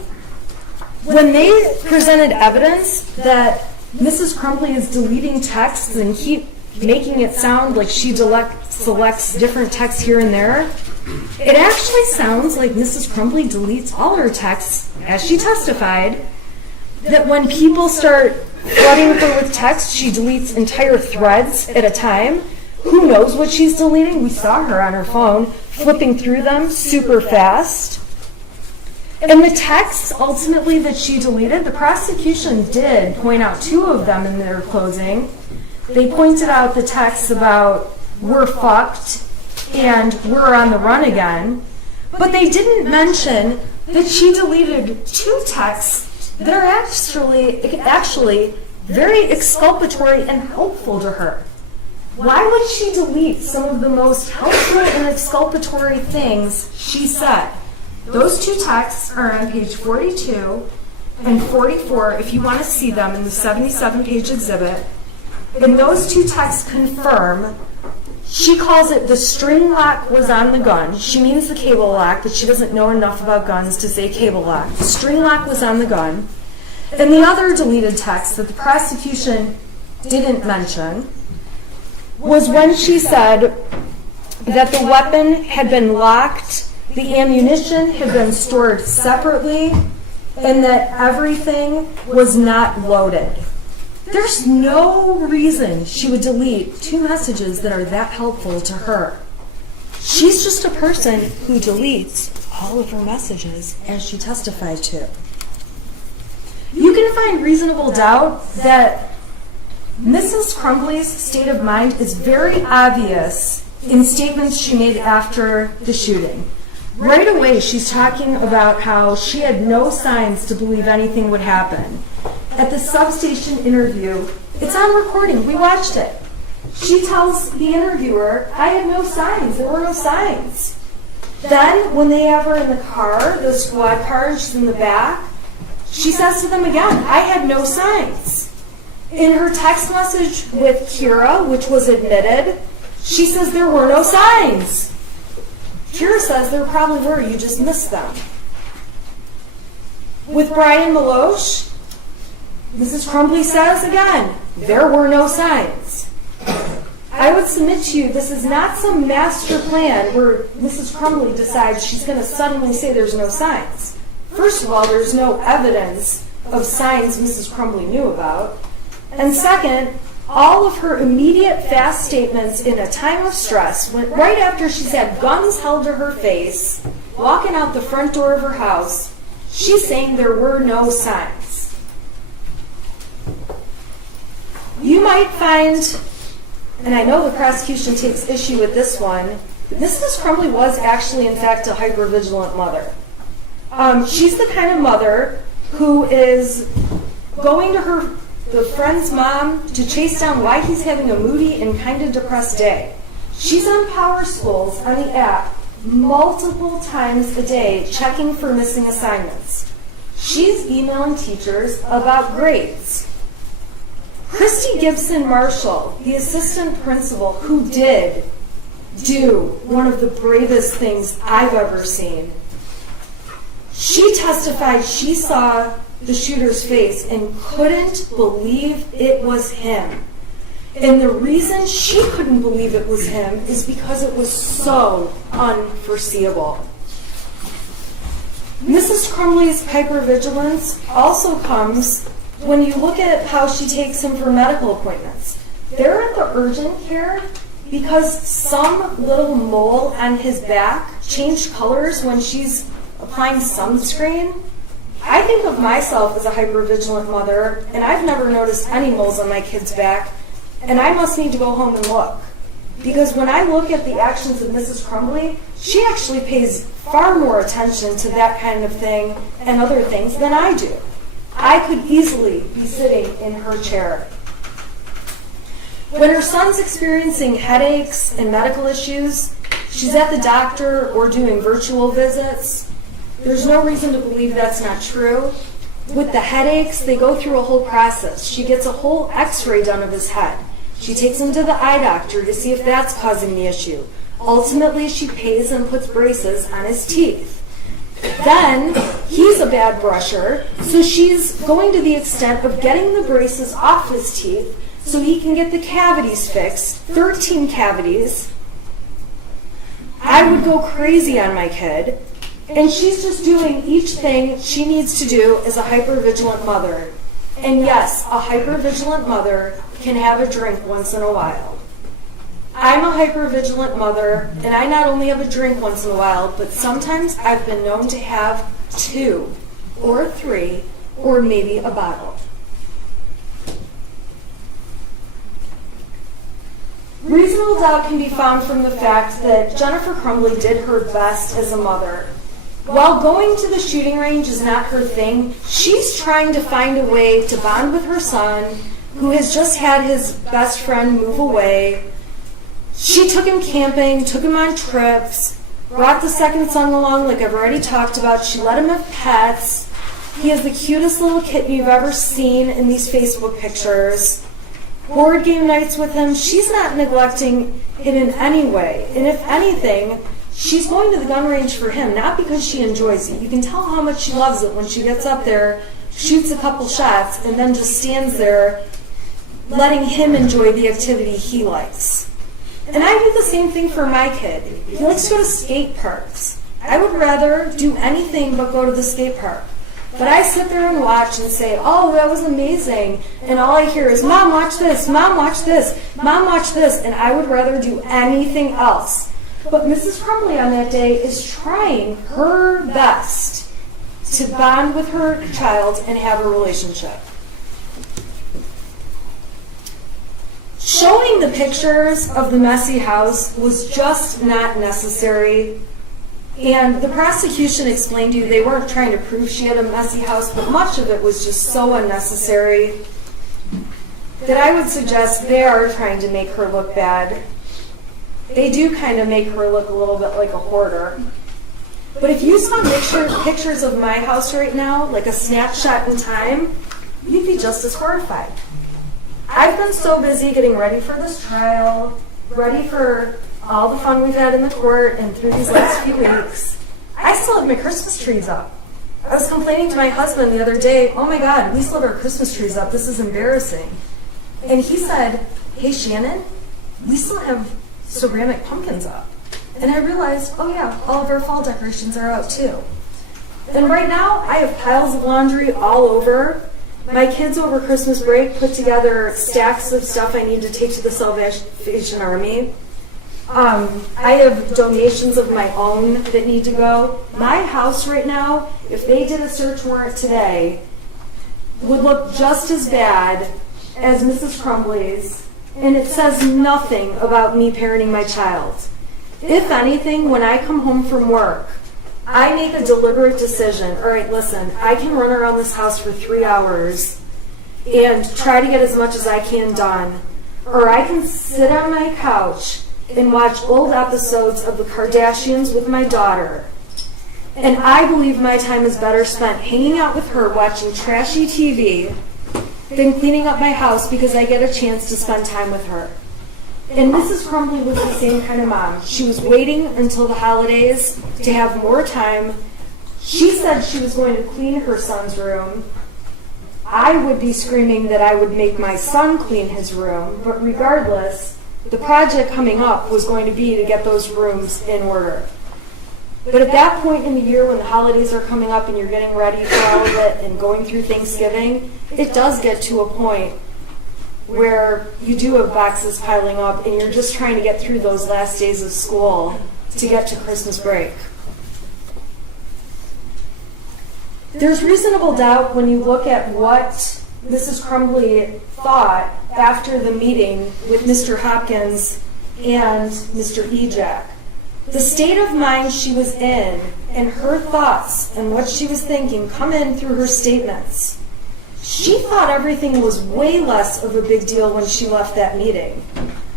when they presented evidence that Mrs. Crumbley is deleting texts and keep making it sound like she selects different texts here and there, it actually sounds like Mrs. Crumbley deletes all her texts, as she testified, that when people start flooding her with text, she deletes entire threads at a time. Who knows what she's deleting? We saw her on her phone flipping through them super fast. And the texts ultimately that she deleted, the prosecution did point out 2 of them in their closing. They pointed out the texts about "we're fucked" and "we're on the run again," but they didn't mention that she deleted 2 texts that are actually very exculpatory and helpful to her. Why would she delete some of the most helpful and exculpatory things she said? Those two texts are on page 42 and 44 if you want to see them in the 77-page exhibit. And those two texts confirm, she calls it the string lock was on the gun. She means the cable lock, but she doesn't know enough about guns to say cable lock. The string lock was on the gun. And the other deleted text that the prosecution didn't mention was when she said that the weapon had been locked, the ammunition had been stored separately, and that everything was not loaded. There's no reason she would delete two messages that are that helpful to her. She's just a person who deletes all of her messages, as she testified to. You can find reasonable doubt that Mrs. Crumbley's state of mind is very obvious in statements she made after the shooting. Right away, she's talking about how she had no signs to believe anything would happen. At the substation interview, it's on recording, we watched it. She tells the interviewer, I had no signs, there were no signs. Then, when they have her in the car, the squad car, she's in the back, she says to them again, I had no signs. In her text message with Kira, which was admitted, she says there were no signs. Kira says there probably were, you just missed them. With Brian Maloche, Mrs. Crumbley says again, there were no signs. I would submit to you, this is not some master plan where Mrs. Crumbley decides she's going to suddenly say there's no signs. First of all, there's no evidence of signs Mrs. Crumbley knew about. And second, all of her immediate fast statements in a time of stress, right after she's had guns held to her face, walking out the front door of her house, she's saying there were no signs. You might find, and I know the prosecution takes issue with this one, Mrs. Crumbley was actually, in fact, a hypervigilant mother. She's the kind of mother who is going to the friend's mom to chase down why he's having a moody and kind of depressed day. She's on Power Schools on the app multiple times a day checking for missing assignments. She's emailing teachers about grades. Christy Gibson Marshall, the assistant principal, who did do one of the bravest things I've ever seen, she testified she saw the shooter's face and couldn't believe it was him. And the reason she couldn't believe it was him is because it was so unforeseeable. Mrs. Crumbley's hypervigilance also comes when you look at how she takes him for medical appointments. They're at the urgent care because some little mole on his back changed colors when she's applying sunscreen. I think of myself as a hypervigilant mother, and I've never noticed any moles on my kid's back, and I must need to go home and look. Because when I look at the actions of Mrs. Crumbley, she actually pays far more attention to that kind of thing and other things than I do. I could easily be sitting in her chair. When her son's experiencing headaches and medical issues, she's at the doctor or doing virtual visits. There's no reason to believe that's not true. With the headaches, they go through a whole process. She gets a whole x-ray done of his head. She takes him to the eye doctor to see if that's causing the issue. Ultimately, she pays and puts braces on his teeth. Then, he's a bad brusher, so she's going to the extent of getting the braces off his teeth so he can get the cavities fixed, 13 cavities. I would go crazy on my kid. And she's just doing each thing she needs to do as a hypervigilant mother. And yes, a hypervigilant mother can have a drink once in a while. I'm a hypervigilant mother, and I not only have a drink once in a while, but sometimes I've been known to have 2 or 3 or maybe a bottle. Reasonable doubt can be found from the fact that Jennifer Crumbley did her best as a mother. While going to the shooting range is not her thing, she's trying to find a way to bond with her son, who has just had his best friend move away. She took him camping, took him on trips, brought the second son along like I've already talked about. She let him have pets. He has the cutest little kitten you've ever seen in these Facebook pictures. Board game nights with him. She's not neglecting it in any way. And if anything, she's going to the gun range for him, not because she enjoys it. You can tell how much she loves it when she gets up there, shoots a couple shots, and then just stands there letting him enjoy the activity he likes. And I do the same thing for my kid. He likes to go to skate parks. I would rather do anything but go to the skate park. But I sit there and watch and say, oh, that was amazing. And all I hear is, Mom, watch this. Mom, watch this. Mom, watch this. And I would rather do anything else. But Mrs. Crumbley on that day is trying her best to bond with her child and have a relationship. Showing the pictures of the messy house was just not necessary. And the prosecution explained to you they weren't trying to prove she had a messy house, but much of it was just so unnecessary that I would suggest they are trying to make her look bad. They do kind of make her look a little bit like a hoarder. But if you saw pictures of my house right now, like a snapshot in time, you'd be just as horrified. I've been so busy getting ready for this trial, ready for all the fun we've had in the court and through these last few weeks. I still have my Christmas trees up. I was complaining to my husband the other day, oh my God, we still have our Christmas trees up. This is embarrassing. And he said, hey Shannon, we still have ceramic pumpkins up. And I realized, oh yeah, all of our fall decorations are out too. And right now, I have piles of laundry all over. My kids over Christmas break put together stacks of stuff I need to take to the Salvation Army. I have donations of my own that need to go. My house right now, if they did a search warrant today, would look just as bad as Mrs. Crumbley's, and it says nothing about me parenting my child. If anything, when I come home from work, I make a deliberate decision. All right, listen, I can run around this house for 3 hours and try to get as much as I can done, or I can sit on my couch and watch old episodes of the Kardashians with my daughter. And I believe my time is better spent hanging out with her watching trashy TV than cleaning up my house because I get a chance to spend time with her. And Mrs. Crumbley was the same kind of mom. She was waiting until the holidays to have more time. She said she was going to clean her son's room. I would be screaming that I would make my son clean his room, but regardless, the project coming up was going to be to get those rooms in order. But at that point in the year when the holidays are coming up and you're getting ready for all of it and going through Thanksgiving, it does get to a point where you do have boxes piling up and you're just trying to get through those last days of school to get to Christmas break. There's reasonable doubt when you look at what Mrs. Crumbley thought after the meeting with Mr. Hopkins and Mr. Ejak. The state of mind she was in and her thoughts and what she was thinking come in through her statements. She thought everything was way less of a big deal when she left that meeting.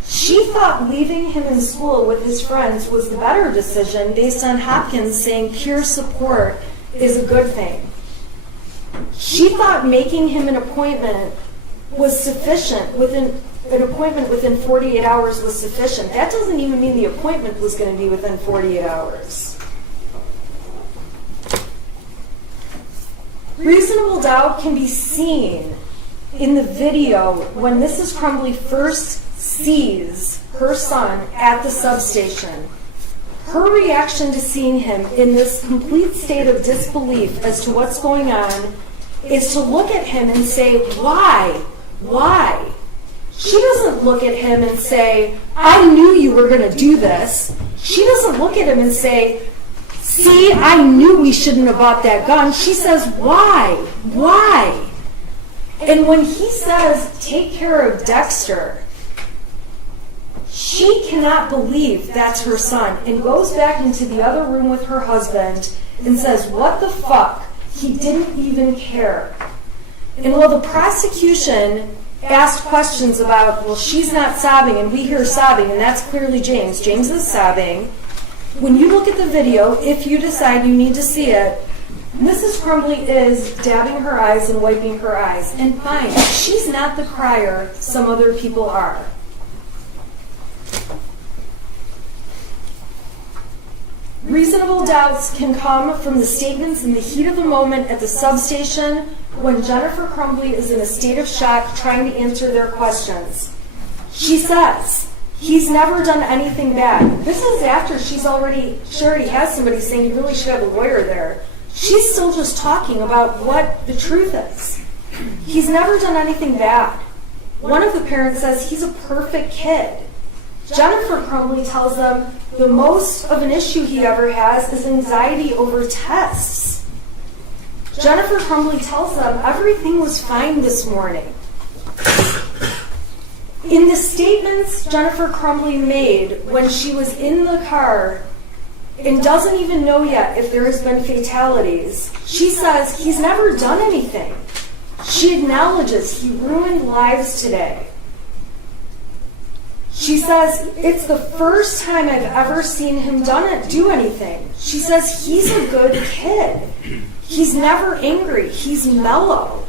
She thought leaving him in school with his friends was the better decision based on Hopkins saying peer support is a good thing. She thought making him an appointment was sufficient. An appointment within 48 hours was sufficient. That doesn't even mean the appointment was going to be within 48 hours. Reasonable doubt can be seen in the video when Mrs. Crumbley first sees her son at the substation. Her reaction to seeing him in this complete state of disbelief as to what's going on is to look at him and say, why? Why? She doesn't look at him and say, I knew you were going to do this. She doesn't look at him and say, see, I knew we shouldn't have bought that gun. She says, why? Why? And when he says, take care of Dexter, she cannot believe that's her son and goes back into the other room with her husband and says, what the fuck? He didn't even care. And while the prosecution asked questions about, well, she's not sobbing, and we hear sobbing, and that's clearly James. James is sobbing. When you look at the video, if you decide you need to see it, Mrs. Crumbley is dabbing her eyes and wiping her eyes. And fine, she's not the crier some other people are. Reasonable doubts can come from the statements in the heat of the moment at the substation when Jennifer Crumbley is in a state of shock trying to answer their questions. She says, he's never done anything bad. This is after she already has somebody saying you really should have a lawyer there. She's still just talking about what the truth is. He's never done anything bad. One of the parents says he's a perfect kid. Jennifer Crumbley tells them the most of an issue he ever has is anxiety over tests. Jennifer Crumbley tells them everything was fine this morning. In the statements Jennifer Crumbley made when she was in the car and doesn't even know yet if there has been fatalities, she says he's never done anything. She acknowledges he ruined lives today. She says, it's the first time I've ever seen him do anything. She says, he's a good kid. He's never angry. He's mellow.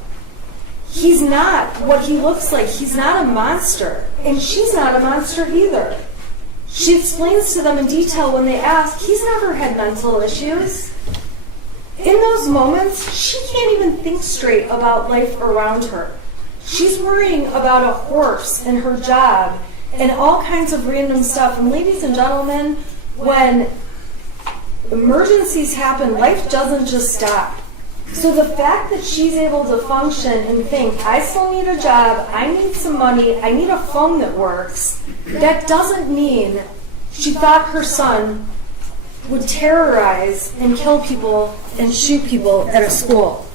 He's not what he looks like. He's not a monster. And she's not a monster either. She explains to them in detail when they ask, he's never had mental issues. In those moments, she can't even think straight about life around her. She's worrying about a horse and her job and all kinds of random stuff. And ladies and gentlemen, when emergencies happen, life doesn't just stop. So the fact that she's able to function and think, I still need a job, I need some money, I need a phone that works, that doesn't mean she thought her son would terrorize and kill people and shoot people at a school.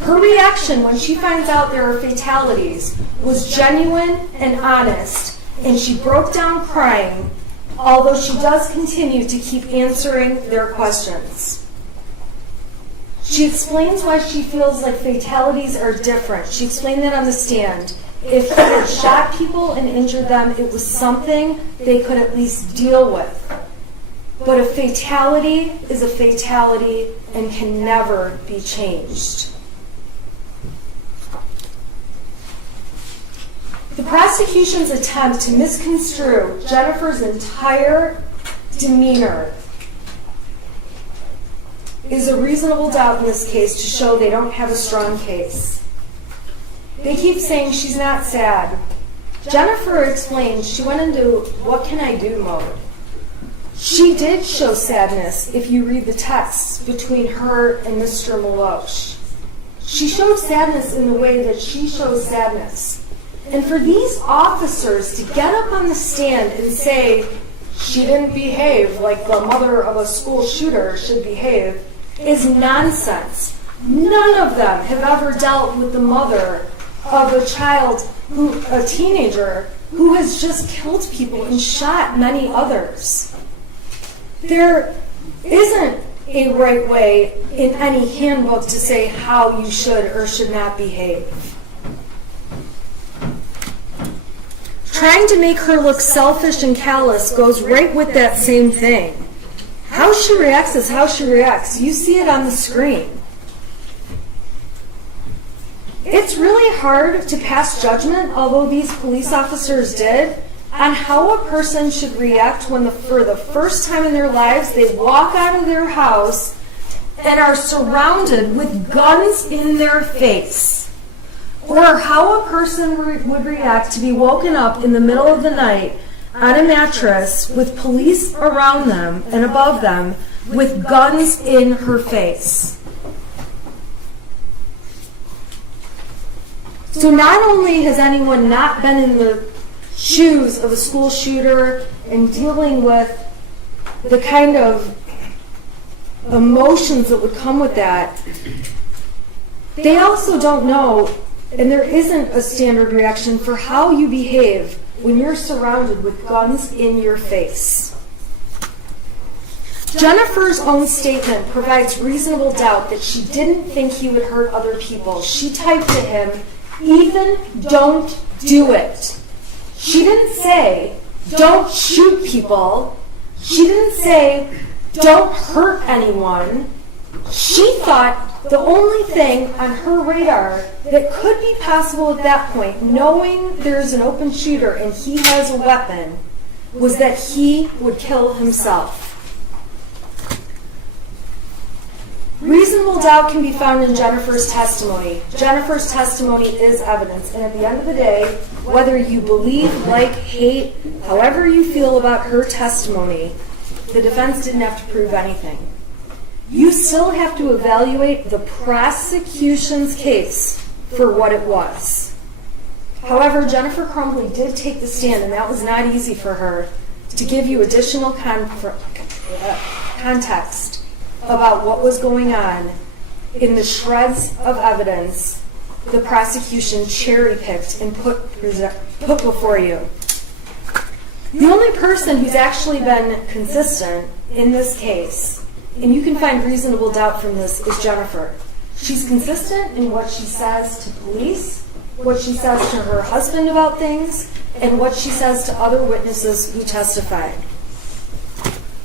Her reaction when she finds out there are fatalities was genuine and honest. And she broke down crying, although she does continue to keep answering their questions. She explains why she feels like fatalities are different. She explained that on the stand. If he had shot people and injured them, it was something they could at least deal with. But a fatality is a fatality and can never be changed. The prosecution's attempt to misconstrue Jennifer's entire demeanor is a reasonable doubt in this case to show they don't have a strong case. They keep saying she's not sad. Jennifer explains she went into what can I do mode. She did show sadness if you read the texts between her and Mr. Maloche. She showed sadness in the way that she shows sadness. And for these officers to get up on the stand and say she didn't behave like the mother of a school shooter should behave is nonsense. None of them have ever dealt with the mother of a teenager who has just killed people and shot many others. There isn't a right way in any handbook to say how you should or should not behave. Trying to make her look selfish and callous goes right with that same thing. How she reacts is how she reacts. You see it on the screen. It's really hard to pass judgment, although these police officers did, on how a person should react when for the first time in their lives they walk out of their house and are surrounded with guns in their face. Or how a person would react to be woken up in the middle of the night on a mattress with police around them and above them with guns in her face. So not only has anyone not been in the shoes of a school shooter and dealing with the kind of emotions that would come with that, they also don't know. And there isn't a standard reaction for how you behave when you're surrounded with guns in your face. Jennifer's own statement provides reasonable doubt that she didn't think he would hurt other people. She typed to him, "Even don't do it. She didn't say, don't shoot people. She didn't say, don't hurt anyone. She thought the only thing on her radar that could be possible at that point, knowing there's an open shooter and he has a weapon, was that he would kill himself. Reasonable doubt can be found in Jennifer's testimony. Jennifer's testimony is evidence, and at the end of the day, whether you believe, like, hate, however you feel about her testimony, the defense didn't have to prove anything. You still have to evaluate the prosecution's case for what it was. However, Jennifer Crumbley did take the stand, and that was not easy for her, to give you additional context about what was going on in the shreds of evidence the prosecution cherry-picked and put before you. The only person who's actually been consistent in this case, and you can find reasonable doubt from this, is Jennifer. She's consistent in what she says to police, what she says to her husband about things, and what she says to other witnesses who testified.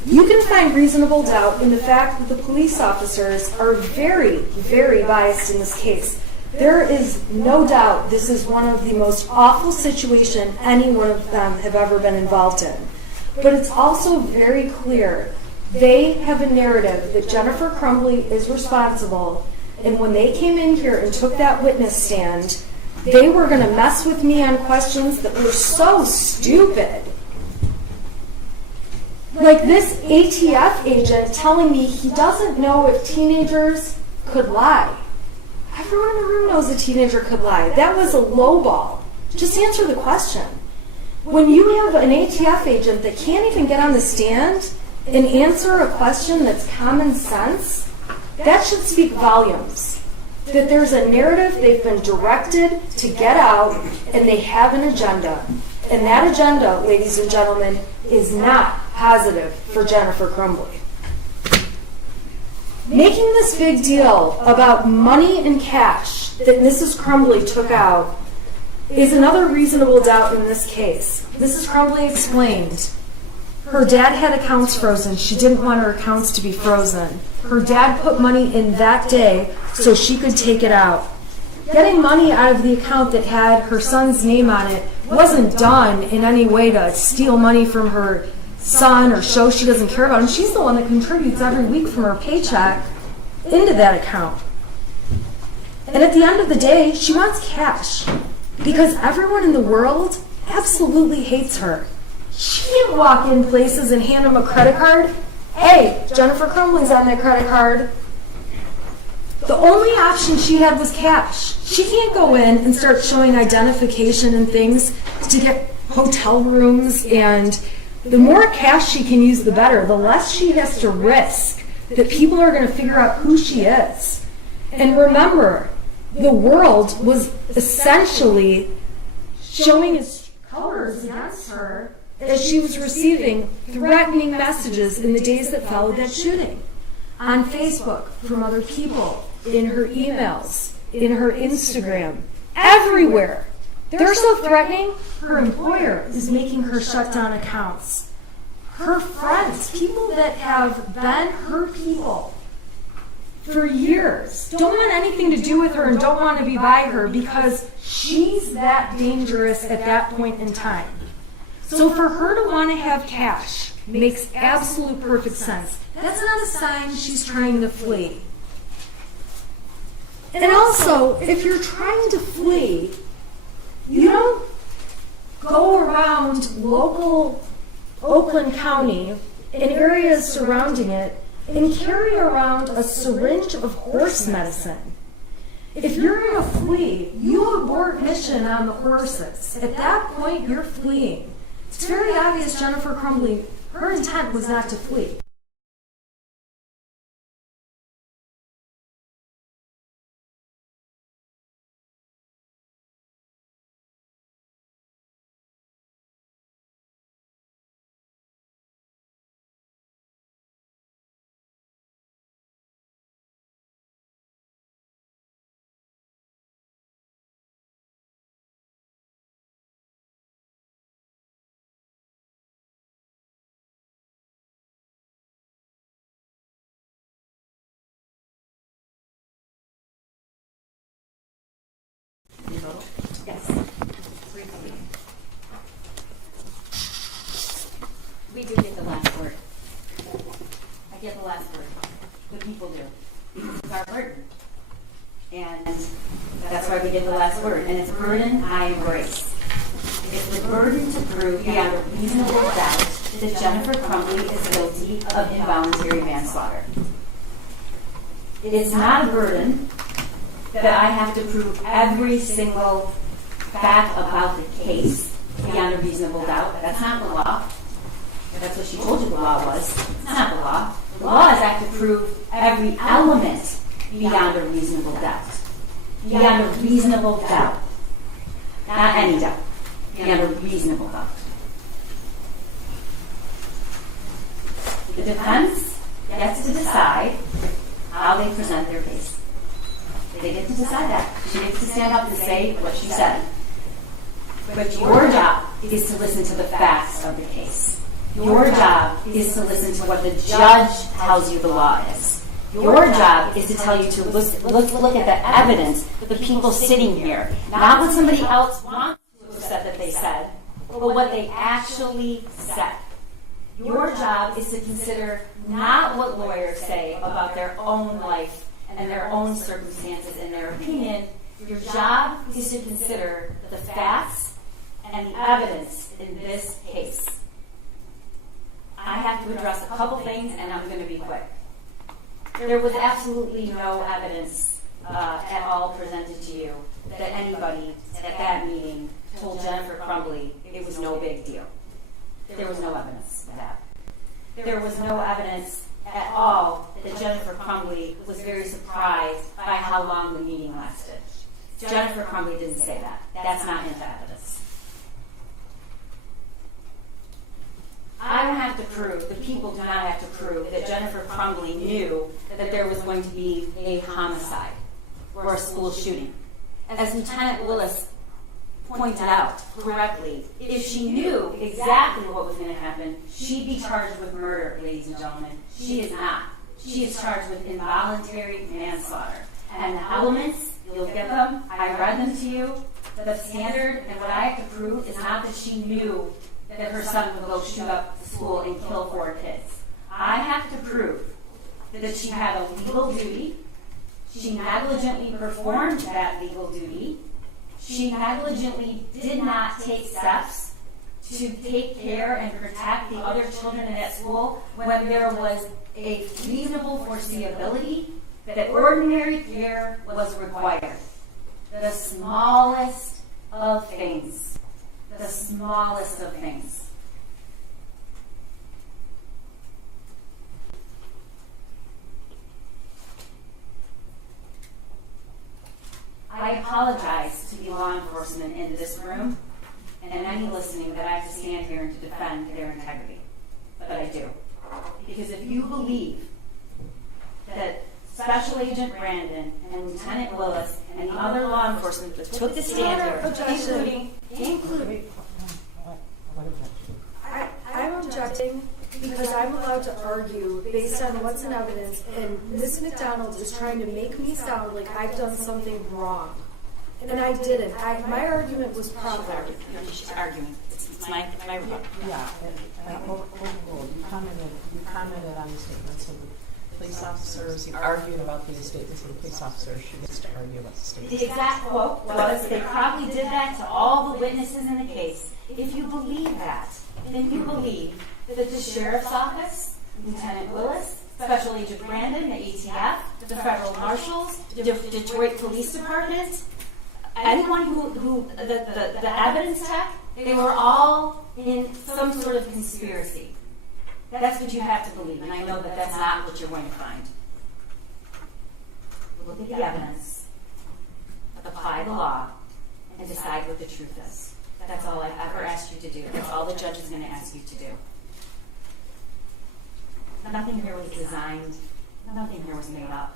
You can find reasonable doubt in the fact that the police officers are very, very biased in this case. There is no doubt this is one of the most awful situations any one of them have ever been involved in. But it's also very clear they have a narrative that Jennifer Crumbley is responsible, and when they came in here and took that witness stand, they were going to mess with me on questions that were so stupid. Like this ATF agent telling me he doesn't know if teenagers could lie. Everyone in the room knows a teenager could lie. That was a lowball. Just answer the question. When you have an ATF agent that can't even get on the stand and answer a question that's common sense, that should speak volumes. That there's a narrative they've been directed to get out, and they have an agenda. And that agenda, ladies and gentlemen, is not positive for Jennifer Crumbley. Making this big deal about money and cash that Mrs. Crumbley took out is another reasonable doubt in this case. Mrs. Crumbley explained her dad had accounts frozen. She didn't want her accounts to be frozen. Her dad put money in that day so she could take it out. Getting money out of the account that had her son's name on it wasn't done in any way to steal money from her son or show she doesn't care about him. She's the one that contributes every week from her paycheck into that account. And at the end of the day, she wants cash because everyone in the world absolutely hates her. She didn't walk in places and hand them a credit card. Hey, Jennifer Crumbley's on that credit card. The only option she had was cash. She can't go in and start showing identification and things to get hotel rooms, and the more cash she can use, the better. The less she has to risk that people are going to figure out who she is. And remember, the world was essentially showing its colors against her as she was receiving threatening messages in the days that followed that shooting. On Facebook, from other people, in her emails, in her Instagram, everywhere. They're so threatening, her employer is making her shut down accounts. Her friends, people that have been her people for years, don't want anything to do with her and don't want to be by her because she's that dangerous at that point in time. So for her to want to have cash makes absolute perfect sense. That's not a sign she's trying to flee. And also, if you're trying to flee, you don't go around local Oakland County and areas surrounding it and carry around a syringe of horse medicine. If you're going to flee, you abort mission on the horses. At that point, you're fleeing. It's very obvious Jennifer Crumbley, her intent was not to flee. do. Because it's our burden. And that's why we did the last word. And it's burden I embrace. It's the burden to prove beyond a reasonable doubt that Jennifer Crumbley is guilty of involuntary manslaughter. It is not a burden that I have to prove every single fact about the case beyond a reasonable doubt. That's not the law. That's what she told you the law was. It's not the law. The law is I have to prove every element beyond a reasonable doubt. Beyond a reasonable doubt. Not any doubt. Beyond a reasonable doubt. The defense gets to decide how they present their case. They get to decide that. She gets to stand up and say what she said. But your job is to listen to the facts of the case. Your job is to listen to what the judge tells you the law is. Your job is to tell you to look at the evidence, the people sitting here, not what somebody else wants to have said that they said, but what they actually said. Your job is to consider not what lawyers say about their own life and their own circumstances and their opinion. Your job is to consider the facts and the evidence in this case. I have to address a couple things, and I'm going to be quick. There was absolutely no evidence at all presented to you that anybody at that meeting told Jennifer Crumbley it was no big deal. There was no evidence of that. There was no evidence at all that Jennifer Crumbley was very surprised by how long the meeting lasted. Jennifer Crumbley didn't say that. That's not in the evidence. I don't have to prove, the people do not have to prove that Jennifer Crumbley knew that there was going to be a homicide or a school shooting. As Lieutenant Willis pointed out correctly, if she knew exactly what was going to happen, she'd be charged with murder, ladies and gentlemen. She is not. She is charged with involuntary manslaughter. And the elements, you'll get them, I read them to you. The standard and what I have to prove is not that she knew that her son would go shoot up the school and kill 4 kids. I have to prove that she had a legal duty. She negligently performed that legal duty. She negligently did not take steps to take care and protect the other children in that school when there was a reasonable foreseeability that ordinary care was required. The smallest of things. The smallest of things. I apologize to the law enforcement in this room and any listening that I have to stand here and to defend their integrity. But I do. Because if you believe that Special Agent Brandon and Lieutenant Willis and the other law enforcement that took the stand here, including I'm objecting because I'm allowed to argue based on what's in evidence, and Ms. McDonald is trying to make me sound like I've done something wrong. And I didn't. My argument was proper. She's arguing. It's my rebuttal. Yeah, overruled. You commented on the statements of the police officers. You argued about the statements of the police officers. She gets to argue about the statements. The exact quote was, they probably did that to all the witnesses in the case. If you believe that, then you believe that the Sheriff's Office, Lieutenant Willis, Special Agent Brandon, the ATF, the Federal Marshals, the Detroit Police Department, anyone who the evidence tech, they were all in some sort of conspiracy. That's what you have to believe, and I know that that's not what you're going to find. Look at the evidence, apply the law, and decide what the truth is. That's all I've ever asked you to do. That's all the judge is going to ask you to do. Nothing here was designed. Nothing here was made up.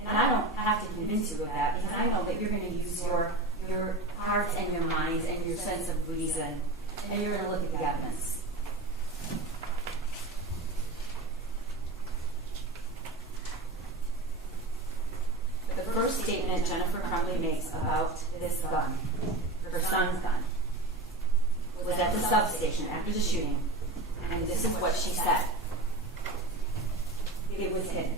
And I don't have to convince you of that, because I know that you're going to use your hearts and your minds and your sense of reason, and you're going to look at the evidence. The first statement Jennifer Crumbley makes about this gun, her son's gun, was at the substation after the shooting, and this is what she said. It was hidden.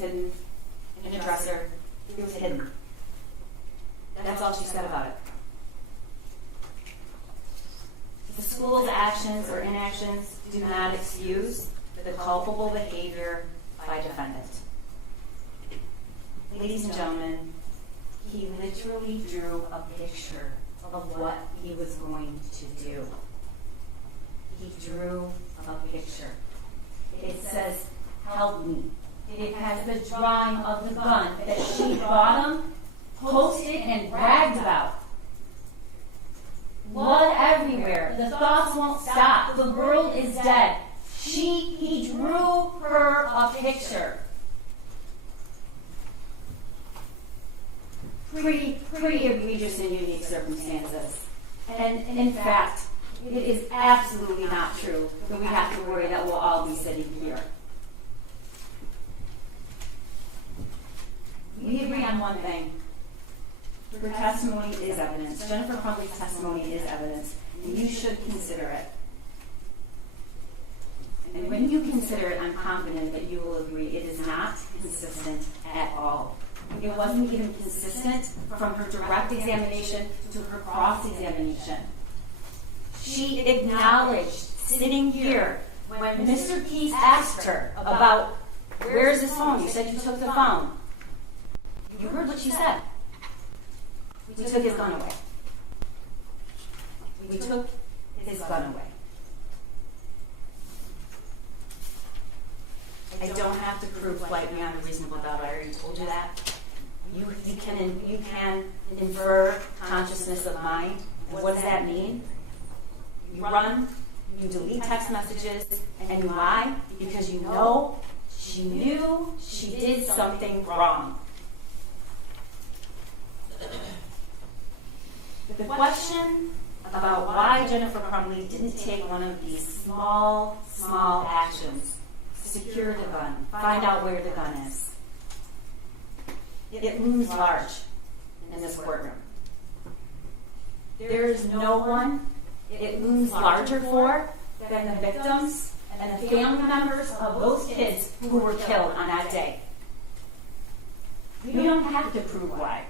hidden in a dresser. It was hidden. That's all she said about it. The school's actions or inactions do not excuse the culpable behavior by defendant. Ladies and gentlemen, he literally drew a picture of what he was going to do. He drew a picture. It says, "Help me." It has the drawing of the gun that she bought him, posted, and bragged about. Blood everywhere. The thoughts won't stop. The world is dead. He drew her a picture. Pretty egregious and unique circumstances. And in fact, it is absolutely not true that we have to worry that we'll all be sitting here. We agree on one thing. Her testimony is evidence. Jennifer Crumbley's testimony is evidence, and you should consider it. And when you consider it, I'm confident that you will agree it is not consistent at all. It wasn't even consistent from her direct examination to her cross-examination. She acknowledged, sitting here, when Mr. Keys asked her about, "Where's his phone? You said you took the phone." You heard what she said. We took his gun away. We took his gun away. I don't have to prove flight beyond a reasonable doubt. I already told you that. You can infer consciousness of mind. And what does that mean? You run, you delete text messages, and you lie because you know she knew she did something wrong. The question about why Jennifer Crumbley didn't take one of these small actions, secure the gun, find out where the gun is, it looms large in this courtroom. There is no one it looms larger for than the victims and the family members of those kids who were killed on that day. We don't have to prove why.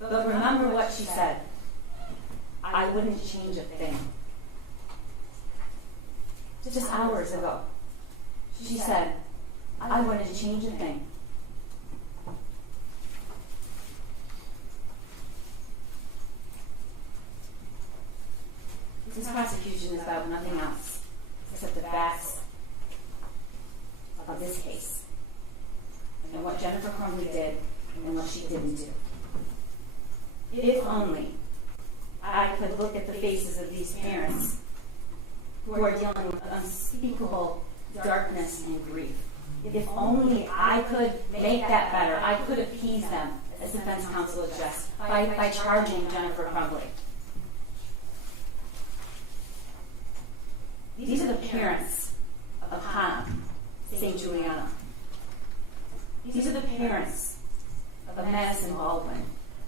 But remember what she said. I wouldn't change a thing. Just hours ago, she said, I wouldn't change a thing. This prosecution is about nothing else except the facts of this case and what Jennifer Crumbley did and what she didn't do. If only I could look at the faces of these parents who are dealing with unspeakable darkness and grief. If only I could make that better. I could appease them, as defense counsel addressed, by charging Jennifer Crumbley. These are the parents of Hannah St. Juliana. These are the parents of Madison Baldwin.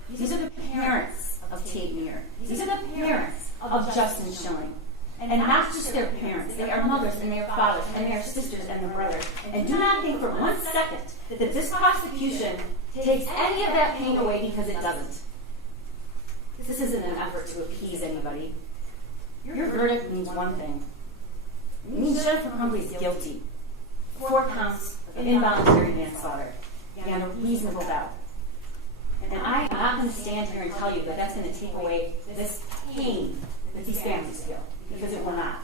These are the parents of Tate Meir. These are the parents of Justin Schilling. And not just their parents, they are mothers and they are fathers and they are sisters and their brothers. And do not think for 1 second that this prosecution takes any of that pain away, because it doesn't. This isn't an effort to appease anybody. Your verdict means one thing. It means Jennifer Crumbley is guilty. 4 counts of involuntary manslaughter beyond a reasonable doubt. And I am not going to stand here and tell you that that's going to take away this pain that these families feel, because it will not.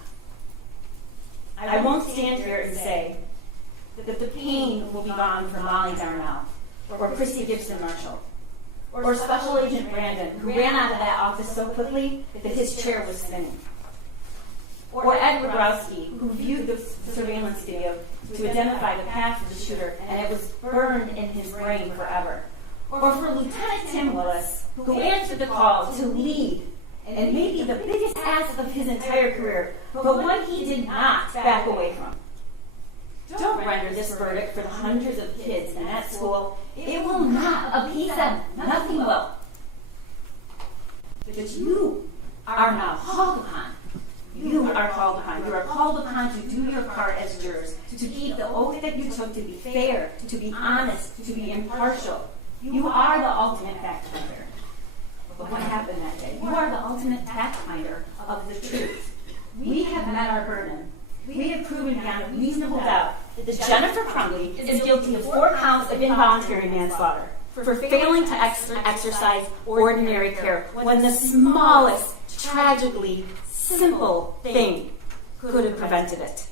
I won't stand here and say that the pain will be gone for Molly Darnell, or Christy Gibson Marshall, or Special Agent Brandon, who ran out of that office so quickly that his chair was spinning, or Ed Rodrowski, who viewed the surveillance video to identify the path of the shooter, and it was burned in his brain forever. Or for Lieutenant Tim Willis, who answered the call to lead, and maybe the biggest ask of his entire career, but one he did not back away from. Don't render this verdict for the hundreds of kids in that school. It will not appease them. Nothing will. But you are now called upon You are called upon. You are called upon to do your part as jurors, to keep the oath that you took, to be fair, to be honest, to be impartial. You are the ultimate fact finder. But what happened that day? You are the ultimate fact finder of the truth. We have met our burden. We have proven beyond a reasonable doubt that Jennifer Crumbley is guilty of 4 counts of involuntary manslaughter for failing to exercise ordinary care when the smallest, tragically simple thing could have prevented it.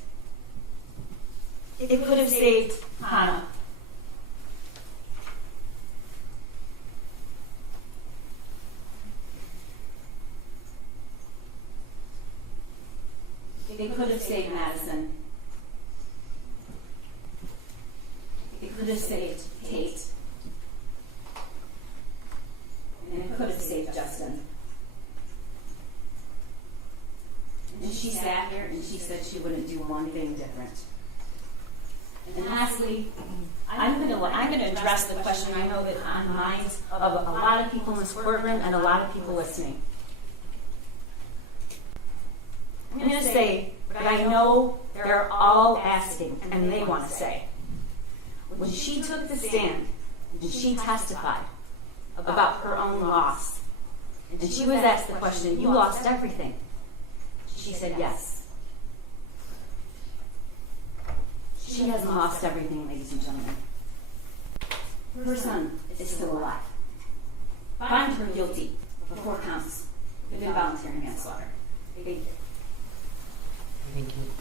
It could have saved Hannah. It could have saved Madison. It could have saved Kate. And it could have saved Justin. And she sat here and she said she wouldn't do one thing different. And lastly, I'm going to address the question I know that on the minds of a lot of people in this courtroom and a lot of people listening. I'm going to say, but I know they're all asking, and they want to say. When she took the stand, and she testified about her own loss, and she was asked the question, you lost everything. She said yes. She hasn't lost everything, ladies and gentlemen. Her son is still alive. Find her guilty of 4 counts of involuntary manslaughter. Thank you. Thank you.